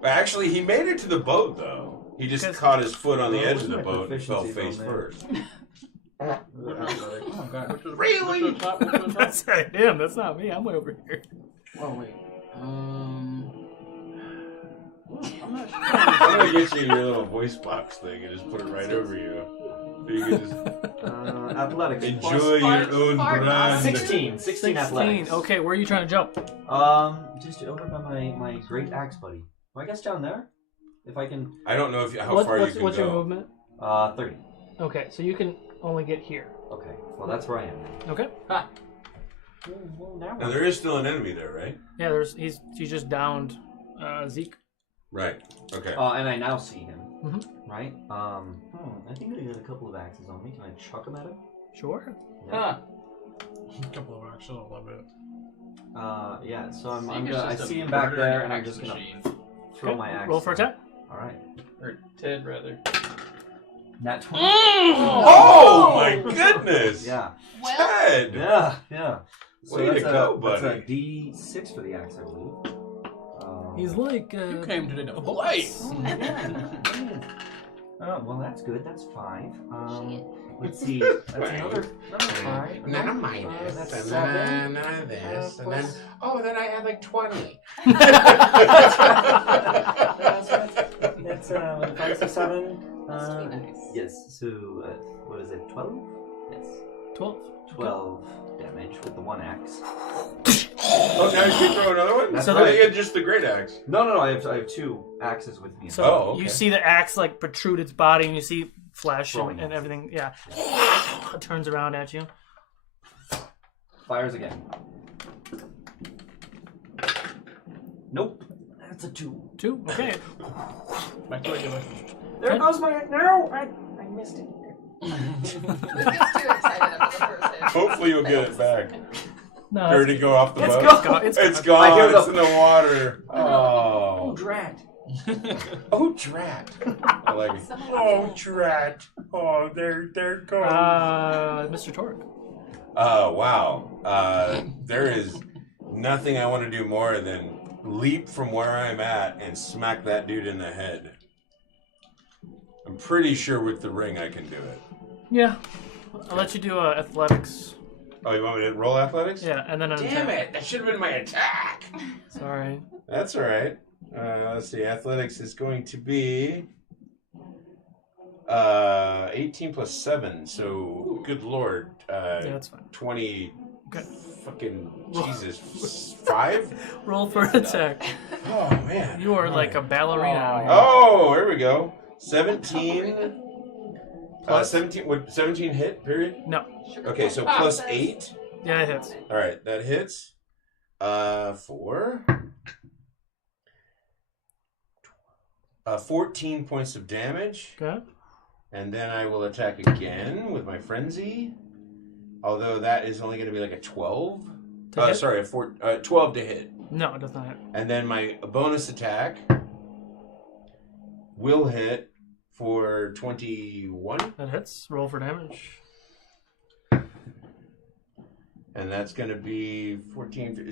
Actually, he made it to the boat, though. He just caught his foot on the edge of the boat and fell face first. Oh god. Really? That's him. That's not me. I'm way over here. Oh wait. I'm gonna get you your little voice box thing and just put it right over you. So you can just athletics. enjoy your own brand. 16 athletics. Okay, where are you trying to jump? Just over by my great axe buddy. Well, I guess down there, if I can. I don't know how far you can what's go. your movement? 30. Okay, so you can only get here. Okay, well that's where I am. Okay. Well, now Now there is still an enemy there, right? Yeah, he's just downed Zeke. Right. Okay. And I now see him. Right? I think I got a couple of axes on me. Can I chuck them at him? Sure. Huh. A couple of axes, I love it. Yeah, so I'm Seeing gonna, I is just a see him back murdering there, and I'm axe just gonna machine. throw my axe. Roll for attack. Alright. Or Ted, rather. Nat 20. Oh my goodness! Yeah. Well, Ted! Yeah. So Way to that's go, That's a buddy. D6 for the axe, I believe. He's like You came today to fight. Oh, well, that's good. That's 5. Shit. Let's see. That's another 5. And then a minus, That's and 7. then this, and then then I had like 20. That's 5, 6, 7. Must be nice. Yes. So what is it? 12? Yes. 12. 12 damage with the one axe. Oh, now you can throw another one? That's So right. you had just the great axe. No. I have 2 axes with me. So Oh, okay. you see the axe like protrude its body, and you see flash Throwing and it. everything. Yeah, it turns around at you. Fires again. Nope. That's a 2. 2. Okay. Back to regular. There goes my... No! I missed it. He gets too excited after the first hit. Hopefully you'll get it back. No, Or did it go off the It's boat? gone. It's It's gone. I hear gone. It's the- in the water. Oh, Oh. drat. Oh, drat. I like it. Oh, drat. Oh, there goes. Mr. Torque. Wow. There is nothing I want to do more than leap from where I'm at and smack that dude in the head. I'm pretty sure with the ring I can do it. Yeah. I'll let you do athletics. Oh, you want me to roll athletics? Yeah, and then an Damn attack. it! That should have been my attack. Sorry. That's all right. Let's see. Athletics is going to be 18 plus 7. So, good lord. Yeah, that's fine. 20. Okay. Fucking Jesus. 5? Roll for attack. Oh, man. You are like a ballerina. out here. Oh, here we go. 17. 17. Would 17 hit, period? No. Okay, so plus 8. Yeah, it hits. All right, that hits. 4. 14 points of damage. Okay. And then I will attack again with my frenzy. Although that is only going to be like a 12. To hit? Sorry, a 12 to hit. No, it does not hit. And then my bonus attack will hit for 21. That hits. Roll for damage. And that's going to be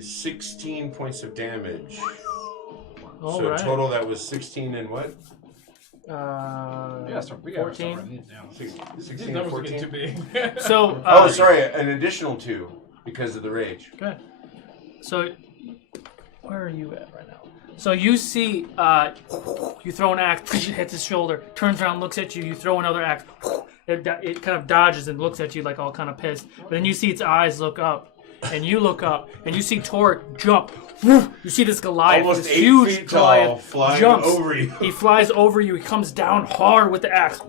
16 points of damage. All So right. total that was 16 and what? Yeah, so we got 14. These 16 numbers are 14? getting too big. So. Oh, sorry, an additional 2 because of the rage. Okay. So, where are you at right now? So you see, you throw an axe, it hits his shoulder, turns around, looks at you. You throw another axe, it kind of dodges and looks at you like all kind of pissed. But then you see its eyes look up, and you look up, and you see Torque jump. You see this Goliath, Almost this 8 huge feet tall, Goliath, flying jumps over you. He flies over you. He comes down hard with the axe,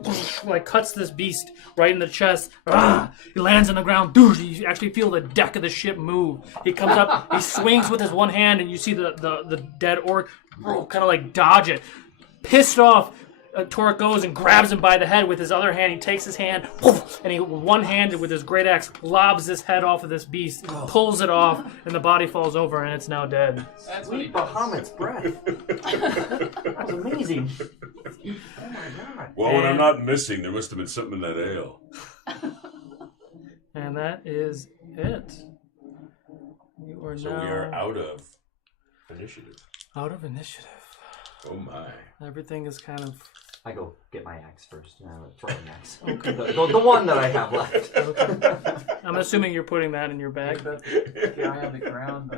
like cuts this beast right in the chest. He lands on the ground. You actually feel the deck of the ship move. He comes up. He swings with his one hand, and you see the dead orc kind of like dodge it. Pissed off, Torque goes and grabs him by the head with his other hand. He takes his hand, and he one-handed with his great axe lobs his head off of this beast, pulls it off, and the body falls over, and it's now dead. That's what he Sweet does. Bahamut's breath. That was amazing. Oh my god. Well, when I'm And- not missing, there must have been something in that ale. And that is it. You are So now we are out of initiative. out of initiative. Oh my. Everything is kind of I go get my axe first. Throwing axe. Okay. The one that I have left. okay. I'm assuming you're putting that in your bag. The guy on the ground.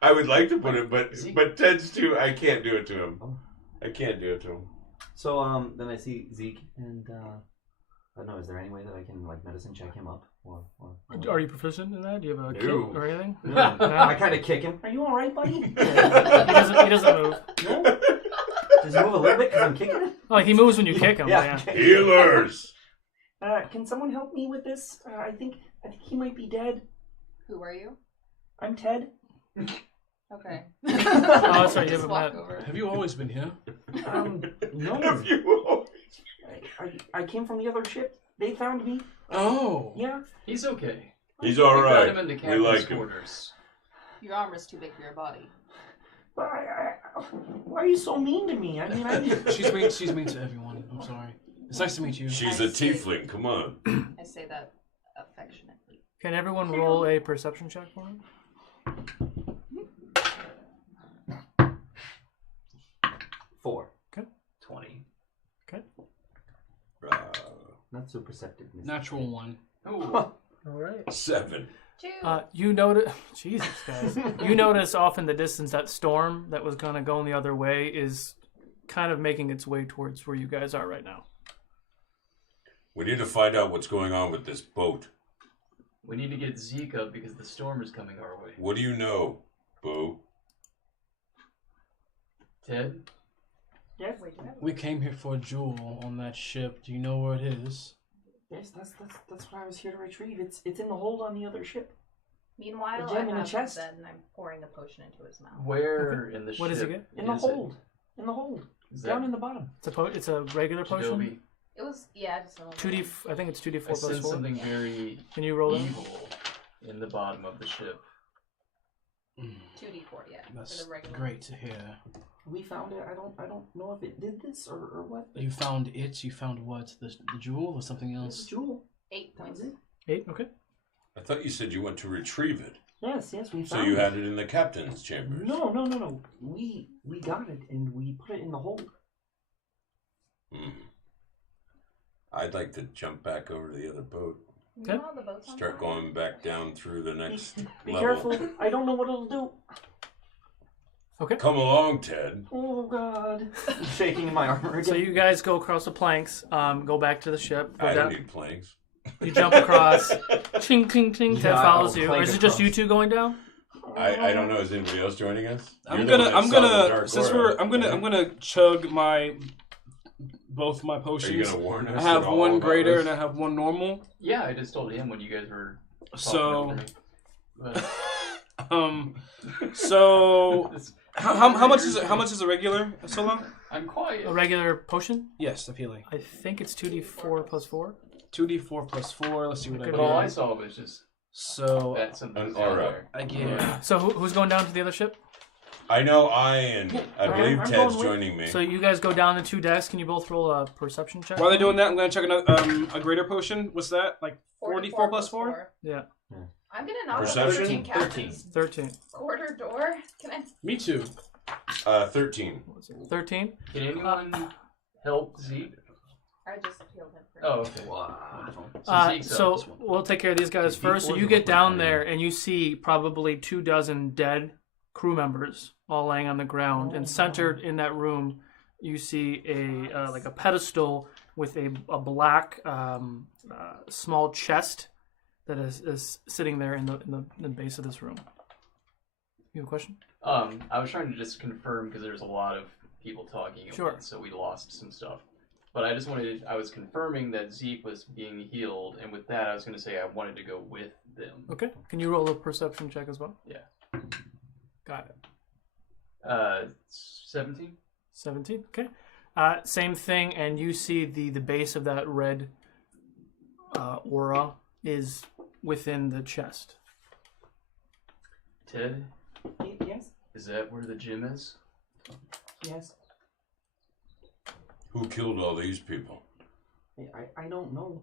I would like to put it, but Is he- Ted's too. I can't do it to him. I can't do it to him. So then I see Zeke and I don't know. Is there any way that I can like medicine check him up? Or Are you proficient in that? Do you have a No. kit or anything? No. No? I kind of kick him. Are you all right, buddy? He doesn't move. No. Does he move a little bit because I'm kicking him? Oh, he moves when you kick him. Yeah. Yeah. okay. Healers. Can someone help me with this? I think he might be dead. Who are you? I'm Ted. Okay. Oh, sorry, you Just haven't walk met. over. Have you always been here? No. If you will. I came from the other ship. They found me. Oh. Yeah. He's okay. He's all We got right. him into We captain's like him. quarters. Your armor's too big for your body. But why are you so mean to me? I mean, She's mean to everyone. I'm sorry. It's nice to meet you. She's a tiefling. Come on. I say that affectionately. Can everyone roll a perception check for me? 4. Okay. 20. Okay. Not so perceptive. Natural 1. Ooh. All right. 7. 2. You notice, Jesus, guys. You notice off in the distance that storm that was going to go in the other way is kind of making its way towards where you guys are right now. We need to find out what's going on with this boat. We need to get Zeke up because the storm is coming our way. What do you know, Boo? Ted? Yes. We came here for a jewel on that ship. Do you know where it is? Yes, that's what I was here to retrieve. It's in the hold on the other ship. Meanwhile, A gem I in have the chest. Zed and I'm pouring a potion into his mouth. Where in the ship? What does it get? In the is it? hold. In the hold. Is Down that in the bottom. It's a regular potion. Jadobi? It was, yeah, just a little 2d. I think it's 2d4 I plus sense 4. something very Can you roll that? evil in the bottom of the ship. 2d4, yeah. That's for the regular. great to hear. We found it. I don't know if it did this or what. You found it? You found what? The jewel or something It's else? a jewel. 8 That was points. it. 8, okay. I thought you said you went to retrieve it. Yes, we So found you it. had it in the captain's chambers. No. We got it and we put it in the hold. I'd like to jump back over to the other boat. Okay. No, the boat's on Start fire. going back down through the next Be level. careful. I don't know what it'll do. Okay. Come along, Ted. Oh God! I'm shaking in my armor again. So you guys go across the planks, go back to the ship. Go I don't down. need planks. You jump across. Ching, ching, ching. Ted Yeah, follows I'll you. Or plank is it just you across. two going down? I don't know. Is anybody else joining us? I'm You're the one that saw the dark aura, I'm right? gonna chug both my Are you potions. gonna warn us? I have at all one about greater this? and I have one normal. Yeah, I just told him when you guys were talking So- over me. But So this- how much is it? How much is a regular solo? I'm quiet. A regular potion? Yes, appealing. I think it's 2d4 plus 4. 2d4 plus 4. Let's see what I But all I get. saw was just So that something An was down aura. there. I get. So who's going down to the other ship? I know I believe I'm Ted's going with- joining me. So you guys go down the 2 decks. Can you both roll a perception check? While they're doing that, I'm gonna check another a greater potion. What's that? Like 44 plus 4? Yeah. I'm gonna knock Perception? 13 captains. 13. Quarter door. Can I? Me too. 13. What was it? 13? Can anyone help Zeke? I just healed him. For Oh, okay. Wonderful. Zeke's So up. we'll take care of these guys first. So you get down there and you see probably 24 dead crew members all laying on the ground. And centered in that room, you see a like a pedestal with a black small chest that is sitting there in the base of this room. You have a question? I was trying to just confirm because there's a lot of people talking at Sure. once, so we lost some stuff. But I just wanted I was confirming that Zeke was being healed, and with that I was going to say I wanted to go with them. Okay. Can you roll a perception check as well? Yeah. Got it. 17? 17. Okay. Same thing, and you see the base of that red aura is within the chest. Ted, Yes. is that where the gym is? Yes. Who killed all these people? I don't know.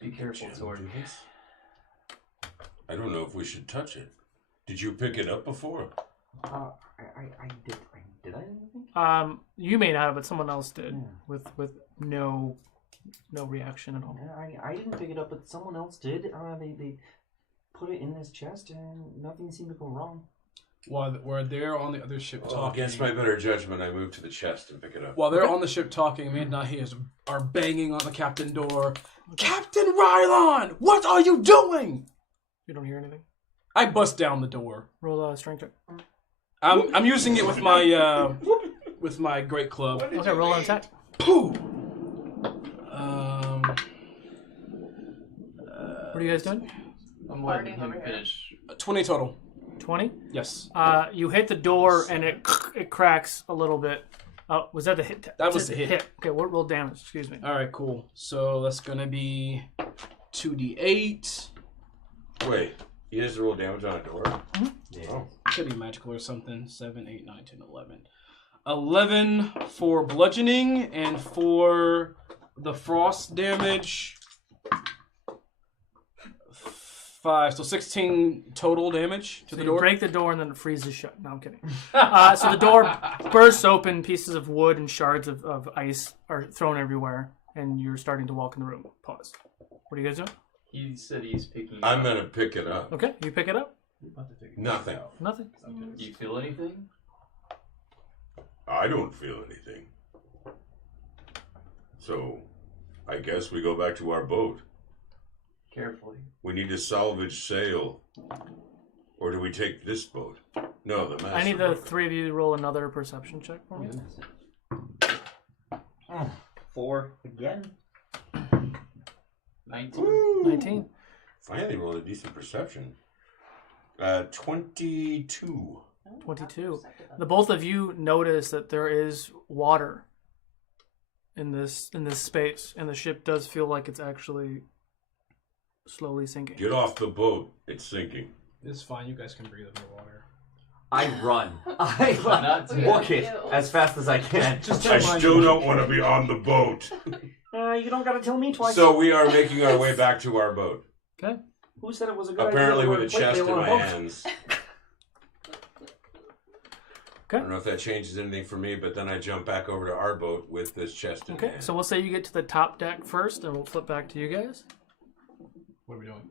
Be careful, Tori. I don't know if we should touch it. Did you pick it up before? I did. Did I anything? You may not have, but someone else did Yeah. with no reaction at all. I didn't pick it up, but someone else did. They put it in this chest, and nothing seemed to go wrong. While we're there on the other ship Oh, talking. against my better judgment, I moved to the chest and pick it up. While they're on the ship talking, me and Nahis are banging on the captain door. Captain Rylon, what are you doing? You don't hear anything. I bust down the door. Roll a strength check. I'm using it with my great club. Okay, roll an attack. Pooh. What are you guys doing? I'm letting Partying him over here. finish. 20 total. 20? Yes. You hit the door and it cracks a little bit. Oh, was that the hit? That was the hit. Okay, what roll damage? Excuse me. All right, cool. So that's gonna be 2d8. Wait, he has to roll damage on a door? Yeah. Oh. Could be magical or something. 7, 8, 9, 10, 11. 11 for bludgeoning, and for the frost damage, 5. So 16 total damage to So the you door. break the door and then it freezes shut. No, I'm kidding. So the door bursts open, pieces of wood and shards of ice are thrown everywhere, and you're starting to walk in the room. Pause. What are you guys doing? He said he's picking. I'm gonna pick it up. Okay, you pick it up? Nothing. Nothing. Do you feel anything? I don't feel anything. So, I guess we go back to our boat. Carefully. We need to salvage sail. Or do we take this boat? No, the master I need the boat. three of you to roll another perception check for me. 4 again. 19. Woo! 19. Finally rolled a decent perception. 22. 22. The both of you notice that there is water in this space, and the ship does feel like it's actually slowly sinking. Get off the boat. It's sinking. It's fine. You guys can breathe underwater. I run. I book it as fast as I can. I still don't want to be on the boat. You don't gotta tell me twice. So we are making our way back to our boat. Okay. Who said it was a good Apparently idea? with a chest in my hands. Okay. I don't know if that changes anything for me, but then I jump back over to our boat with this chest in Okay, hand. so we'll say you get to the top deck first, and we'll flip back to you guys. What are we doing?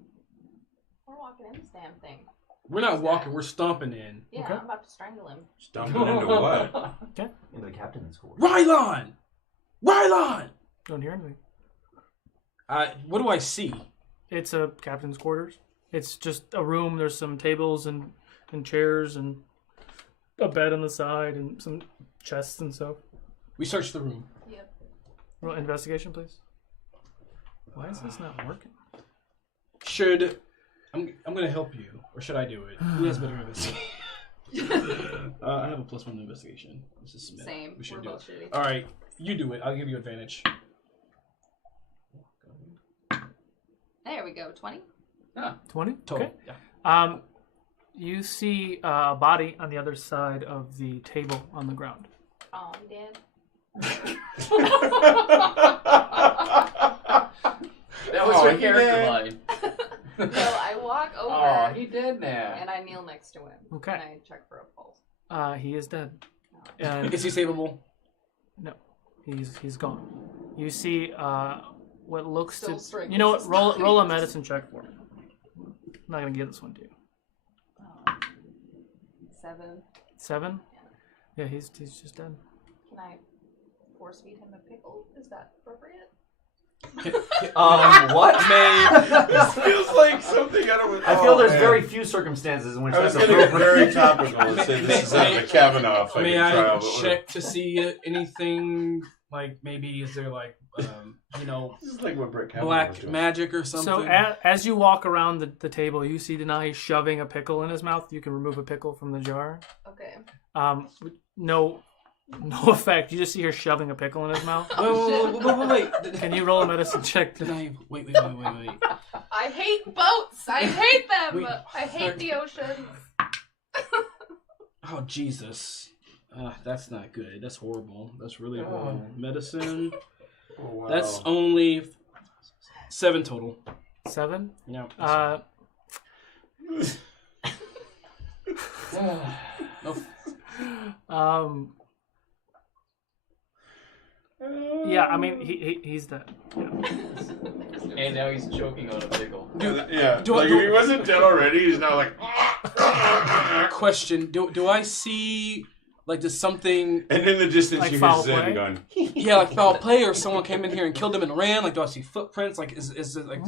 We're walking in this damn thing. We're not walking. We're stomping in. Yeah, Okay. I'm about to strangle him. Stomping into what? Okay. Into the captain's quarters. Rylon! Rylon! Don't hear anything. What do I see? It's a captain's quarters. It's just a room. There's some tables and chairs and a bed on the side and some chests and stuff. We searched the room. Yep. Roll investigation, please. Why is this not working? Should I'm gonna help you, or should I do it? Who has better investigation? I have a +1 investigation. This is Smith. Same. We should We're do both it. shitty. All right, you do it. I'll give you advantage. There we go. 20. 20? Total. Okay. Yeah. You see a body on the other side of the table on the ground. Oh, I'm dead. That was her character line. So I walk over. Oh, he dead now. And I kneel next to him. Okay. And I check for a pulse. He is dead. And Is he savable? no, he's gone. You see what looks Still to strangles you know what? his Roll body. a medicine check for me. I'm not gonna give this one to you. 7. 7? Yeah, he's just dead. Can I force feed him a pickle? Is that appropriate? What? This feels like something out of. I feel there's very few circumstances in which I was that's going to get appropriate. very topical and say this is out of the Kavanaugh fighting May I trial. but check to see anything? Like maybe is there like This is like what Brett Kavanaugh was black doing. magic or something? So as you walk around the table, you see Denai shoving a pickle in his mouth. You can remove a pickle from the jar. Okay. No effect. You just see her shoving a pickle in his mouth. Wait. Can you roll a medicine check? Wait. I hate boats. I hate them. Wait. I hate the ocean. Oh Jesus. That's not good. That's horrible. That's really horrible. Medicine. Oh, wow. That's only 7 total. 7? No. Yeah, I mean he's dead. Yeah. And now he's choking on a pickle. Yeah, like if he wasn't dead already, he's now like. Question: Do I see like does something? And in the distance, Like you foul hear Zen play? going. Yeah, like foul play, or someone came in here and killed him and ran. Like, do I see footprints? Like, is it like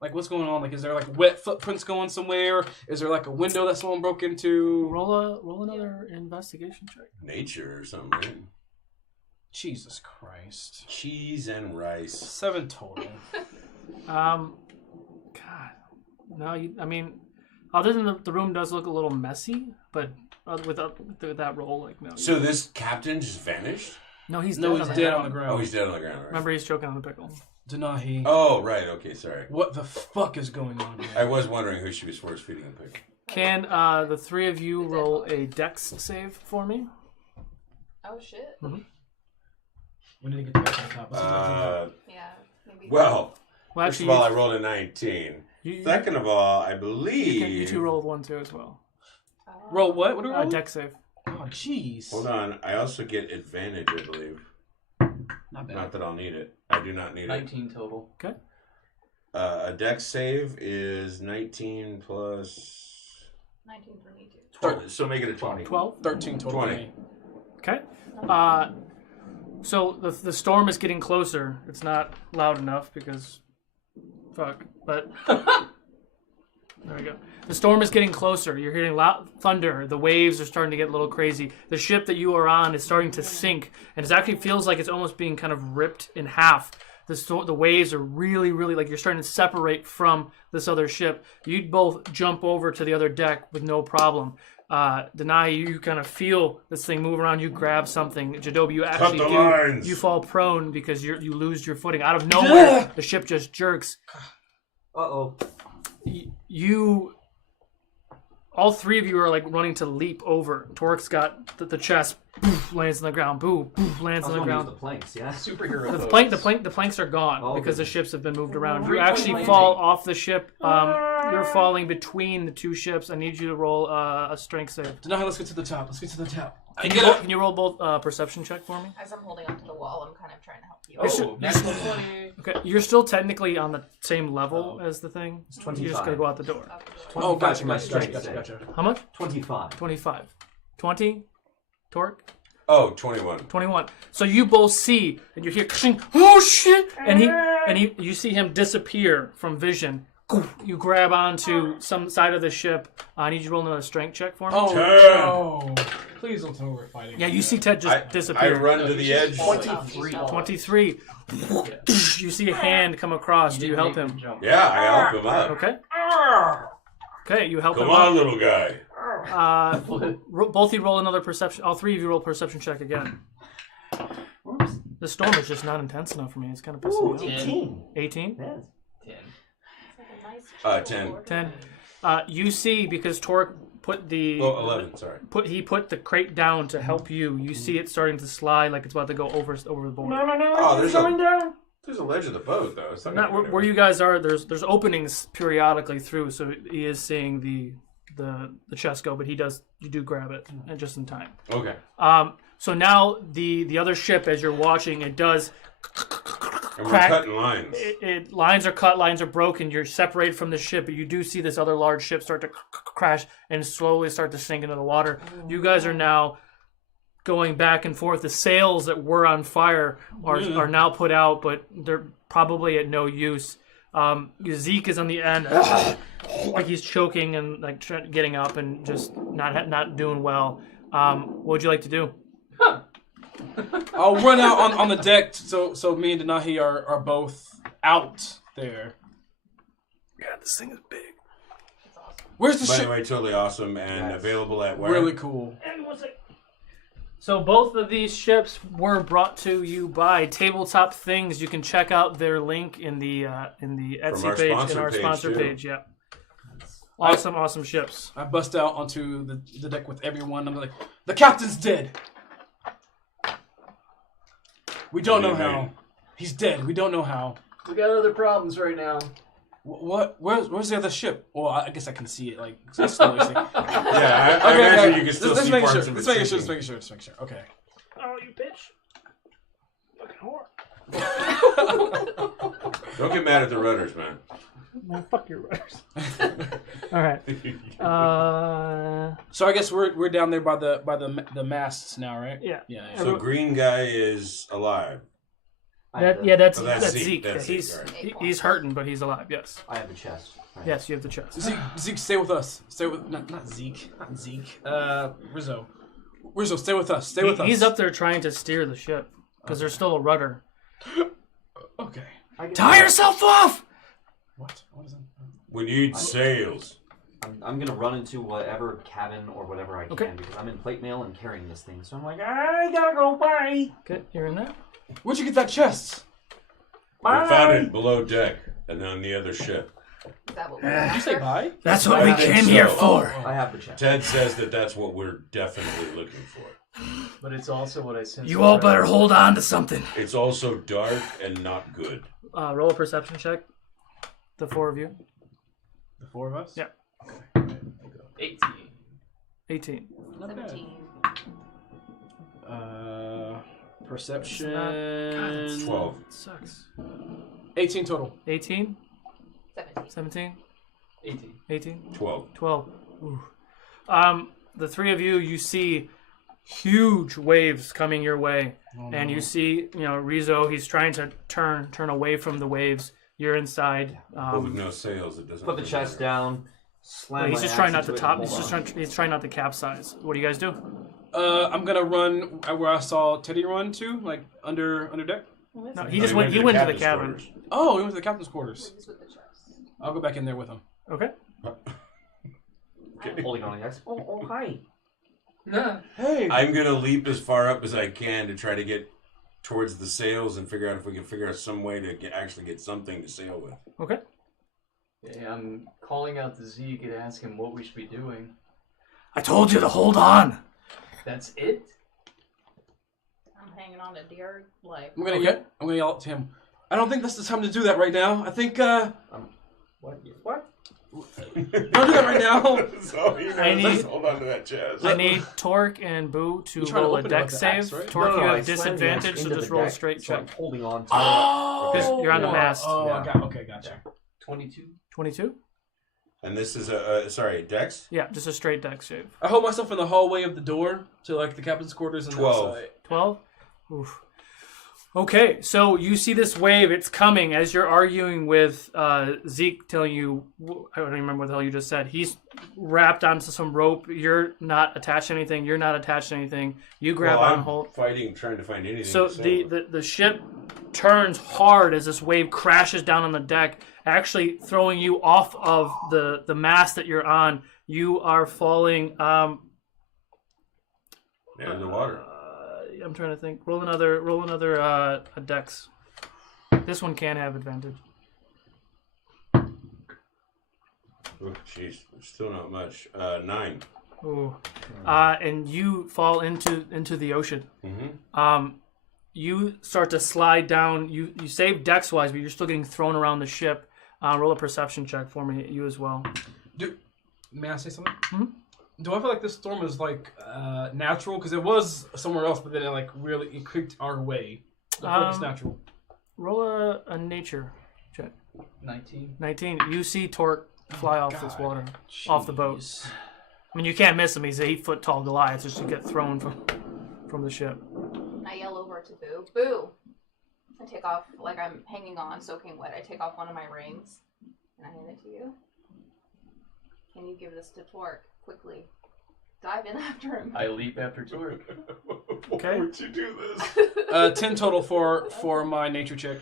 like what's going on? Like, is there like wet footprints going somewhere? Is there like a window that someone broke into? Roll another investigation check. Nature or something. Jesus Christ! Cheese and rice. 7 total. God, no. I mean, Other than the room does look a little messy, but with that roll, like no. So this captain just vanished? No, he's No, dead. he's dead on the ground. Oh, he's dead on the ground. Right. Remember, he's choking on a pickle. Denahi. Oh, right. Okay, sorry. What the fuck is going on here? I was wondering who she was force feeding the pig. Can the three of you roll a dex save for me? Oh shit. Mm-hmm. We need to get back to the top. Yeah. Maybe. Well, first actually, of all, I rolled a 19. Second of all, I believe... You two rolled 1 too as well. Roll what? What do we roll? Dex save. Oh, jeez. Hold on. I also get advantage, I believe. Not bad. Not that I'll need it. I do not need 19 total. Okay. A dex save is 19 plus... 19 for me too. 12. So make it a 20. 12? 13 total. 20. Okay. So the storm is getting closer. It's not loud enough because... Fuck. But... There we go. The storm is getting closer. You're hearing loud thunder. The waves are starting to get a little crazy. The ship that you are on is starting to sink, and it actually feels like it's almost being kind of ripped in half. The waves are really, really, like you're starting to separate from this other ship. You'd both jump over to the other deck with no problem. Denai, you kind of feel this thing move around. You grab something. Jadobi, you actually do. Lines. You fall prone because you lose your footing. Out of nowhere, the ship just jerks. Uh-oh. All three of you are like running to leap over. Torque's got the chest, poof, lands on the ground, boof, lands on the ground. The planks, yeah. Superhero The planks are gone because okay. the ships have been moved around. You actually fall off the ship. You're falling between the two ships. I need you to roll a strength save. Denahi, let's get to the top. Let's get to the top. Can you roll both perception check for me? As I'm holding onto the wall, I'm kind of trying to help you. Oh, natural 20. Okay, you're still technically on the same level as the thing. It's You're 25. just gonna go out the door. Oh, 25 gotcha, for my gotcha, strength gotcha, save. gotcha. How much? 25. 25. 20? Torque? Oh, 21. 21. So you both see, and you hear, oh shit! And you see him disappear from vision. You grab onto some side of the ship. I need you to roll another strength check for me. Oh, Turn. no. Please don't tell me we're fighting. Yeah, you see Ted just disappear. I run to the edge. 23. You see a hand come across. Do you help him? Yeah, I help him up. Okay. Okay, you help Come him on, up. little guy. Both of you roll another perception. All three of you roll perception check again. Whoops. The storm is just not intense enough for me. It's kind of pissing me off. 18. 18? Yes. 10. 10. 10. You see, because Torque put the... Oh, 11, sorry. He put the crate down to help you. You see it starting to slide like it's about to go over the board. No, Oh, it's going down. There's a ledge of the boat, though. It's Not where you guys are. There's openings periodically through, so he is seeing the chest go, but you do grab it and just in time. Okay. So now the other ship, as you're watching, it does And we're crack. cutting lines. Lines are cut, lines are broken. You're separated from the ship, but you do see this other large ship start to crash and slowly start to sink into the water. You guys are now going back and forth. The sails that were on fire are now put out, but they're probably at no use. Zeke is on the end, like he's choking and like getting up and just not doing well. What would you like to do? I'll run out on the deck so me and Denahi are both out there. Yeah, this thing is big. Where's the By ship? the way, totally awesome and available at where? Really cool. So both of these ships were brought to you by Tabletop Things. You can check out their link in the Etsy page and our sponsor page. Yeah, awesome ships. I bust out onto the deck with everyone. I'm like, the captain's dead. We don't know how. He's dead. We don't know how. We got other problems right now. What? Where's the other ship? Well, I guess I can see it like slowly. Yeah, I imagine you can still see parts of it. Let's make sure. Okay. Oh, you bitch! Fucking whore. Don't get mad at the rudders, man. No, fuck your rudders. All right. So I guess we're down there by the masts now, right? Yeah. So green guy is alive. That's Oh, that's Zeke. Zeke. That's He's Zeke, he's hurting, but he's alive. Yes. I have the chest. Right. Yes, you have the chest. Zeke, stay with us. Stay with not Zeke. Rizzo, stay with us. Stay with us. He's up there trying to steer the ship because there's still a rudder. Okay. Tie yourself off. What is that? We need sails. I'm gonna run into whatever cabin or whatever I can Okay. because I'm in plate mail and carrying this thing. So I'm like, I gotta go. Bye. Okay, you're in there. Where'd you get that chest? We found it below deck and on the other ship. Is that what we're Did you say after? bye? That's what we came here for. I have the chest. Ted says that that's what we're definitely looking for. But it's also what I sense. You all better hold on to something. It's also dark and not good. Roll a perception check. The 4 of you. The 4 of us? Yeah. 18. 18. 17. Perception. 12. Sucks. 18 total. 18? 17. 17? 18. 18? 12. 12. Ooh. The 3 of you see huge waves coming your way. And you see, Rizzo, he's trying to turn away from the waves. You're inside. But with no sails, it doesn't. Put the chest down. Slam. He's my just axe trying not into to it, top. and He's hold just on. he's trying not to capsize. What do you guys do? I'm gonna run where I saw Teddy run to, like under deck. No, he just went. He went to the cabin. Quarters. Oh, he went to the captain's quarters. He's with the chest. I'll go back in there with him. Okay. Holding on the axe. Oh, hi. Hey. I'm gonna leap as far up as I can to try to get towards the sails and figure out if we can figure out some way to actually get something to sail with. Okay. Okay, I'm calling out to Zeke and ask him what we should be doing. I told you to hold on. That's it? I'm hanging on to dear life. I'm gonna yell out to him. I don't think that's the time to do that right now. I think What? don't do that right now. So he knows need- hold on to that chest. I need Torque and Boo to You're trying to roll a open it with deck the save. axe, right? Torque, No, you I have slammed the axe disadvantage, so into just the roll a deck, straight so check. I'm holding on to Oh, Because you're on the mast. Oh, Yeah. okay, gotcha. 22. 22? And this is sorry, Dex? Yeah, just a straight deck save. I hold myself in the hallway of the door to like the captain's quarters and 12. outside. 12? Oof. Okay, so you see this wave, it's coming as you're arguing with Zeke telling you, I don't remember what the hell you just said. He's wrapped onto some rope. You're not attached to anything. You're not attached to anything. You grab on I'm hold. fighting, trying to find anything. So to sail with. the ship turns hard as this wave crashes down on the deck, actually throwing you off of the mast that you're on. You are falling. in the water. I'm trying to think. Roll another dex. This one can have advantage. Oh, jeez, still not much. 9. Ooh. And you fall into the ocean. Mm-hmm. You start to slide down. You save dex wise, but you're still getting thrown around the ship. Roll a perception check for me. You as well. May I say something? Hmm? Do I feel like this storm is like natural? Because it was somewhere else, but then it creeped our way. I feel like it's natural. Roll a nature check. 19. 19. You see Torque fly off this water, off the boat. I mean, you can't miss him. He's 8-foot tall Goliath, just to get thrown from the ship. I yell over to Boo. Boo! I take off, like I'm hanging on, soaking wet. I take off one of my rings, and I hand it to you. Can you give this to Torque quickly? Dive in after him. I leap after Torque. Okay. Why would you do this? 10 total for my nature check.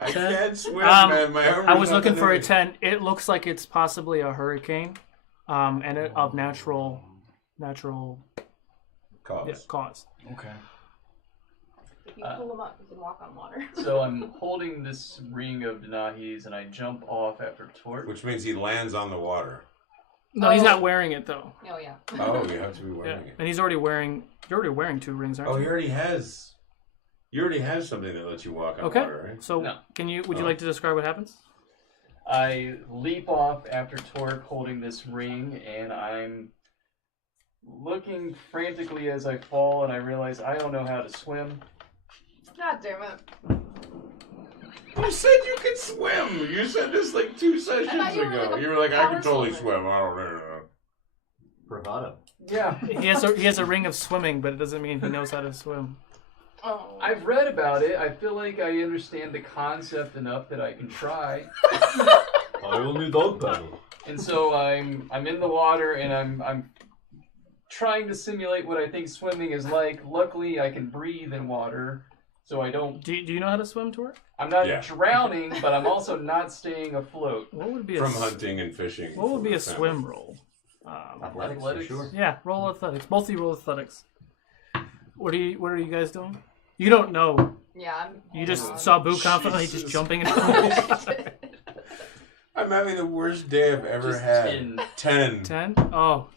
I can't swim, man. My armor's I was not looking for a gonna- 10. It looks like it's possibly a hurricane, and of natural Cause. cause. Okay. If you pull him up, you can walk on water. So I'm holding this ring of Denahis and I jump off after Torque. Which means he lands on the water. No, he's not wearing it though. Oh yeah. Oh, you have to be Yeah, wearing it. and he's already wearing. You're already wearing 2 rings, aren't Oh, you? he already has. You already have something that lets you walk on Okay. water, right? So No. would you like to describe what happens? I leap off after Torque holding this ring and I'm looking frantically as I fall and I realize I don't know how to swim. God damn it. You said you could swim. You said this like 2 sessions thought you were ago. like a You were like, I power can totally swimmer. swim. I don't know. Bravado. Yeah. He has a ring of swimming, but it doesn't mean he knows how to swim. Oh. I've read about it. I feel like I understand the concept enough that I can try. I will need dog paddle. And so I'm in the water and I'm trying to simulate what I think swimming is like. Luckily, I can breathe in water, so I don't. Do you know how to swim, Torque? I'm not Yeah. drowning, but I'm also not staying afloat. What would be From hunting and fishing. What would for be a family. swim roll? Athletics, for Athletics? sure. Yeah, roll athletics. Both of you roll athletics. What are you guys doing? You don't know. Yeah, You just saw Boo confidently just jumping in. I'm having the worst day I've ever Just had. 10. 10? Oh.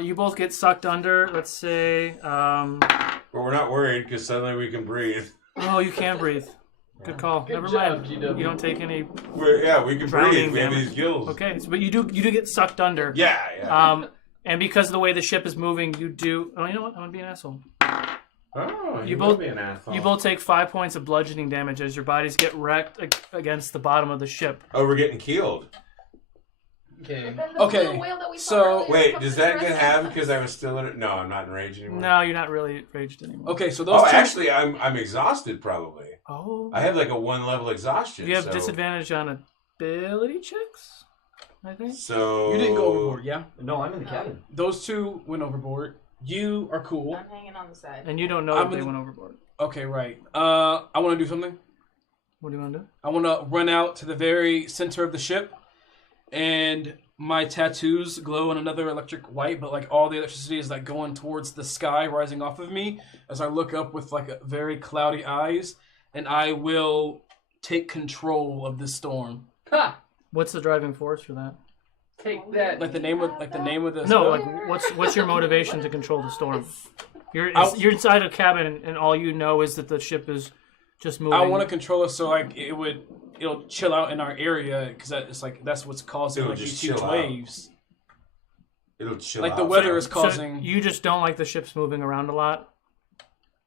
You both get sucked under, let's say. But we're not worried because suddenly we can breathe. Oh, you can breathe. Good call. Good Never job, mind. GW. You don't take any We can drowning breathe. We have damage. these gills. Okay, but you do get sucked under. Yeah. And because of the way the ship is moving, you do. Oh, you know what? I'm gonna be an asshole. Oh, You will both be an asshole. You both take 5 points of bludgeoning damage as your bodies get wrecked against the bottom of the ship. Oh, we're getting keeled. Okay. Okay, so Wait, does that get halved because I was still in it? No, I'm not enraged anymore. No, you're not really raged anymore. Okay, so those two... actually, I'm exhausted probably. Oh. I have like a 1 level exhaustion. You have so... disadvantage on ability checks, I think. So You didn't go overboard, yeah? No, I'm in the cabin. Those two went overboard. You are cool. I'm hanging on the side. And you don't know if they went overboard. Okay, right. I want to do something. What do you want to do? I want to run out to the very center of the ship, and my tattoos glow in another electric white, but like all the electricity is like going towards the sky, rising off of me as I look up with like a very cloudy eyes, and I will take control of this storm. Ha! What's the driving force for that? Take that. Like the name of the No, spell? like what's your motivation to control the storm? You're inside a cabin, and all you know is that the ship is just moving. I want to control it so like it'll chill out in our area because it's like that's what's causing It'll like just these huge chill out. waves. It'll chill Like out. the weather is So causing. you just don't like the ships moving around a lot.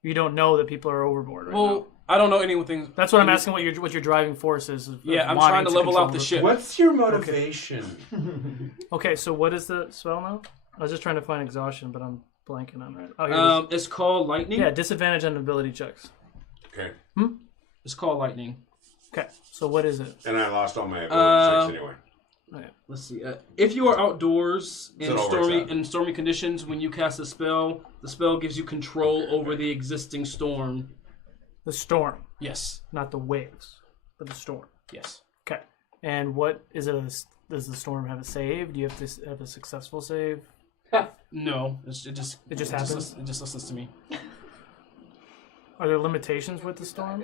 You don't know that people are overboard right now. Well, I don't know anything. That's what I'm asking. What your driving force is? Of Yeah, I'm wanting trying to level control out the ship. What's your motivation? Okay, so what is the spell now? I was just trying to find exhaustion, but I'm blanking on that. Oh, here it is. It's called lightning. Yeah, disadvantage on ability checks. Okay. It's called lightning. Okay, so what is it? And I lost all my ability checks anyway. Okay. Let's see. If you are outdoors So it all works out. stormy conditions, when you cast a spell, the spell gives you control over the existing storm. The storm, Yes. not the waves, but the storm. Yes. Okay. And what is it? Does the storm have a save? Do you have to have a successful save? No. It just happens? It just listens to me. Are there limitations with the storm?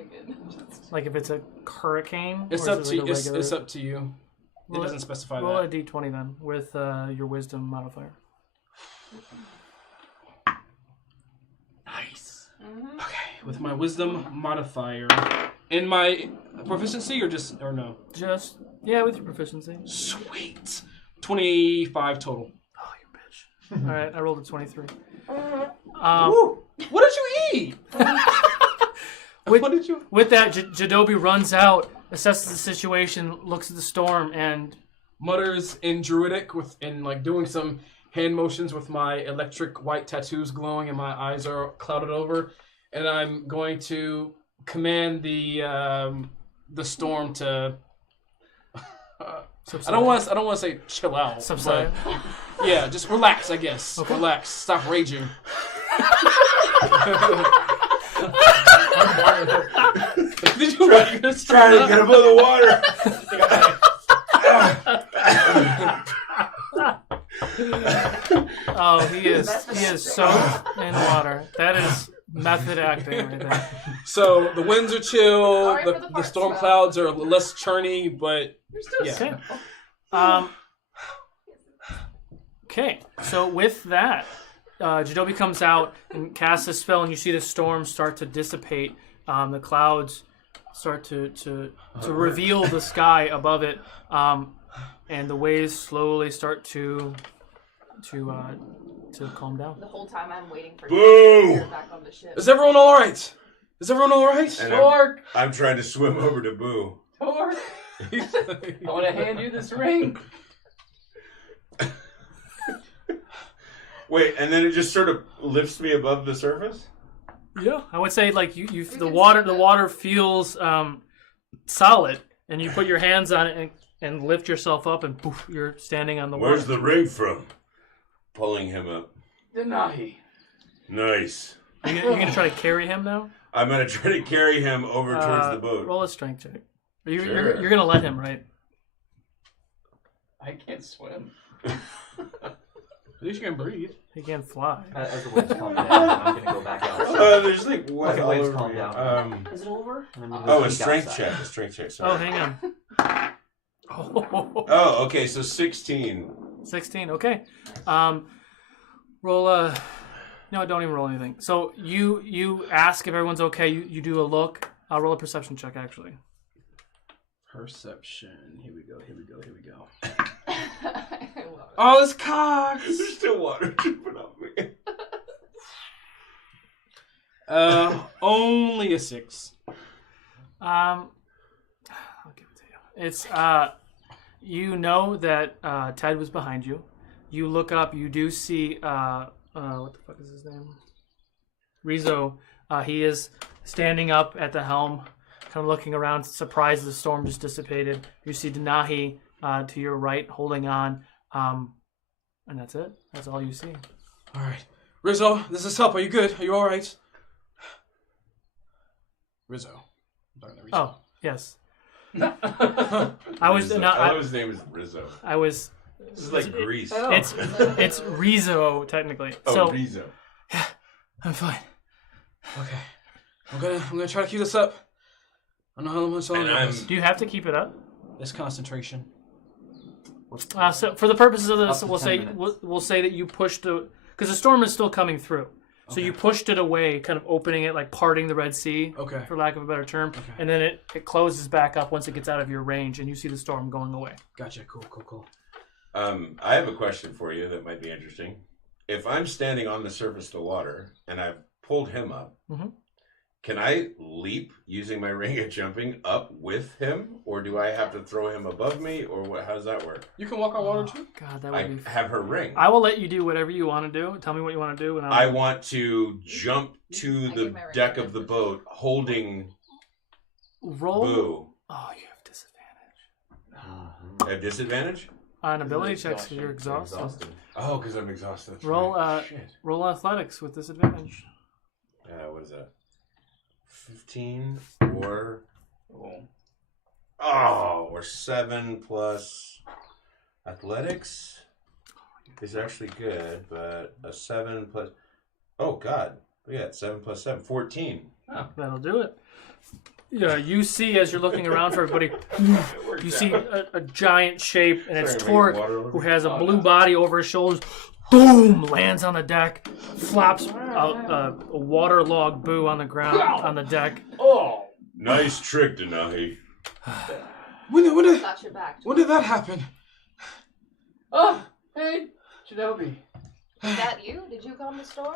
Like if it's a hurricane? It's or up is to it like a it's regular- up to you. It Roll doesn't specify Roll that. a d20 then with your wisdom modifier. Nice. Okay, with my wisdom modifier. In my proficiency or no? Just with your proficiency. Sweet. 25 total. Oh, you bitch. All right, I rolled a 23. What did you eat? What did you? With that, Jadobi runs out, assesses the situation, looks at the storm, and Mutters in Druidic and like doing some hand motions with my electric white tattoos glowing and my eyes are clouded over, and I'm going to command the storm to. I don't want to say chill out. Subside. But, yeah, just relax. I guess. Okay. Relax. Stop raging. Did you Trying to get above the water. oh, he is soaked in water. That is method acting right there. So the winds are chill. Sorry for the The fart storm smell. clouds are less churny, but You're still yeah. Okay. Okay. So with that, Jadobi comes out and casts a spell, and you see the storm start to dissipate. The clouds start to reveal the sky above it, and the waves slowly start to calm down. The whole time I'm waiting for Boo! you to get back on the ship. Is everyone all right? Is everyone all right? And Torque! I'm trying to swim over to Boo. Torque! I want to hand you this ring. Wait, and then it just sort of lifts me above the surface? Yeah, I would say like you the water feels solid, and you put your hands on it and lift yourself up, and poof, you're standing on the water. Where's the ring from? Pulling him up. Denahi. Nice. You're gonna try to carry him now? I'm going to try to carry him over towards the boat. Roll a strength check. Sure. You're gonna let him, right? I can't swim. least you can breathe. He can't fly. As the waves calm down, I'm gonna go back out. There's like what? Okay, All waves over calm me. down. Is it over? And then we Oh, go a sneak strength outside. check. A strength check. Sorry. Oh, hang on. Oh, okay. So 16. 16. Okay. Roll a. No, don't even roll anything. So you ask if everyone's okay. You do a look. I'll roll a perception check actually. Perception. Here we go. Oh, it's cocks. There's still water dripping off me. Only a 6. I'll give it to you. It's you know that Ted was behind you. You look up. You do see what the fuck is his name? Rizzo. He is standing up at the helm, kind of looking around, surprised the storm just dissipated. You see Denahi to your right, holding on, and that's it. That's all you see. All right, Rizzo, this is help. Are you good? Are you all right? Rizzo. I'm talking to Rizzo. Oh, yes. I was Rizzo. not. I know his name is Rizzo. I was. This is like Greece. It's Rizzo technically. Oh, so, Rizzo. Yeah, I'm fine. Okay, I'm gonna try to keep this up. I don't know how much longer. And Do you have to keep it up? It's concentration. So for the purposes of this, Up to we'll 10 say minutes. we'll say that you pushed it because the storm is still coming through. So Okay. you pushed it away, kind of opening it, like parting the Red Sea, Okay. for lack of a better term, and then it closes back up once it gets out of your range, and you see the storm going away. Gotcha. Cool. I have a question for you that might be interesting. If I'm standing on the surface of the water and I've pulled him up, Mhm. can I leap using my ring of jumping up with him, or do I have to throw him above me, or what? How does that work? You can walk on water too. God, that would I be. have her ring. I will let you do whatever you want to do. Tell me what you want to do, and I want to jump to the give my ring deck to of the boat holding roll. Boo. Oh, you have disadvantage I have disadvantage? on ability checks because you're exhausted. Oh, because I'm exhausted. That's Roll right. Shit. roll athletics with disadvantage. What is that? 15 or... or 7 plus athletics is actually good, but a 7 plus... Oh, God. Look at that. 7 plus 7. 14. Oh, that'll do it. Yeah, you see as you're looking around for everybody, you see a giant shape, and it's Sorry, Torque, water over who me? has a blue body over his shoulders. Boom! Lands on the deck, flops a waterlogged Boo on the ground on the deck. Oh, Nice trick, Denahi. When Got your back. did that happen? oh, hey, Shinobi. Is that you? Did you calm the storm?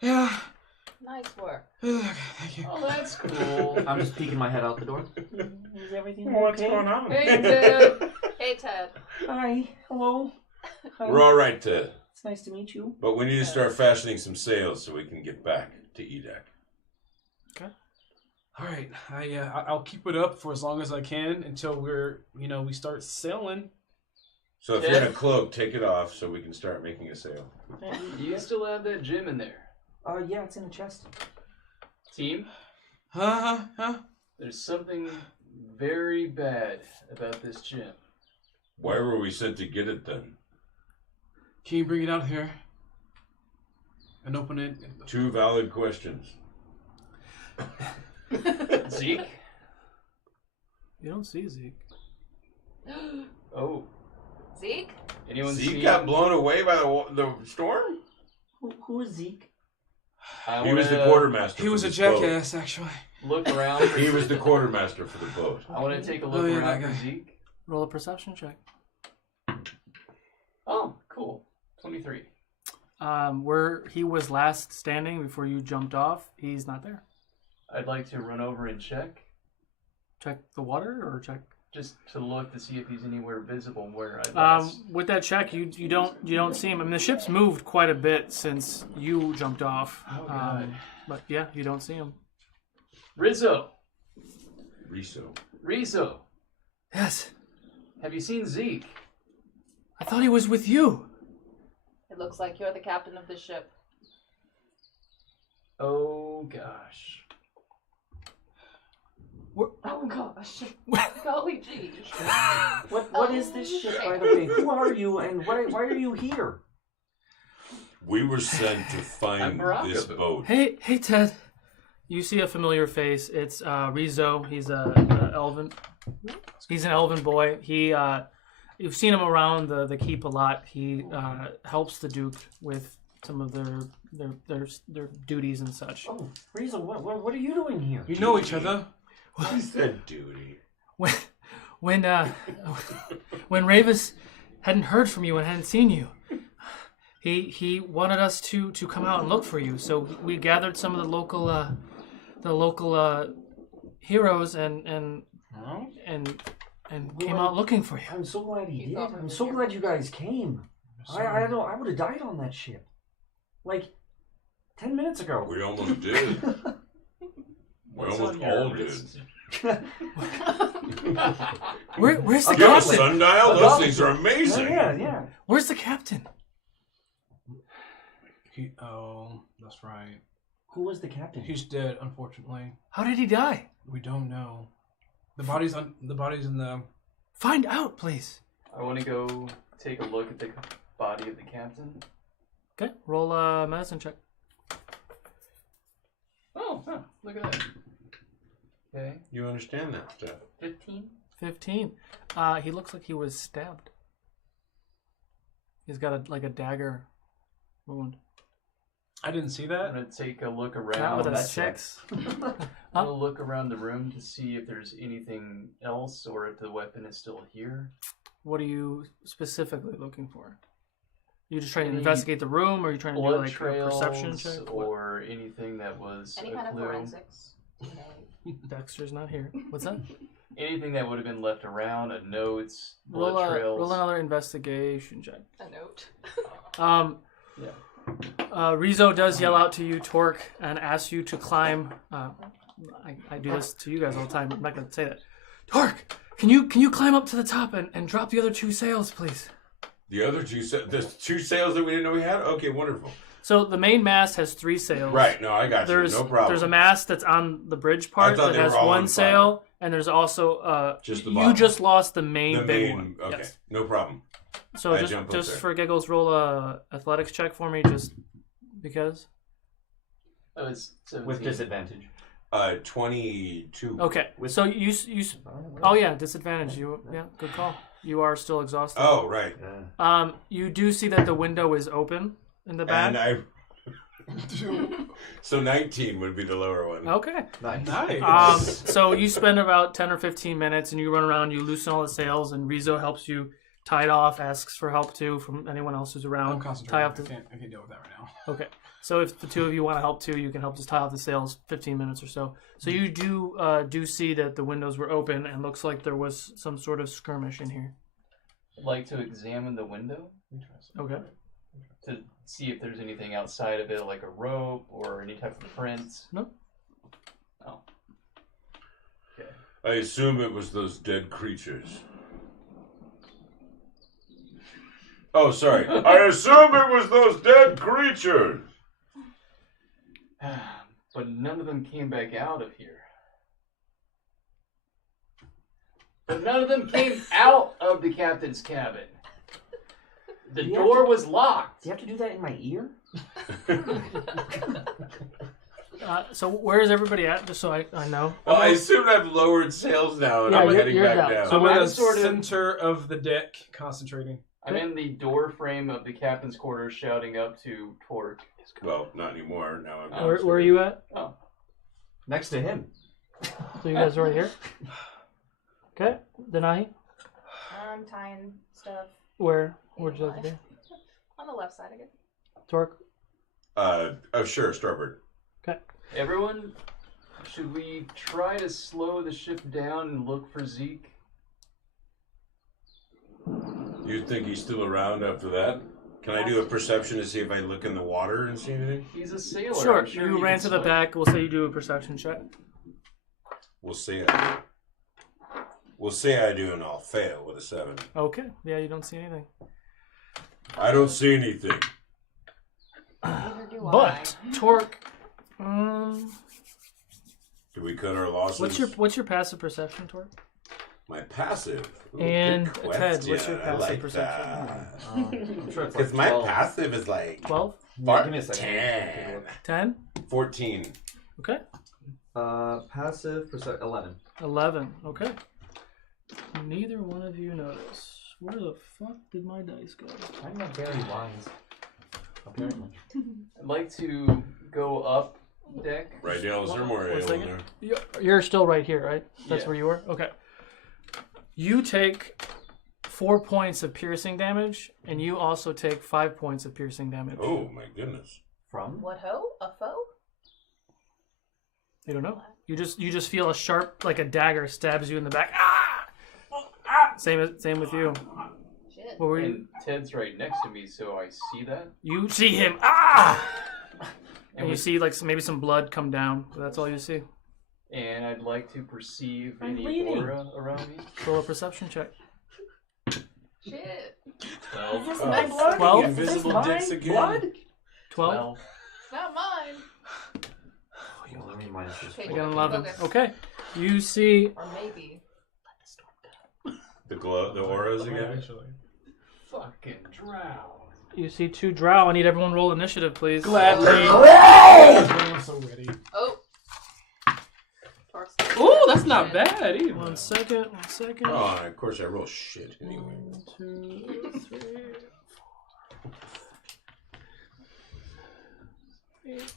Yeah. Nice work. Okay, thank you. Oh, that's cool. I'm just peeking my head out the door. Is everything What's okay? going on? Hey, Ted. Hey, Ted. Hi. Hello. Hi. We're all right, Ted. It's nice to meet you. But we need to start fashioning some sails so we can get back to Edek. All right, I'll keep it up for as long as I can until we start sailing. So if you're in a cloak, take it off so we can start making a sail. Do you still have that gem in there? Yeah, it's in the chest. Team, Huh? there's something very bad about this gem. Why were we sent to get it then? Can you bring it out here and open it? 2 valid questions. Zeke? You don't see Zeke. Oh, Zeke? anyone Zeke see? got blown away by the storm? Who is Zeke? I He was the wanna quartermaster. He was for a this boat. jackass, actually. Look around. For He was the quartermaster for the boat. I want to take a look Oh, yeah, around that for guy. Zeke. Roll a perception check. Oh, cool. 23. Where he was last standing before you jumped off, he's not there. I'd like to run over and check, Check the water or check. just to look to see if he's anywhere visible where I last. With that check, you don't see him. I mean, the ship's moved quite a bit since you jumped off. Oh, God. But yeah, you don't see him. Rizzo. Rizzo. Yes, Have you seen Zeke? I thought he was with you. It looks like you're the captain of this ship. Oh, gosh. Oh, gosh. Golly gee. What is this shit, by the way? Who are you and why are you here? We were sent to find this boat. Hey, Ted. You see a familiar face. It's Rizzo. He's a elven. He's an elven boy. You've seen him around the keep a lot. He helps the Duke with some of their duties and such. Oh, Rizzo, what are you doing here? We know each other. He said duty. When Ravis hadn't heard from you and hadn't seen you, he wanted us to come out and look for you. So we gathered some of the local heroes and came out looking for you. I'm so glad he did. I'm so glad you guys came. I would have died on that ship. Like 10 minutes ago. We almost did. We almost all did. Where's the You have a captain? sundial? Those things are amazing. Yeah. Where's the captain? That's right. Who was the captain? He's dead, unfortunately. How did he die? We don't know. The body's in the. Find out, please. I want to go take a look at the body of the captain. Okay, roll a medicine check. Oh, look at that. Okay. You understand that stuff. 15? 15. He looks like he was stabbed. He's got a dagger wound. I didn't see I'm that. going to take a look Not around. with a 6. I'm going to look around the room to see if there's anything else or if the weapon is still here. What are you specifically looking for? You just trying to Any investigate the room, or are you trying to do blood like a trails perception check? or anything that was Any a kind of clue. forensics. Dexter's not here. What's that? Anything that would have been left around, notes, Roll, blood trails. roll another investigation check. A note. Rizzo does yell out to you, Torque, and asks you to climb. I do this to you guys all the time. I'm not going to say that. Torque, can you climb up to the top and drop the other 2 sails, please? The other there's 2 sails that we didn't know we had? Okay, wonderful. So the main mast has 3 sails. Right, no, I got you. No problem. There's a mast that's on the bridge part that has 1 sail, and there's also just the you bottom. just lost the main big one. Okay, yes. no problem. So just for giggles, roll a athletics check for me, just because. Oh, it's 17. With disadvantage. 22. Okay, so you oh yeah, disadvantage. Good call. You are still exhausted. Oh right. You do see that the window is open in the back. And so 19 would be the lower one. Okay. Nice. So you spend about 10 or 15 minutes, and you run around. You loosen all the sails, and Rizzo helps you tie it off. Asks for help too from anyone else who's around. I'm concentrating. Tie off I can't deal with that right now. Okay. So if the 2 of you want to help too, you can help just tie off the sails 15 minutes or so. So you do see that the windows were open, and looks like there was some sort of skirmish in here. I'd like to examine the window. Okay. To see if there's anything outside of it, like a rope or any type of prints. No. Oh. Okay. I assume it was those dead creatures. Oh, sorry. I assume it was those dead creatures. But none of them came back out of here. But none of them came out of the captain's cabin. The door was locked. Do you have to do that in my ear? So where is everybody at? Just so I know. Well, I assume I've lowered sails now, and Yeah, I'm you're heading back down. down. So I'm at I'm the sort of- center of the deck, concentrating. I'm in the door frame of the captain's quarters shouting up to Torque. Well, not anymore. Now I'm Where are you at? Oh. Next to him. So you guys are right here. Okay. Denahi, I'm tying stuff. where'd you like to be? On the left side again. Torque. Oh, sure, starboard. Okay. Everyone, should we try to slow the ship down and look for Zeke? You think he's still around after that? Can I do a perception to see if I look in the water and see anything? He's a sailor. Sure. I'm sure You he ran can to the swim. back. We'll say you do a perception check. We'll say I do, and I'll fail with a 7. Okay. Yeah, you don't see anything. I don't see anything. Neither do But Torque. Do we cut our losses? What's your passive perception, Torque? My passive. Ooh, And good Ted, what's your question. I passive like perception? that. I'm sure it's Because like my 12. passive is like 12? Yeah, give me a second. 10. 10? 14. Okay. Passive 11. 11. Okay. Neither one of you notice. Where the fuck did my dice go? I'm not very wise. Apparently. I'd like to go up deck. Right, Dale, is there more One ale in second. there? You're still right here, right? That's Yeah. where you were? Okay. You take 4 points of piercing damage, and you also take 5 points of piercing damage. Oh, my goodness. From? What ho? A foe? You don't know. You just feel a sharp, like a dagger, stabs you in the back. Ah! Same with you. Shit. What were you? And Ted's right next to me, so I see that. You see him. Ah! And you with- see like maybe some blood come down. That's all you see. And I'd like to perceive I'm any bleeding. aura around me. Roll a perception check. Shit. 12. Is this my blood? 12? Invisible dicks again. Blood? 12. Not mine. Let me minus this. Okay, I got an 11. focus. Okay. You see. Or maybe. The glow, the auras again. Actually. Fucking drow. You see 2 drow. I need everyone roll initiative, please. Gladly. Hooray! I'm so ready. Oh. Ooh, that's not bad either. 1 second. 1 second. Oh, and of course I roll shit anyway. 1, 2, 3, 4, 8.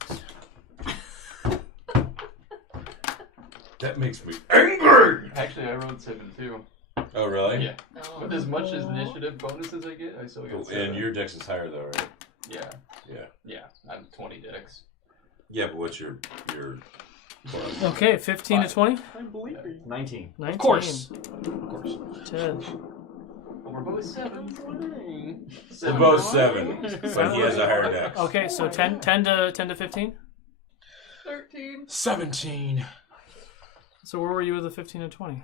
That makes me angry. Actually, I rolled 7 too. Oh, really? Yeah. With as much as initiative bonuses I get, I still get Oh, 7. and your dex is higher though, right? Yeah. Yeah. Yeah. I'm 20 dex. Yeah, but what's your plus? Okay, 15 to 20. I believe you. 19. 19. Of course. Of course. 10. Well, we're both 7. We're both 7, but he has a higher dex. Okay, so 10 to 15. 13. 17. So where were you with the 15 and 20?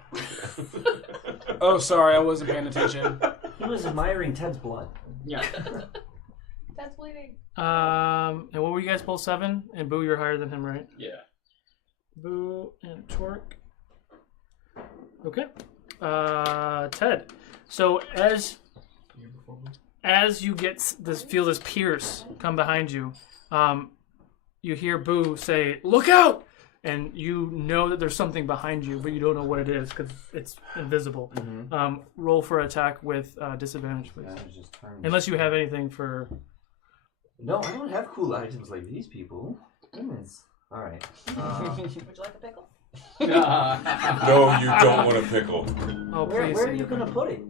Oh, sorry, I wasn't paying attention. He was admiring Ted's blood. Yeah. That's bleeding. And what were you guys both 7? And Boo, you're higher than him, right? Yeah. Boo and Torque. Okay. Ted. So as you get feel this pierce come behind you, you hear Boo say, "Look out!" And you know that there's something behind you, but you don't know what it is because it's invisible. Mm-hmm. Roll for attack with disadvantage, please. Unless you have anything for. No, I don't have cool items like these people. Goodness. All right. Would you like a pickle? No, you don't want a pickle. Oh, where please. are you gonna put it?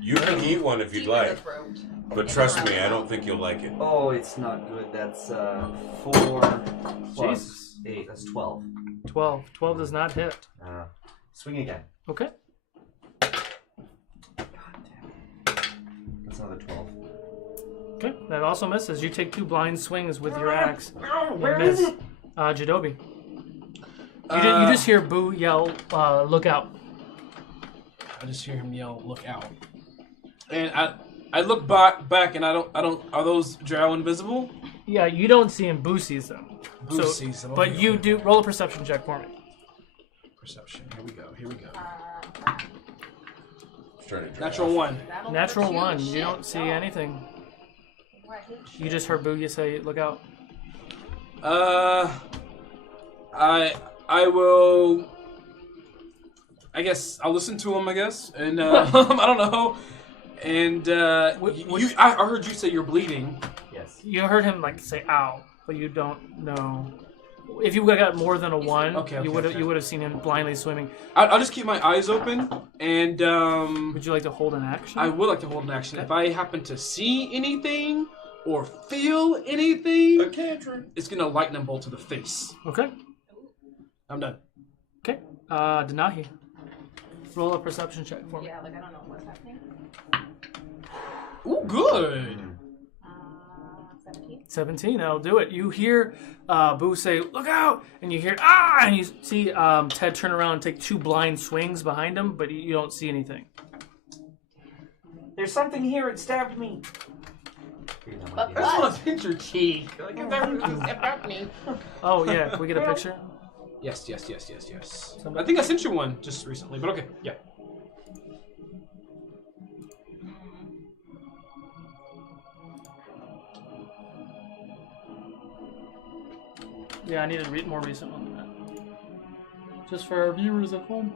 You can eat one if you'd Deep in the like, throat. but trust me, I don't think you'll like it. Oh, it's not good. That's 4 plus Jesus. 8. That's 12. 12. 12 does not hit. Swing again. Okay. God damn it. That's another 12. Okay. That also misses. You take 2 blind swings with your axe. Where miss. is it? Jadobi. You just hear Boo yell, "Look out!" I just hear him yell, "Look out!" And I look back, and I don't. Are those drow invisible? Yeah, you don't see him. Boo sees them. Boo sees them, But okay, you okay. do roll a perception check for me. Perception. Here we go. Here we go. Trying to Natural 1. Natural 1. You don't see anything. You just heard Boo say, "Look out!" I will. I guess I'll listen to him. I guess, and I don't know. And I heard you say you're bleeding. Yes. You heard him say "ow," but you don't know. If you got more than a 1, you would have seen him blindly swimming. I'll just keep my eyes open, and would you like to hold an action? I would like to hold an action. If I happen to see anything or feel anything, it's gonna lightning bolt to the face. Okay. I'm done. Okay. Denahi. Roll a perception check for me. Yeah, I don't know what's happening. Ooh, good. 17. 17. That'll do it. You hear Boo say, "Look out!" And you hear "ah!" And you see Ted turn around and take 2 blind swings behind him, but you don't see anything. There's something here. It stabbed me. But I just want to pinch your cheek. Like, Oh yeah, can we get a picture? Yes. Somebody- I think I sent you one just recently, but okay, yeah. Yeah, I need a more recent one than that. Just for our viewers at home.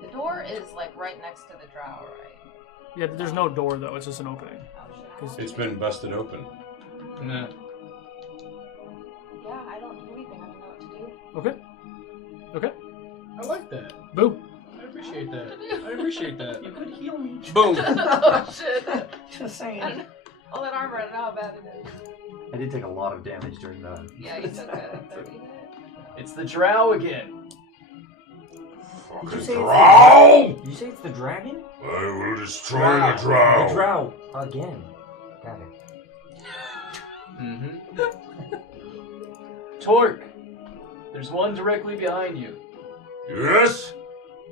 The door is like right next to the drow, right? Yeah, there's no door though. It's just an opening. It's been busted open. Nah. Yeah, I don't do anything. I don't know what to do. Okay. I like that. Boom. I appreciate that. I appreciate that. You could heal me. Boom. Oh shit! Just saying. All that armor, I don't know how bad it is. I did take a lot of damage during that. Yeah, you took a 30 hit. It's the drow again. Did you say Drow! Did you say it's the dragon? I will destroy the drow. The drow again. Got it. Mm-hmm. Torque, there's one directly behind you. Yes?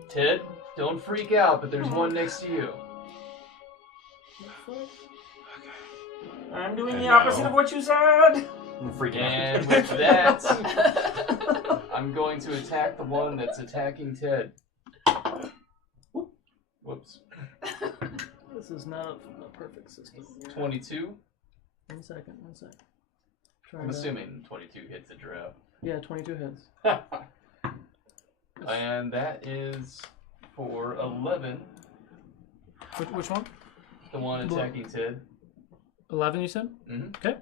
Ted, don't freak out, but there's one next to you. I'm doing the opposite of what you said. I'm freaking And out. with that, I'm going to attack the one that's attacking Ted. Whoops. This is not a perfect system. 22. 1 second. I'm assuming 22 hits a drow. Yeah, 22 hits. And that is for 11. Which one? The one attacking Ted. 11, you said? Mm-hmm. Okay.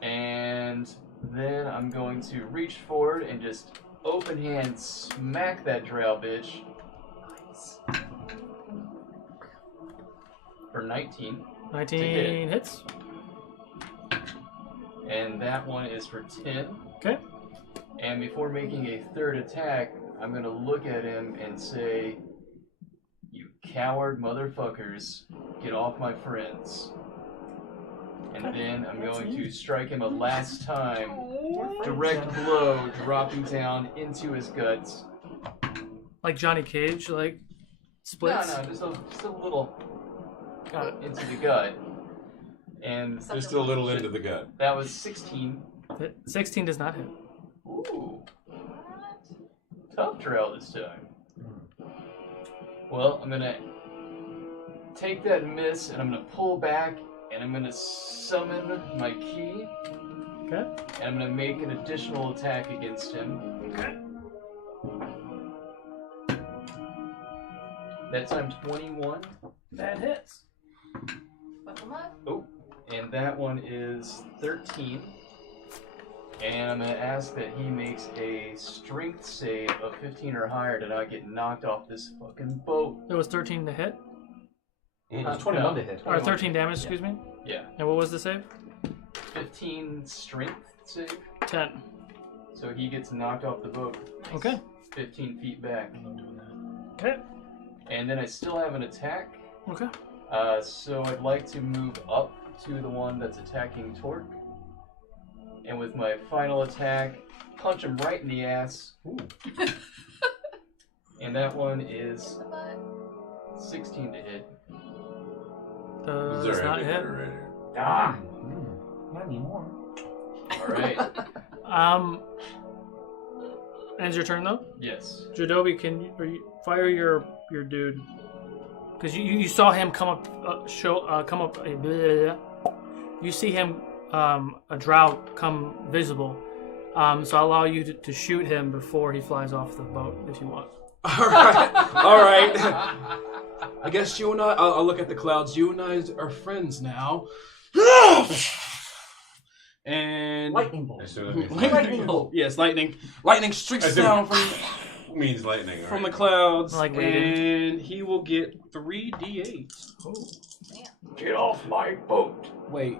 And then I'm going to reach forward and just open hand smack that drow bitch. Nice. For 19. 19 hits. And that one is for 10. Okay. And before making a third attack, I'm going to look at him and say, "You coward motherfuckers, get off my friends." And then I'm going to strike him a last time. Direct blow, dropping down into his guts. Like Johnny Cage, like splits? No, just a little Got it. into the gut. And Just a little into the gut. that was 16. 16 does not hit. Ooh. Tough trail this time. Well, I'm going to take that miss and I'm going to pull back and I'm going to summon my key. Okay. And I'm going to make an additional attack against him. Okay. That time 21. That hits. Oh, and that one is 13. And I'm going to ask that he makes a strength save of 15 or higher to not get knocked off this fucking boat. It was 13 to hit? It was 21 to hit. Or 13 damage, excuse me? Yeah. And what was the save? 15 strength save. 10. So he gets knocked off the boat. Okay. 15 feet back. Okay. And then I still have an attack. Okay. So I'd like to move up to the one that's attacking Torque. And with my final attack, punch him right in the ass. Ooh. And that one is 16 to hit. Does not hit. Ah! Not anymore. Alright. Ends your turn though? Yes. Jadobi, can you fire your dude? Because you saw him come up, come up. You see him, a drow come visible. So I'll allow you to shoot him before he flies off the boat if you want. All right. I guess you and I'll look at the clouds. You and I are friends now. And lightning bolt. Lightning bolt. Yes, lightning. Lightning streaks down from means lightning from the clouds, like and he will get 3d8. Oh. Get off my boat. Wait.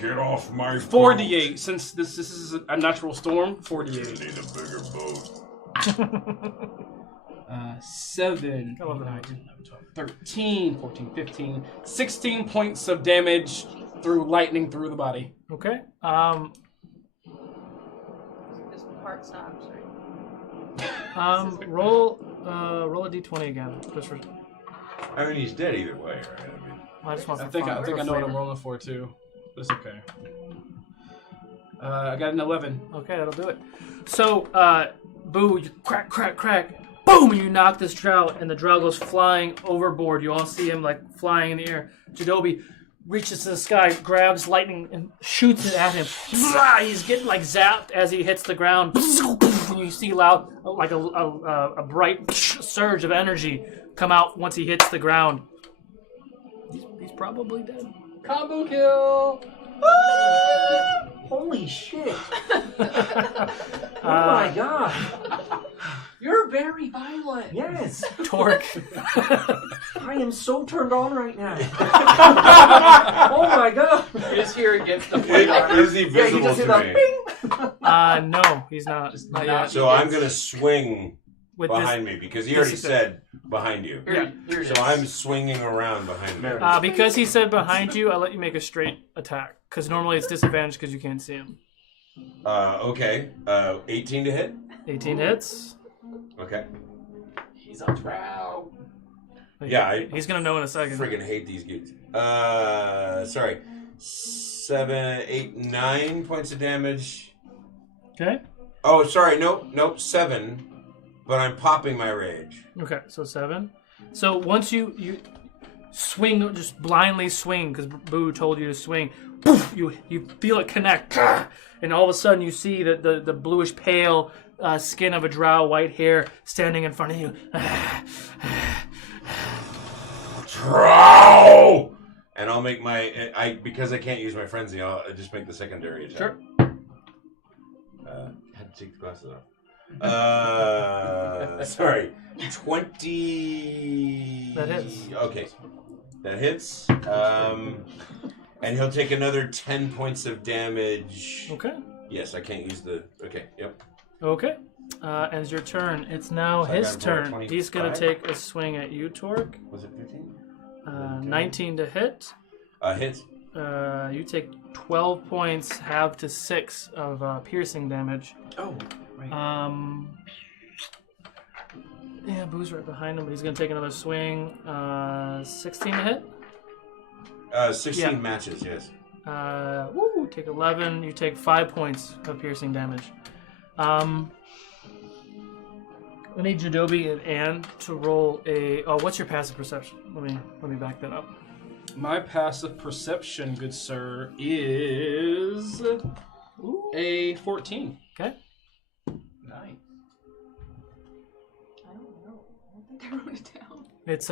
Get off my 4d8. Since this is a natural storm, 4d8. I need a bigger boat. 7, 8, 9, 10, 11, 12, 13, 14, 15, 16 points of damage through lightning through the body. Okay. Just part stops, right? Roll a d20 again, just for. I mean, he's dead either way, right? I mean, I just want. I think I know what I'm rolling for too, but it's okay. I got an 11. Okay, that'll do it. So, Boo, you crack, crack, crack. Boom! And you knock this drow, and the drow goes flying overboard. You all see him, like, flying in the air. Jadobi reaches to the sky, grabs lightning, and shoots it at him. He's getting, like, zapped as he hits the ground. And you see loud, like, a bright surge of energy come out once he hits the ground. He's probably dead. Combo kill! Holy shit! Oh my god! You're very violent. Yes, Torque. I am so turned on right now. Oh my god! You just hear against the plate. Is he visible to me? No, he's not. Not yet. So I'm gonna swing With behind me because he already said behind you. Yeah. So I'm swinging around behind me. Because he said behind you, I'll let you make a straight attack. Because normally it's disadvantage because you can't see him. Okay. 18 to hit. 18 hits. Okay. He's a drow. Yeah, he's gonna know in a second. Friggin' hate these dudes. Sorry. 7, 8, 9 points of damage. Okay. Oh, sorry. Nope. 7. But I'm popping my rage. Okay, so 7. So once you swing, just blindly swing, because Boo told you to swing, poof, you feel it connect, and all of a sudden you see the bluish pale skin of a drow, white hair standing in front of you. Drow! And I'll make because I can't use my frenzy, I'll just make the secondary attack. Sure. Had to take the glasses off. Sorry. 20. That hits. Okay. That hits. And he'll take another 10 points of damage. Okay. Yes, I can't use the. Okay, yep. Okay. Ends your turn. It's now So I his got a roll turn. 25? He's going to take a swing at you, Torque. Was it 15? 19 to hit. Hits. You take 12 points, half to 6 of piercing damage. Oh, right. Yeah, Boo's right behind him, but he's going to take another swing. 16 to hit. 16 matches, yes. Take 11. You take 5 points of piercing damage. I need Jadobi and Anne to roll a. Oh, what's your passive perception? Let me back that up. My passive perception, good sir, is a 14. Okay. Nice. I don't know. I don't think I wrote it down. It's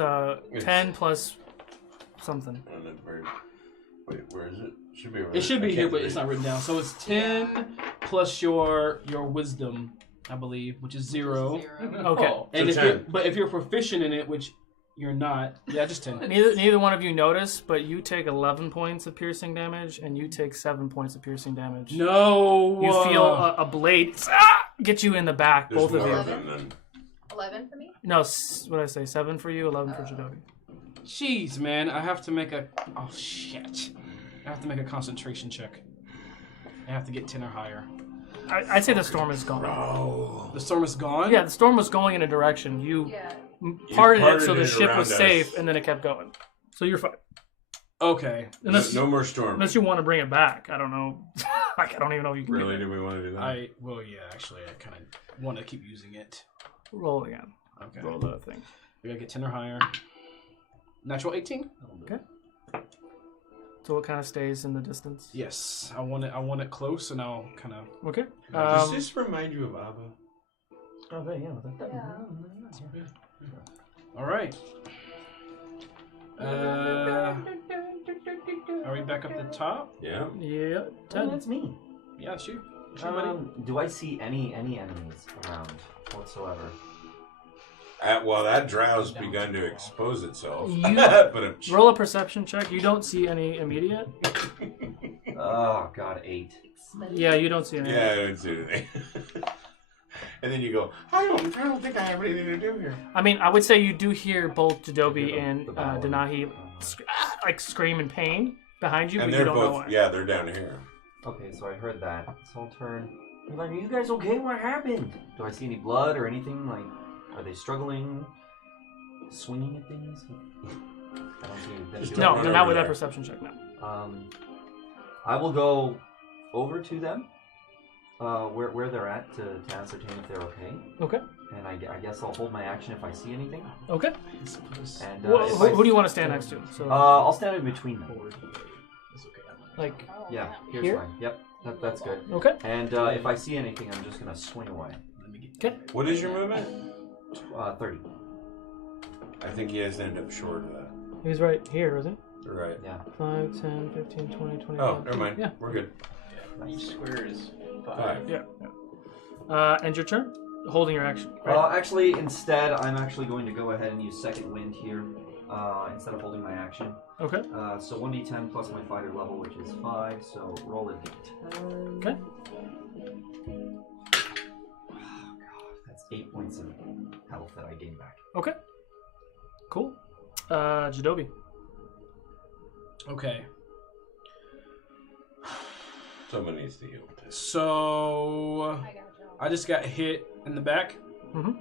10 plus something. Wait, where is it? Should be. It should be here, but it's not written down. So it's 10 plus your wisdom, I believe, which is 0. Okay. And So if you're proficient in it, which you're not, yeah, just 10. Neither one of you notice, but you take 11 points of piercing damage, and you take 7 points of piercing damage. No. You feel a blade get you in the back, both of you. 11 for me? No, what did I say? 7 for you, 11 for Jadobi. Jeez, man, I have to make a. Oh shit! I have to make a concentration check. I have to get 10 or higher. I'd say the storm is gone. Oh, the storm is gone. Yeah, the storm was going in a direction. You parted it so the ship was around safe, us. and then it kept going. So you're fine. Okay. No more storm. Unless you want to bring it back. I don't know. Like, I don't even know if you can. Really? Do we want to do that? Well, yeah, actually, I kind of want to keep using it. Roll again. Okay. Roll the thing. We gotta get 10 or higher. Natural 18. Okay. So it kind of stays in the distance. Yes, I want it close, and I'll kind of. Okay. Does this remind you of Abba? Oh, yeah. All right. Are we back up the top? Yeah. Yeah. Oh, that's me. Yeah, it's you. It's you, buddy. Do I see any enemies around whatsoever? Well, that drow's begun to expose itself. You roll a perception check. You don't see any immediate. Oh God, 8. Yeah, you don't see any. Yeah, I don't see anything. And then you go, I don't think I have anything to do here. I mean, I would say you do hear both Jadobi and Denahi scream in pain behind you, And but they're you don't know both, why. yeah, they're down here. Okay, so I heard that. So I'll turn. I'm like, are you guys okay? What happened? Do I see any blood or anything? Like, are they struggling? Swinging at things? I don't see them doing No, that. they're not with that perception check now. I will go over to them where they're at to ascertain if they're okay. Okay. And I guess I'll hold my action if I see anything. Okay. And who do you want to stand next to? So, I'll stand in between them. like Yeah, here's here? fine. Yep, that's good. Okay. And if I see anything, I'm just gonna swing away. Okay. What is your movement? 30. I think he has to end up short of that. He's right here, isn't Right. Yeah. 5, 10, 15, 20, 25. Oh, never mind. Yeah. We're good. Each square is 5. 5. Yeah. End your turn. Holding your action. Right? Actually, instead, I'm actually going to go ahead and use second wind here instead of holding my action. Okay. So 1d10 plus my fighter level, which is 5. So roll a d10. Okay. Oh, God, that's 8 points of health that I gain back. Okay. Cool. Jadobi. Okay. Someone needs to heal. So I just got hit in the back. Mm-hmm.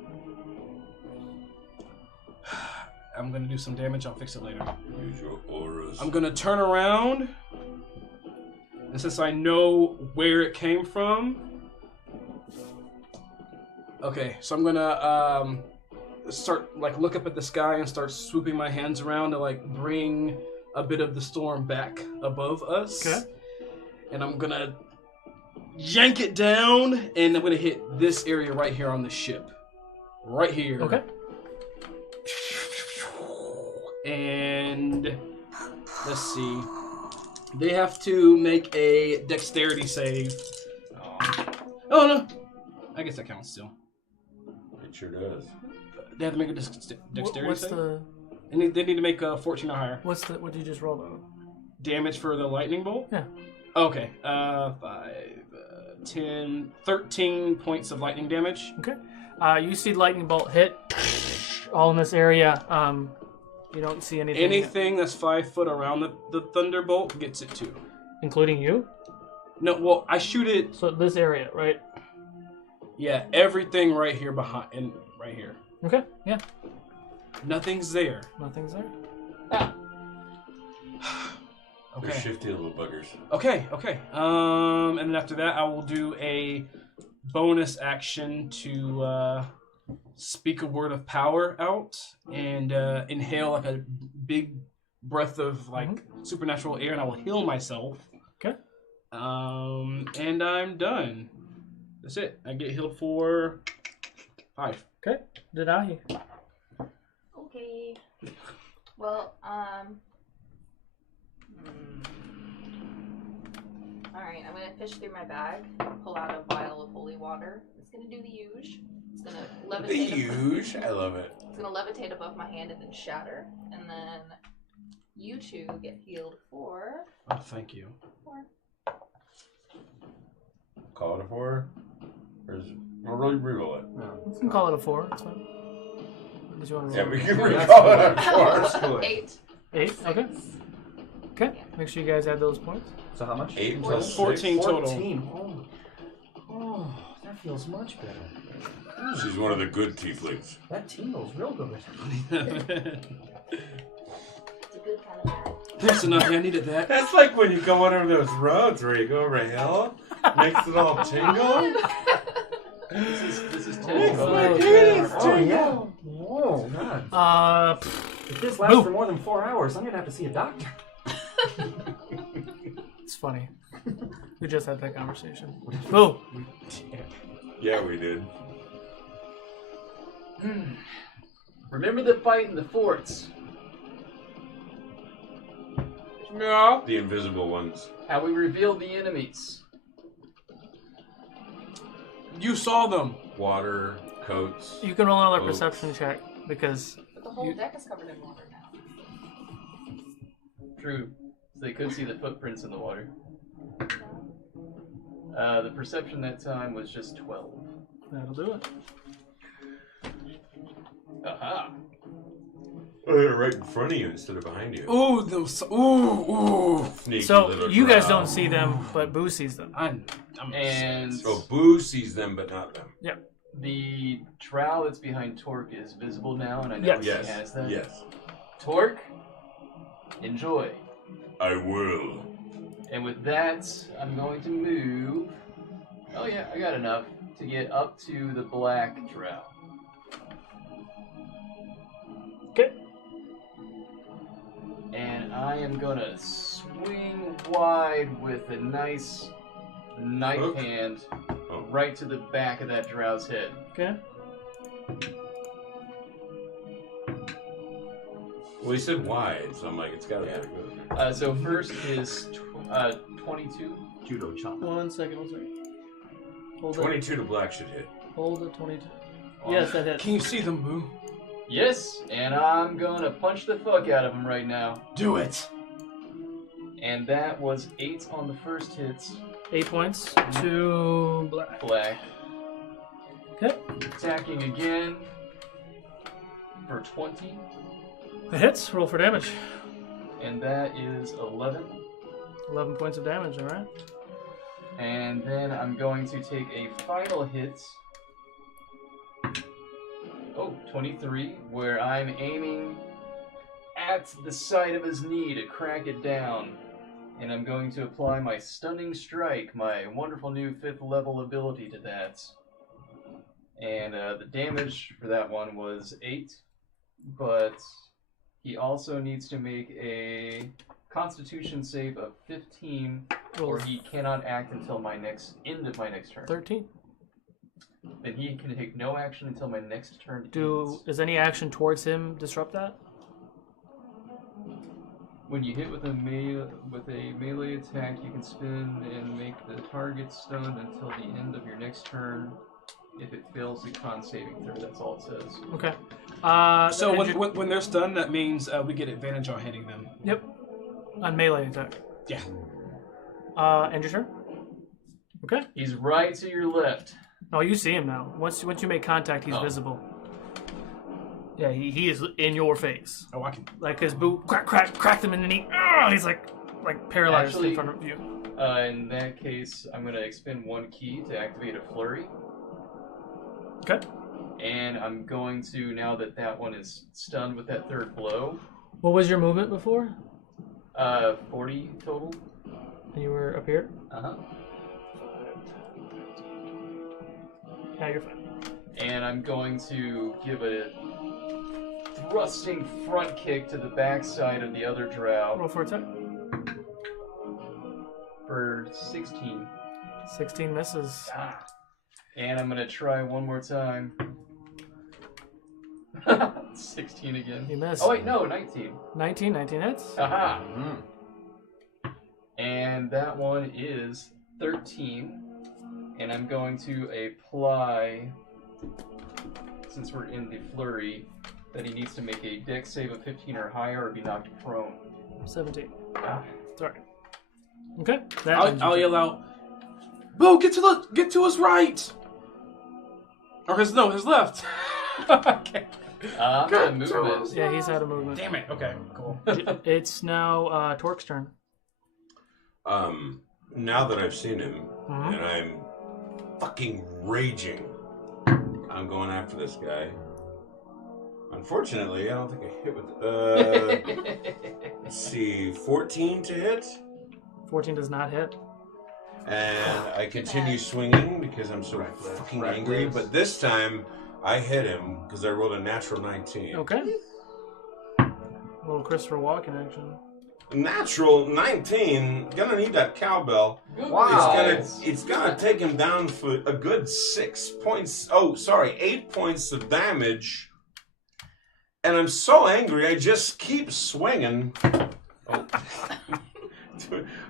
I'm gonna do some damage. I'll fix it later. Use your auras. I'm gonna turn around, and since I know where it came from, okay. So I'm gonna start look up at the sky and start swooping my hands around to bring a bit of the storm back above us. Okay. And I'm gonna yank it down, and I'm gonna hit this area right here on the ship. Right here. Okay. And let's see. They have to make a dexterity save. Oh no! I guess that counts still. It sure does. They have to make a dexterity What's save. the? They need to make a 14 or higher. What did you just roll though? Damage for the lightning bolt? Yeah. Okay. 5, 10, 13 points of lightning damage. Okay. You see lightning bolt hit all in this area. You don't see anything. Anything that's 5 foot around the thunderbolt gets it too. Including you? No, well, I shoot it. So this area, right? Yeah, everything right here behind and right here. Okay. Yeah. Nothing's there. Nothing's there. Ah. They're Okay. shifty little buggers. Okay. And then after that, I will do a bonus action to speak a word of power out and inhale a big breath of supernatural air, and I will heal myself. Okay. And I'm done. That's it. I get healed for 5. Okay. Did I? Okay. Well, Alright, I'm gonna fish through my bag, pull out a vial of holy water. It's gonna do the huge. It's gonna levitate. The huge? I love it. It's gonna levitate above my hand and then shatter. And then you two get healed for... Oh, thank you. 4. Call it a 4? Or is we'll really reroll it? No. You can call it a 4. That's fine. Did you want to Yeah, roll? we can recall it a 4. 8. 8. Okay. Okay. Make sure you guys add those points. So how much? 8 plus 14 total. 14. Oh, that feels much better. She's one of the good tieflings. That tingles real good. It's a good kind of bag. That's enough. I needed that. That's like when you go on over those roads where you go over a hill, makes it all tingle. This is 10. Oh, yeah. Whoa, God. If this lasts for more than 4 hours, I'm going to have to see a doctor. It's funny. We just had that conversation. Boo! Yeah, we did. Remember the fight in the forts? Yeah. The invisible ones. How we revealed the enemies. You saw them. Water, coats. You can roll another boats. perception check because But the whole deck is covered in water now. True. So they could see the footprints in the water. The perception that time was just 12. that'll do it. Aha! Oh, they're right in front of you instead of behind you. Ooh, those. Ooh. Sneaky So little you guys drow. don't see them, but Boo sees them. I'm And So Boo sees them, but not them. Yeah. the trowel that's behind Torque is visible now, and I know Yes. he Yes. has that. Yes. Torque, enjoy. I will. And with that, I'm going to move Oh yeah, I got enough to get up to the black drow. Okay. And I am gonna swing wide with a nice knife Hook? hand Oh. right to the back of that drow's head. Okay. Well, he said wide, so I'm like, it's gotta be good. So first is 22. Judo chop. 1 second. Hold 22 to black should hit. Hold it, 22. Yes, that hits. Can you see them, Boo? Yes, and I'm gonna punch the fuck out of him right now. Do it. And that was 8 on the first hits. 8 points to black. Black. Okay. Attacking again for 20. It hits. Roll for damage. And that is 11. 11 points of damage, alright. And then I'm going to take a final hit. Oh, 23, where I'm aiming at the side of his knee to crack it down. And I'm going to apply my Stunning Strike, my wonderful new 5th level ability to that. And the damage for that one was 8, but he also needs to make a Constitution save of 15, or he cannot act until end of my next turn. 13. Then he can take no action until my next turn. Does any action towards him disrupt that? When you hit with a melee attack, you can spin and make the target stunned until the end of your next turn. If it fails the con saving throw, that's all it says. Okay. So when they're stunned, that means we get advantage on hitting them. Yep. On melee attack. Yeah. End your turn. Okay. He's right to your left. Oh, you see him now. Once you make contact, he's visible. Yeah, he is in your face. Oh, I can. Like his boot, crack them in the knee. He's like paralyzed in front of you. In that case, I'm going to expend 1 key to activate a flurry. Okay. And I'm going to, now that that one is stunned with that third blow. What was your movement before? 40 total. And you were up here? Uh-huh. Now you're fine. And I'm going to give a thrusting front kick to the backside of the other drow. Roll for attack. For 16. 16 misses. And I'm going to try one more time. 16 again. You missed. Oh, wait, no, 19. 19 hits. Aha! And that one is 13. And I'm going to apply, since we're in the flurry, that he needs to make a dex save of 15 or higher or be knocked prone. 17. Ah. Sorry. Okay. I'll yell out, Boo, get to his right! Or his left. Okay. I'm gonna move it. Yeah, he's out of movement. Damn it. Okay, cool. It's now Torque's turn. Now that I've seen him, Mhm. and I'm fucking raging, I'm going after this guy. Unfortunately, I don't think I hit with let's see, 14 to hit. 14 does not hit. And I continue swinging because I'm so fucking angry. But this time, I hit him because I rolled a natural 19. Okay. A little Christopher Walken action. Natural 19. Gonna need that cowbell. Wow. It's gonna take him down for a good 6 points. Oh, sorry, 8 points of damage. And I'm so angry, I just keep swinging. Oh.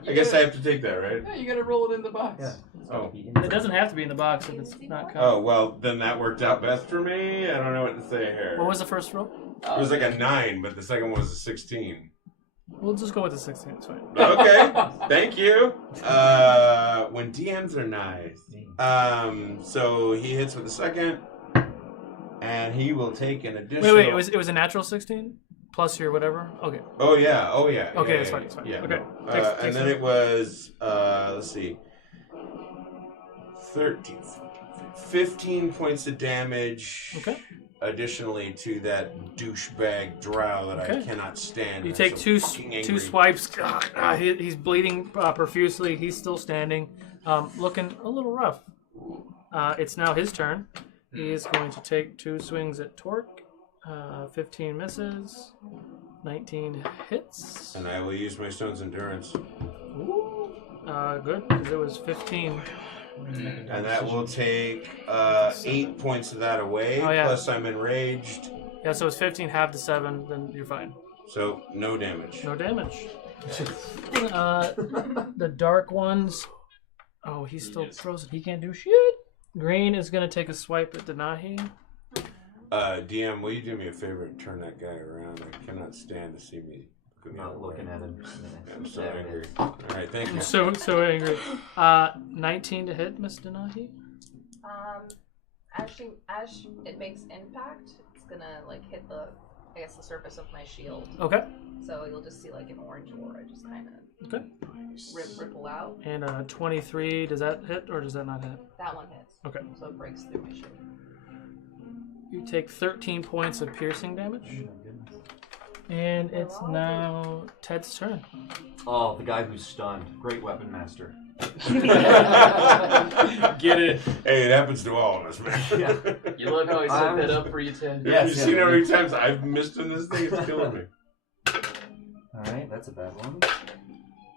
I guess I have to take that, right? Yeah, you gotta roll it in the box. Yeah. Oh. It doesn't have to be in the box if it's not covered. Oh, well, then that worked out best for me. I don't know what to say here. What was the first roll? It was like a 9, but the second one was a 16. We'll just go with the 16. It's fine. Okay, thank you. When DMs are nice. So he hits with the second, and he will take an additional... Wait, it was a natural 16? Plus your whatever? Okay. Oh, yeah. Okay, yeah, it's fine, it's fine. Yeah, Okay. no. Takes And then it was, let's see, 15 points of damage. Okay. Additionally to that douchebag drow that I cannot stand. You I'm take so two angry. swipes. He's bleeding profusely. He's still standing, looking a little rough. it's now his turn. He is going to take 2 swings at Torque. 15 misses. 19 hits. And I will use my Stone's Endurance. Ooh. Good, because it was 15. And that will take 8 points of that away, Oh, yeah. plus I'm enraged. Yeah, so it's 15 half to 7, then you're fine. So, no damage. No damage. The dark ones. Oh, he's still frozen. He can't do shit. Green is going to take a swipe at Denahi. DM, will you do me a favor and turn that guy around? I cannot stand to see me. Not looking at him. I'm so angry. Alright, thank you. I'm so angry. 19 to hit, Miss Denahi. As it makes impact, it's gonna like hit the surface of my shield. Okay. So you'll just see like an orange aura just kind of Okay. ripple out. And 23, does that hit or does that not hit? That one hits. Okay. So it breaks through my shield. You take 13 points of piercing damage. And it's now Ted's turn. Oh, the guy who's stunned. Great weapon master. Get it? Hey, it happens to all of us, man. Yeah. You love how I set that up for you, Ted? You've seen how many times I've missed in this thing? It's killing me. Alright, that's a bad one.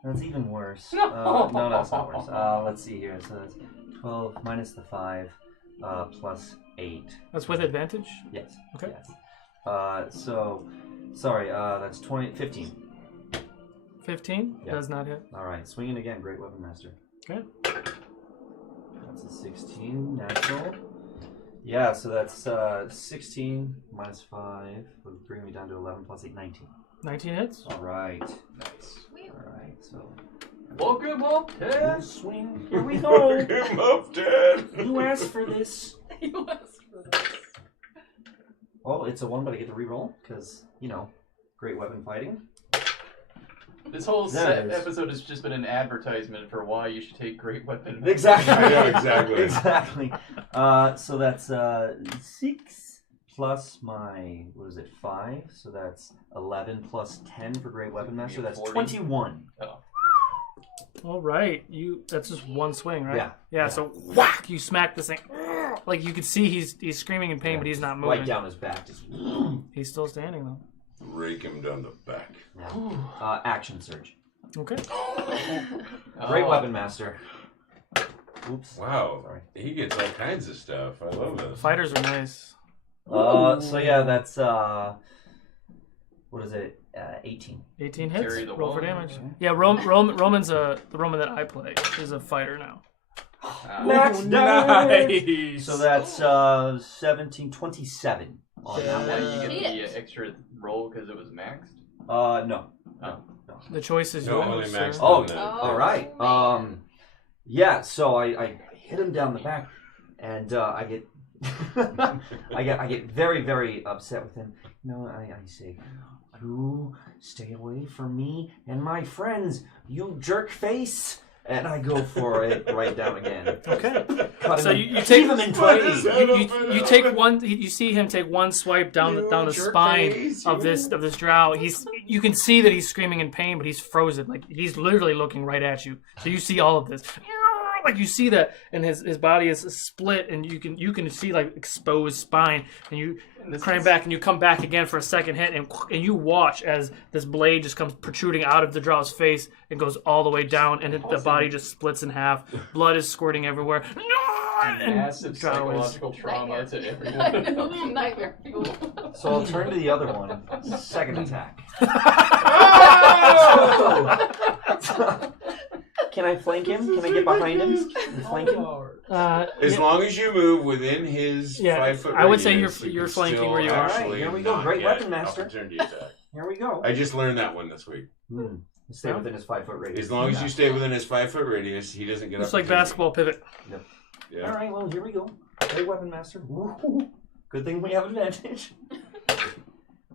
That's even worse. No. No, that's not worse. Let's see here. So that's 12 minus the 5 plus 8. That's with advantage? Yes. Okay. Yes. That's 15. 15? Yeah. Does not hit. Alright, swinging again. Great weapon master. Okay. That's a 16 natural. Yeah, so that's 16 minus 5 would bring me down to 11 plus 8, 19. 19 hits. Alright. Nice. Alright, so. Welcome up, Ted. Swing. Here we go. Welcome up, Ted. You asked for this. You asked for this. Oh, it's a 1, but I get to reroll because, great weapon fighting. This whole There it is. episode has just been an advertisement for why you should take great weapon. Exactly. I know, exactly. Exactly. So that's 6 plus my, 5? So that's 11 plus 10 for great weapon master. That's 40. 21. Oh. All right. That's just one swing, right? Yeah. Yeah, so whack, you smack this thing. Like you can see he's screaming in pain, but he's not moving. Right down his back. Just He's still standing though. Rake him down the back. action surge. Okay. Great weapon master. Oops. Wow. Sorry. He gets all kinds of stuff. I love this. Fighters are nice. So yeah, that's 18. 18 hits. Carry the Roll for one. damage. Yeah, Roman's the Roman that I play is a fighter now. Next Nice. So that's 17, 27 on Now that you one. get the extra roll because it was maxed. No. The choice is No, yours. only max. sir. Oh, No. all right. Yeah. So I hit him down the back, and I get I get very, very upset with him. I say, you stay away from me and my friends, you jerk face. And I go for it right down again. Okay. Cut him So in- you take him in twain. you take one. You see him take one swipe down the spine of this drow. You can see that he's screaming in pain, but he's frozen. Like he's literally looking right at you. So you see all of this. Like you see that, and his body is split, and you can see like exposed spine, and you climb back, and you come back again for a second hit, and you watch as this blade just comes protruding out of the draw's face and goes all the way down, and the body just splits in half. Blood is squirting everywhere. And Massive drow is- psychological trauma to I everyone. know, nightmare fuel. So I'll turn to the other one. Second attack. Can I flank him? Can I get behind him and flank him? As long as you move within his 5 foot I would say radius, you're you can flanking still where you are. actually Alright, here we go. not Great get weapon master. opportunity attack. Here we go. I just learned that one this week. Stay within his 5 foot radius. As long as you stay within his 5 foot radius, he doesn't get It's like opportunity. basketball pivot. Yeah. All right, well, here we go. Great weapon master. Woo-hoo. Good thing we have advantage.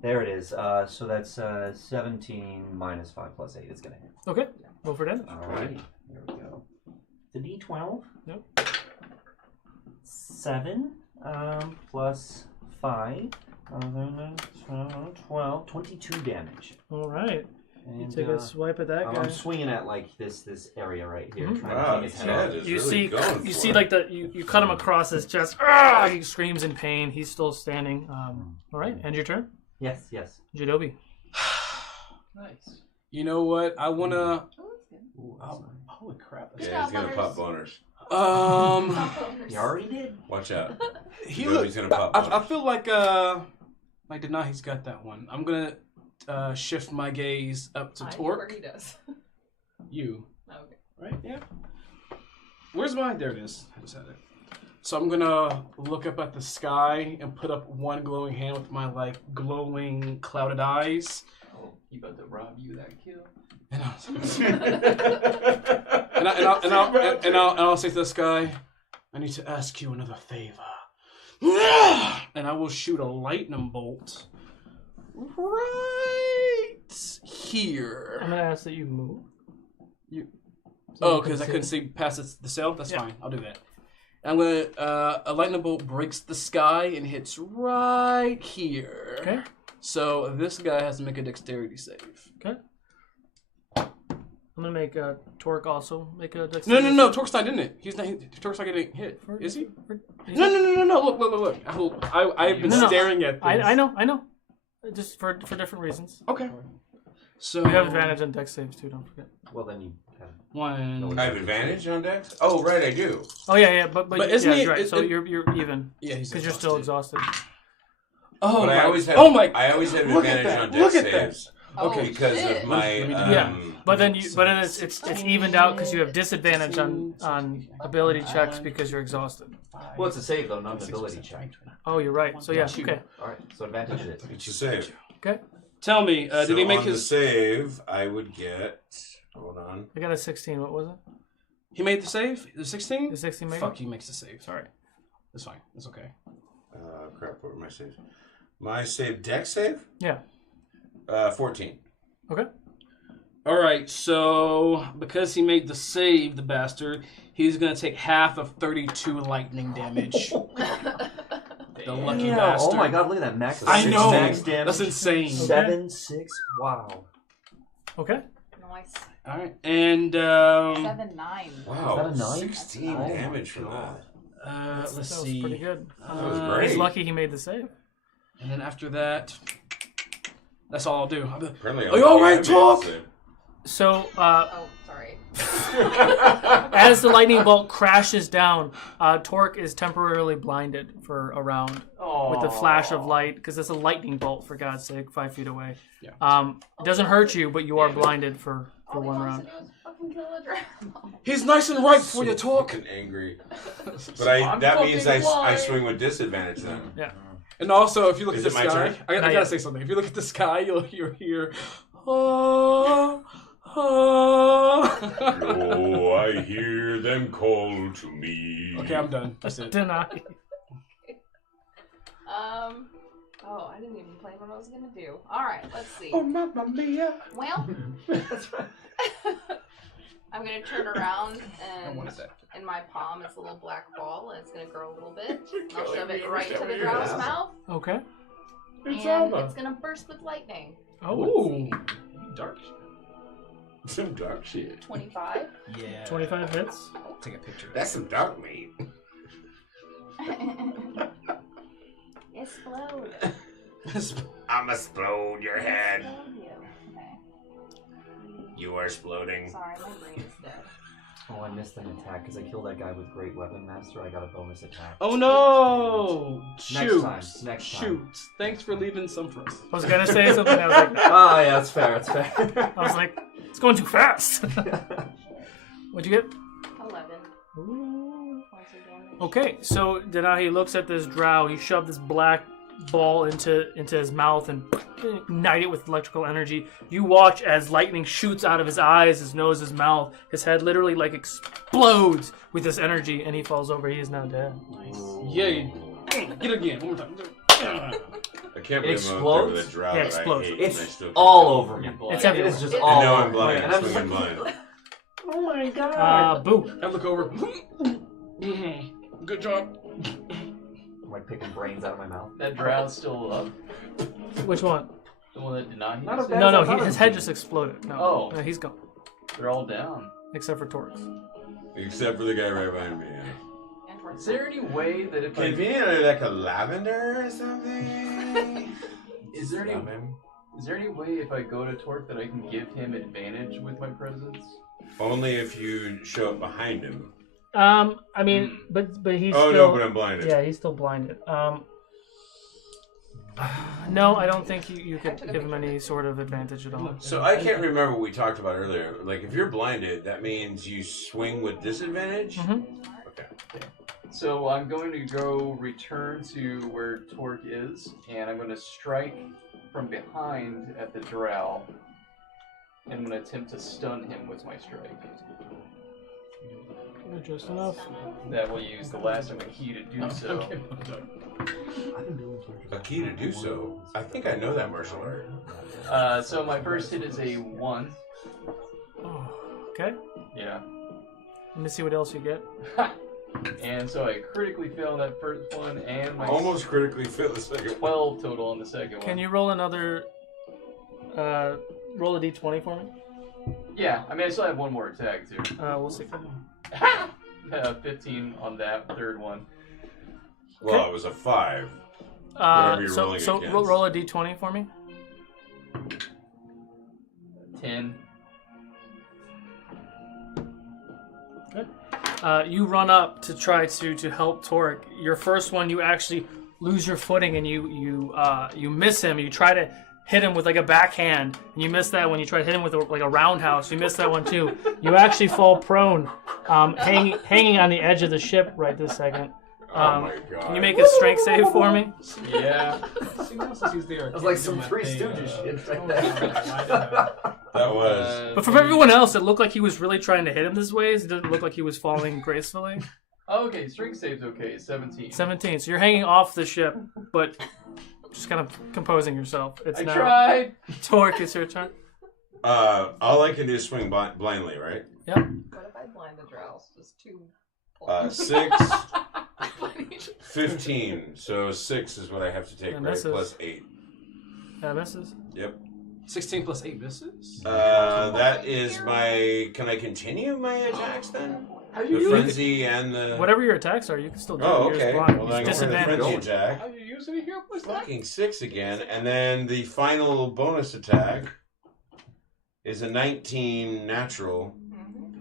There it is. So that's 17 minus 5 plus 8. It's going to hit. Okay. Roll for damage. All right. Here we go. The D12. Yep. 7 plus 5. 12. 22 damage. All right. You And, take a swipe at that guy. I'm swinging at like this area right here, Mhm. trying Wow, to take his head Ted off. is You really see, going you for see, it. like you cut him across his chest. Ah! He screams in pain. He's still standing. All right, end your turn. Yes. Jadobi. Nice. You know what? I wanna. Holy crap! Yeah, he's gonna pop boners. You already did. Watch out. He Jadobi's looks. gonna pop I boners. feel like Denahi's got that one. I'm gonna shift my gaze up to I know Torque. where he does. You. Okay. Right? Yeah. Where's mine? There it is. I just had it. So I'm gonna look up at the sky and put up one glowing hand with my like glowing clouded eyes. Oh, he about to rob you of that kill. And I'll say to the sky, I need to ask you another favor. And I will shoot a lightning bolt right here. I'm gonna ask that you move. Oh, because I couldn't see past the sail? That's fine. I'll do that. I'm gonna a lightning bolt breaks the sky and hits right here. Okay. So this guy has to make a dexterity save. Okay. I'm gonna make Torque also make a dexterity. No. Torque's not in it. Torque's not getting hit. Is he? No. Look. I've been staring at this. I know. Just for different reasons. Okay. So you have advantage on dex saves too. Don't forget. Well, then you have one. I have advantage on Dex? Oh, right, I do. Oh yeah, but isn't yeah, he? right. So you're even. Yeah, he's because you're still exhausted. Oh But my! I always have. Oh my! I always have Look at advantage that, on Dex look at that. saves. Okay. Because shit. of my. Yeah, but then it's evened out because you have disadvantage on ability checks because you're exhausted. Well, it's a save though, not an ability check. Oh, you're right. So yeah, okay. All right, so advantage it is. It's a save. Okay. Tell me, So did he make on his the save? I would get. Hold on. I got a 16. What was it? He made the save? The 16? The 16 made Fuck, it? he makes the save. Sorry. That's fine. That's okay. Crap, what were my saves? My save, Dex save? Yeah. 14. Okay. All right, so because he made the save, the bastard, he's going to take half of 32 lightning damage. The lucky bastard. Oh my god, look at that max. I know. Max damage. That's insane. 7, 6. Wow. Okay. Nice. All right, and 7, 9. Wow, Is that a 9? 16 Oh damage my from that. let's That was see. pretty good. That was great. He's lucky he made the save. And then after that, that's all I'll do. Apparently, Are you all right, Talk? So, Oh, sorry. as the lightning bolt crashes down, Torque is temporarily blinded for a round with the flash of light because it's a lightning bolt, for God's sake, 5 feet away. Yeah. It doesn't hurt you, but you are blinded for All he one wants round. to do is fucking kill a dragon. He's nice and right for you, Talk. Fucking angry. But that means I swing with disadvantage then. Yeah. And also, if you look Is at the it my sky, turn? I Not gotta yet. say something. If you look at the sky, you'll hear, oh, oh. Oh, I hear them call to me. Okay, I'm done. That's it. Deny. Oh, I didn't even plan what I was gonna do. All right, let's see. Oh, mamma mia. Well, I'm gonna turn around I and wanted that. in my palm it's a little black ball and it's gonna grow a little bit. I'll shove it right to the drow's mouth Okay. and it's gonna burst with lightning. Oh. Ooh. Dark. Some dark shit. 25. Yeah. 25 hits. Take a picture. That's some dark meat. Explode. I'm explode your head. Explode you. Okay. You are exploding. Sorry, my brain is dead. Oh, I missed an attack because I killed that guy with Great Weapon Master. I got a bonus attack. Oh no! Shoot. Next time. Shoot. Thanks for leaving some for us. I was gonna say something. I was like, Oh, yeah, that's fair. That's fair. I was like, it's going too fast. What'd you get? 11. Ooh. Points of damage. Okay, so Denahi looks at this drow. He shoved this black ball into his mouth and ignite it with electrical energy. You watch as lightning shoots out of his eyes, his nose, his mouth. His head literally like explodes with this energy, and he falls over. He is now dead. Nice. Yay. Get again. One more time. I can't believe I'm up there with a drow Yeah, that I explodes. hate. It's and I still all over me. It's It everywhere. is just I all I know over I'm blind. me. And I'm I'm just swinging like, blind. oh my god. Boo. I look over. Good job. Am I picking brains out of my mouth? That drow's still up. Which one? The one that did not hit Not his a face? bad- No, That's his not head a- just exploded. No, Oh. no, he's gone. They're all down. Except for Torx. Except for the guy right behind me. And for Is there any way that if I... Conveniently, like a lavender or something? Is there any way if I go to Torque that I can give him advantage with my presence? Only if you show up behind him. I mean, but he's Oh, still... no, but I'm blinded. Yeah, he's still blinded. No, I don't think you could give him any sort of advantage at all. So I can't remember what we talked about earlier. Like, if you're blinded, that means you swing with disadvantage? Okay. So I'm going to go return to where Torque is, and I'm going to strike from behind at the drow. And I'm going to attempt to stun him with my strike. Just enough. That will use the last of my key to do so. A key to do so? I think I know that martial art. So my first hit is a 1. Okay. Yeah. Let me see what else you get. And so I critically fail that first one, and my Almost critically failed the second 12 total on the second one. Can you roll another... roll a d20 for me? Yeah, I mean I still have one more attack too. We'll see. 15 on that third one. Well, it was a 5. Whatever you're rolling so against. roll a d20 for me. 10. Good. You run up to try to help Torque. Your first one, you actually lose your footing and you miss him. You try to hit him with like a backhand, and you miss that one. You try to hit him with like a roundhouse. You miss that one too. You actually fall prone, hanging on the edge of the ship right this second. Oh my god. Can you make a strength save for me? Yeah. That was like some Three Stooges shit right there. That was. But from everyone else, it looked like he was really trying to hit him this way. It didn't look like he was falling gracefully. Okay, strength save's okay. 17. 17. So you're hanging off the ship, but just kind of composing yourself. It's I now tried. Torque, it's your turn. All I can do is swing blindly, right? Yep. What if I blind the drows? Just 2 6, 15. So 6 is what I have to take, That right? misses. Plus 8. That misses. Yep. 16 plus 8 misses? That is my. Can I continue my attacks then? How do The you use frenzy and the. Whatever your attacks are, you can still do it. Oh, You're just okay. blind. Well, then I It's go for the frenzy disadvantage. attack. How do you use any hero points? Fucking 6 again, and then the final bonus attack is a 19 natural.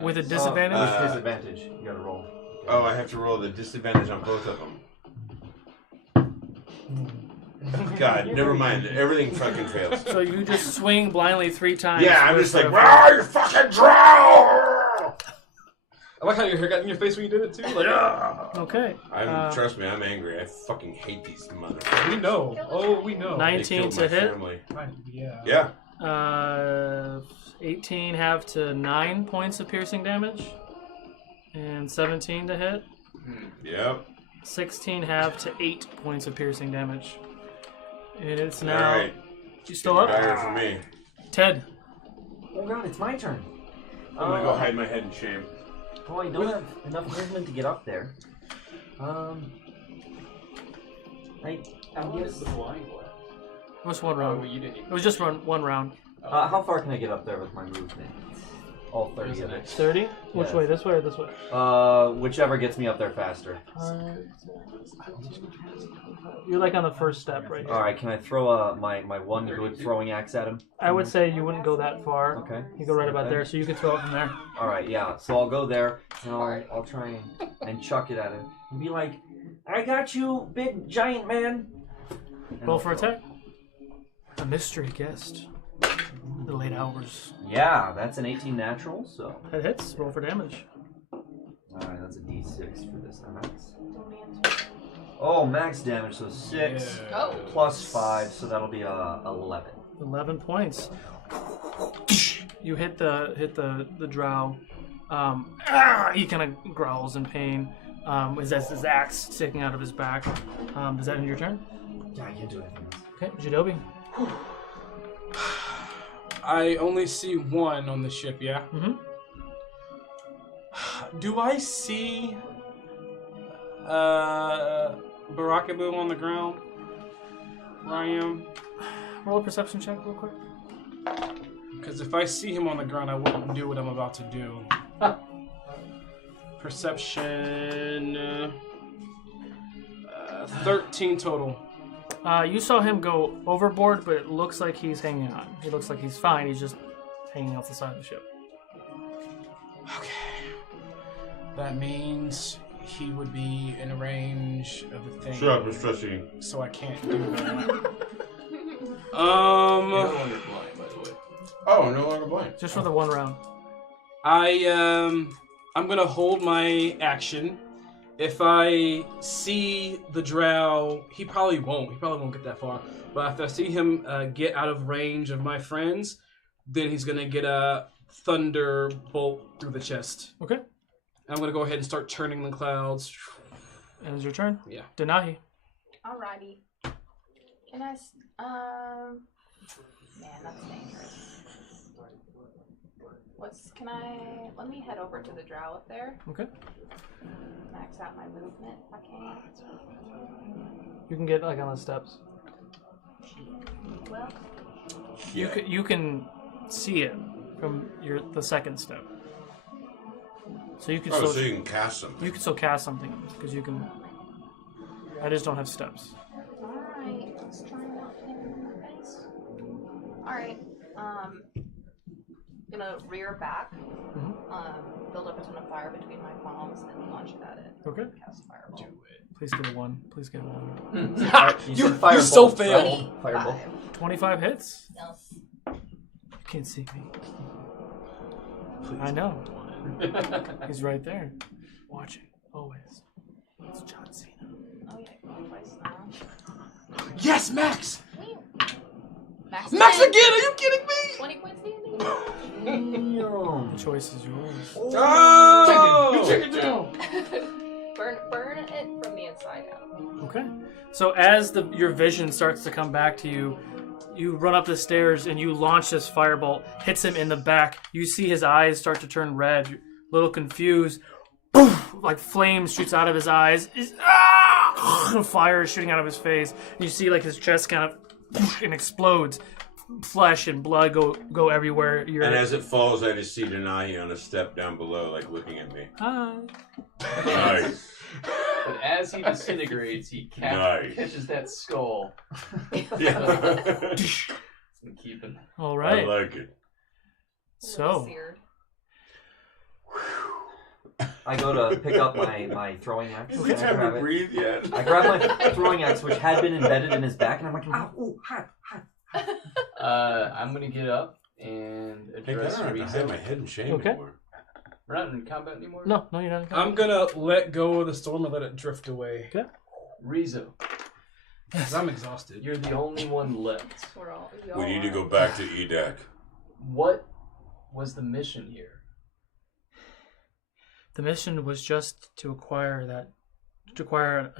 With a disadvantage? With disadvantage. You gotta roll. Oh, I have to roll the disadvantage on both of them. God, never mind. Everything fucking fails. So you just swing blindly 3 times. Yeah, I'm with just like, the- where are you fucking drow? I like how your hair got in your face when you did it too. Like, Okay. Trust me, I'm angry. I fucking hate these motherfuckers. we know. Oh, we know. 19 They killed to my hit. family. Yeah. Yeah. 18 half to 9 points of piercing damage. And 17 to hit. Yep. 16 half to 8 points of piercing damage. And it's now... All right. You still up? Better for me. Ted. Oh god, it's my turn. I'm gonna go hide my head in shame. Oh, I don't have enough movement to get up there. I guess. What's one round? you didn't It was just one round. How far can I get up there with my movement? All 30 of it. 30? Which Yes. way? This way or this way? Whichever gets me up there faster. You're like on the first step right here. Alright, can I throw my one good throwing axe at him? I would say you wouldn't go that far. Okay. You go right about Okay. there, so you could throw it from there. Alright, yeah. So I'll go there and I'll try and chuck it at him. And be like, I got you, big giant man. And Roll I'll for throw. attack. A mystery guest. The late hours. Yeah, that's an 18 natural, so. That hits. Roll for damage. Alright, that's a d6 for this axe. Oh, max damage, so 6 Oh. plus 5, so that'll be 11. 11 points. You hit the drow. He kind of growls in pain. As his axe sticking out of his back. Does that end your turn? Yeah, I can't do anything else. Okay, Jadobi. I only see one on the ship, yeah? Mm-hmm. Do I see Barakabu on the ground where I am? roll a perception check real quick. Because if I see him on the ground, I wouldn't do what I'm about to do. Perception... 13 total. You saw him go overboard, but it looks like he's hanging on. He looks like he's fine. He's just hanging off the side of the ship. Okay. That means he would be in range of the thing. Shut up, Mr. Stretchy. So I can't do that. You're no longer blind, by the way. Oh, no longer blind. Just for the one round. I'm gonna hold my action. If I see the drow, he probably won't get that far. But if I see him get out of range of my friends, then he's gonna get a thunderbolt through the chest. Okay. I'm gonna go ahead and start turning the clouds. And it's your turn? Yeah. Denahi. Alrighty. Can I? Man, that's dangerous. Let me head over to the drow up there. Okay. Max out my movement if I can. You can get like on the steps. Well. You can see it from the second step. So you can so still you can cast something. You can still cast something because you can. I just don't have steps. Alright, let's try not to hit him in the face. Alright, gonna rear back, build up a ton of fire between my palms, and then launch it at it. Okay. Cast fireball. Do it. Please get a 1. Please get a 1. You so failed. Fireball. 25 hits? Yes. You can't see me. I know. He's right there. Watching. Always. It's John Cena. Oh yeah, twice now. Yes, Max! Max again! Are you kidding me? 20 points standing. The choice is yours. Oh! Burn it from the inside out. Okay. So as your vision starts to come back to you, you run up the stairs and you launch this firebolt, hits him in the back. You see his eyes start to turn red, a little confused. Poof, like flames shoots out of his eyes. Fire is shooting out of his face. And you see like his chest kind of and explodes. Flesh and blood go everywhere. And as it falls, I just see Denahi on a step down below, like looking at me. Hi. Nice. But as he disintegrates, he catches that skull. Yeah. And keeping. All right. I like it. So. I go to pick up my throwing axe. Does he have to breathe yet? I grab my throwing axe, which had been embedded in his back, and I'm like, ow, ooh, hot. I'm gonna get up and address I don't have to hide my head in shame anymore. We're not in combat anymore? No, you're not in combat. I'm gonna let go of the storm and let it drift away. Okay. Rizzo. Because I'm exhausted. You're the only one left. We need to go back to EDAC. What was the mission here? The mission was just to acquire a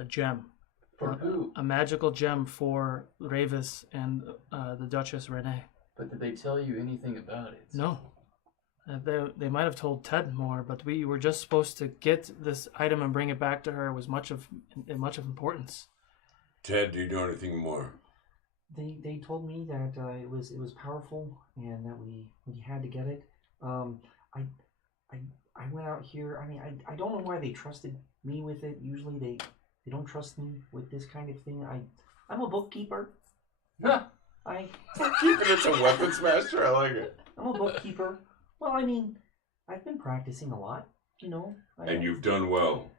gem. For who? A magical gem for Ravis and the Duchess Renee. But did they tell you anything about it? No. They might have told Ted more, but we were just supposed to get this item and bring it back to her. It was much of importance. Ted, do you know anything more? They told me that it was powerful and that we had to get it. I went out here. I mean, I don't know why they trusted me with it. Usually they don't trust me with this kind of thing. I'm a bookkeeper. Bookkeeper, it's a weapons master. I like it. I'm a bookkeeper. Well, I mean, I've been practicing a lot, you know. And you've done well.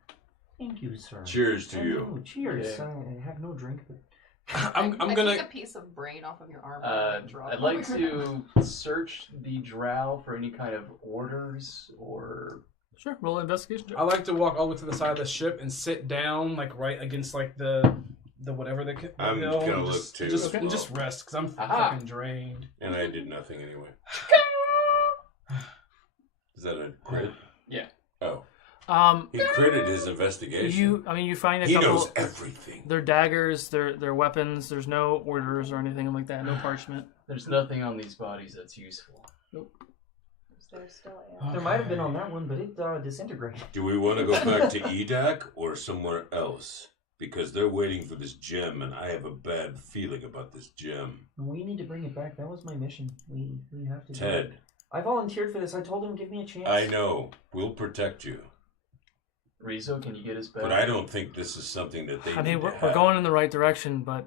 Thank you, sir. Cheers to you. Oh, cheers. Yeah. I have no drink, but I'm I gonna take a piece of brain off of your arm. I'd like to search the drow for any kind of orders or... Sure, roll an investigation check. I like to walk all the way to the side of the ship and sit down, like right against like the whatever they could. I'm gonna look too. And just rest because I'm fucking drained. And I did nothing anyway. Is that a crit? Yeah. Oh. He critted his investigation. You find he couple. knows everything. Their daggers, their weapons. There's no orders or anything like that. No parchment. There's nothing on these bodies that's useful. Nope. there might have been on that one, but it disintegrated. Do we want to go back to EDAC or somewhere else? because they're waiting for this gem, and I have a bad feeling about this gem. We need to bring it back. That was my mission. We have to. Ted. I volunteered for this. I told him give me a chance. I know. We'll protect you. Rizzo, can you get us back? But I don't think this is something that they. I mean, we're going in the right direction, but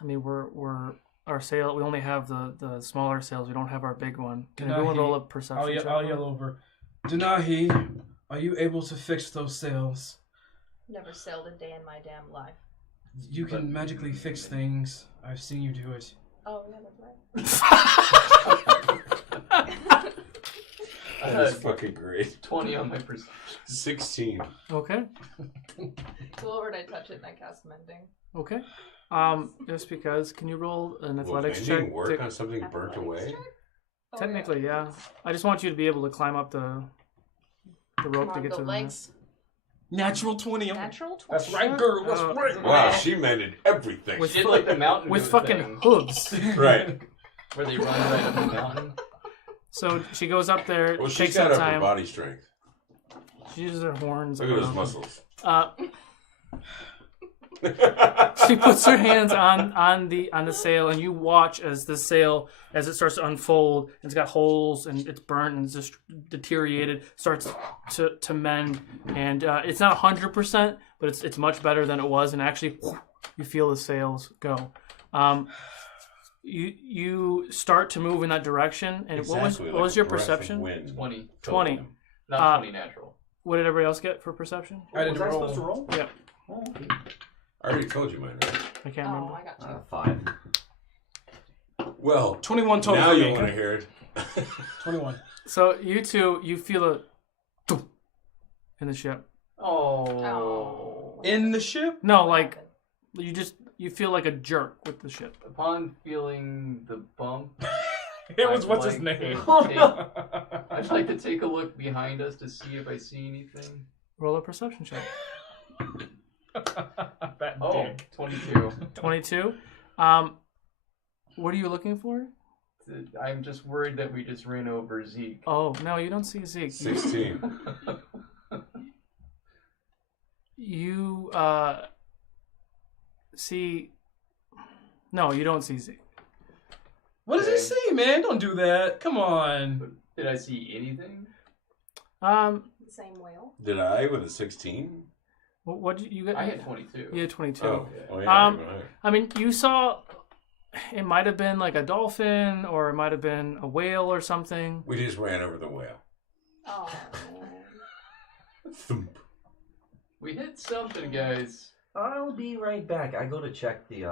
I mean, we're our sail. We only have the smaller sails. We don't have our big one. Can everyone roll a perception check? I'll yell over. Denahi, are you able to fix those sails? Never sailed a day in my damn life. You can magically fix things. I've seen you do it. Oh, yeah, that's right. That's fucking great. 20 on my perception. 16. Okay. So over I touch it and I cast mending. Okay. Just because, can you roll an Will athletics mending check? work on something burnt away? Technically, yeah. I just want you to be able to climb up the rope to get to the legs. Natural 20. Natural 20. That's right, girl. That's right. Wow, she mended everything. With, like the mountain with goat fucking thing. hooves. Right. Where they run right up the mountain. So she goes up there. Well, she's takes got some upper time. body strength. She uses her horns. Look at those muscles. She puts her hands on the sail, and you watch as the sail, as it starts to unfold, it's got holes and it's burnt and it's just deteriorated, starts to mend, and it's not 100%, but it's much better than it was, and actually you feel the sails go. You start to move in that direction, and Exactly, what was like your a breath of perception? wind. 20. 20. Not 20 natural. What did everybody else get for perception? I didn't Was I roll. supposed to roll? Yeah, Oh, okay. I already told you mine, right? I can't Oh, remember. I got two. 5. Well, 21 total. now for you me. want to hear it. 21. So you two, you feel a in the ship. Oh. In the ship? No, like you feel like a jerk with the ship. Upon feeling the bump, It was I'd what's his like name? to Oh, take- no. I'd like to take a look behind us to see if I see anything. Roll a perception check. That Oh, dick. 22. 22. What are you looking for? I'm just worried that we just ran over Zeke. Oh no, you don't see Zeke. 16. You see. No, you don't see Zeke. What does he Okay. see, man? Don't do that. Come on. Did I see anything? Same whale. Did I with a 16? What did you get? I had 22. You had 22. Oh, yeah. Even higher. I mean, you saw. It might have been like a dolphin, or it might have been a whale or something. We just ran over the whale. Oh. Thump. We hit something, guys. I'll be right back. I go to check the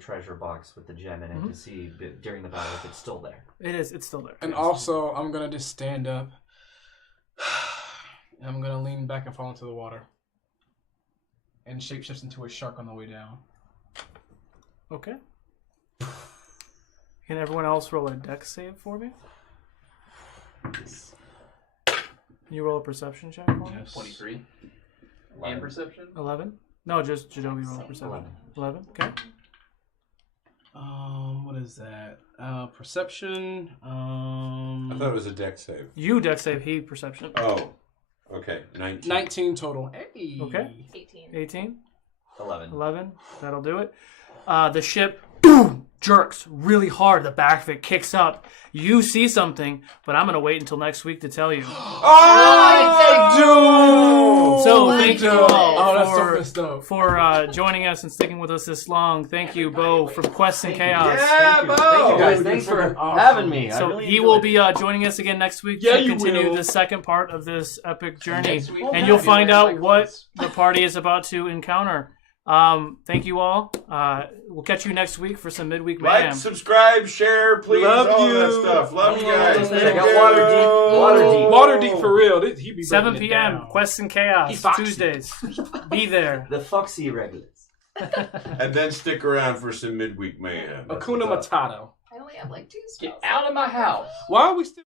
treasure box with the gem in it to see during the battle if it's still there. It is. It's still there. And also, I'm going to just stand up. I'm going to lean back and fall into the water. And shapeshift into a shark on the way down. Okay. Can everyone else roll a dex save for me? Can you roll a perception check for me? Yes. 23. And perception? 11? No, just Jadobi roll perception. 11. Okay. What is that? Perception. I thought it was a deck save. You dex save, he perception. Oh, okay. 19. 19 total. Hey. Okay. 18. 18? 11. 11. That'll do it. The ship, boom, jerks really hard. The back of it kicks up. You see something, but I'm going to wait until next week to tell you. Oh, So thank you all that's so pissed off. for joining us and sticking with us this long. Thank you, Bo, from Quests and Chaos. Yeah, Bo! Thank you guys. Thanks for having me. I So really he enjoyed will it. be joining us again next week Yeah, to you continue will. the second part of this epic journey. Next week, And I'll you'll be find wearing out my what clothes. the party is about to encounter. Thank you all. We'll catch you next week for some midweek mayhem. Like, subscribe, share, please. Love all you. that stuff. Love you guys. Check Thank out you. Waterdeep. Waterdeep for real. He be 7 breaking it p.m. down. Quests and He Chaos foxy. Tuesdays. Be there. The Foxy Regulars. And then stick around for some midweek mayhem. Akuna Matata. I only have like 2 Get spells. out of my house. Why are we still...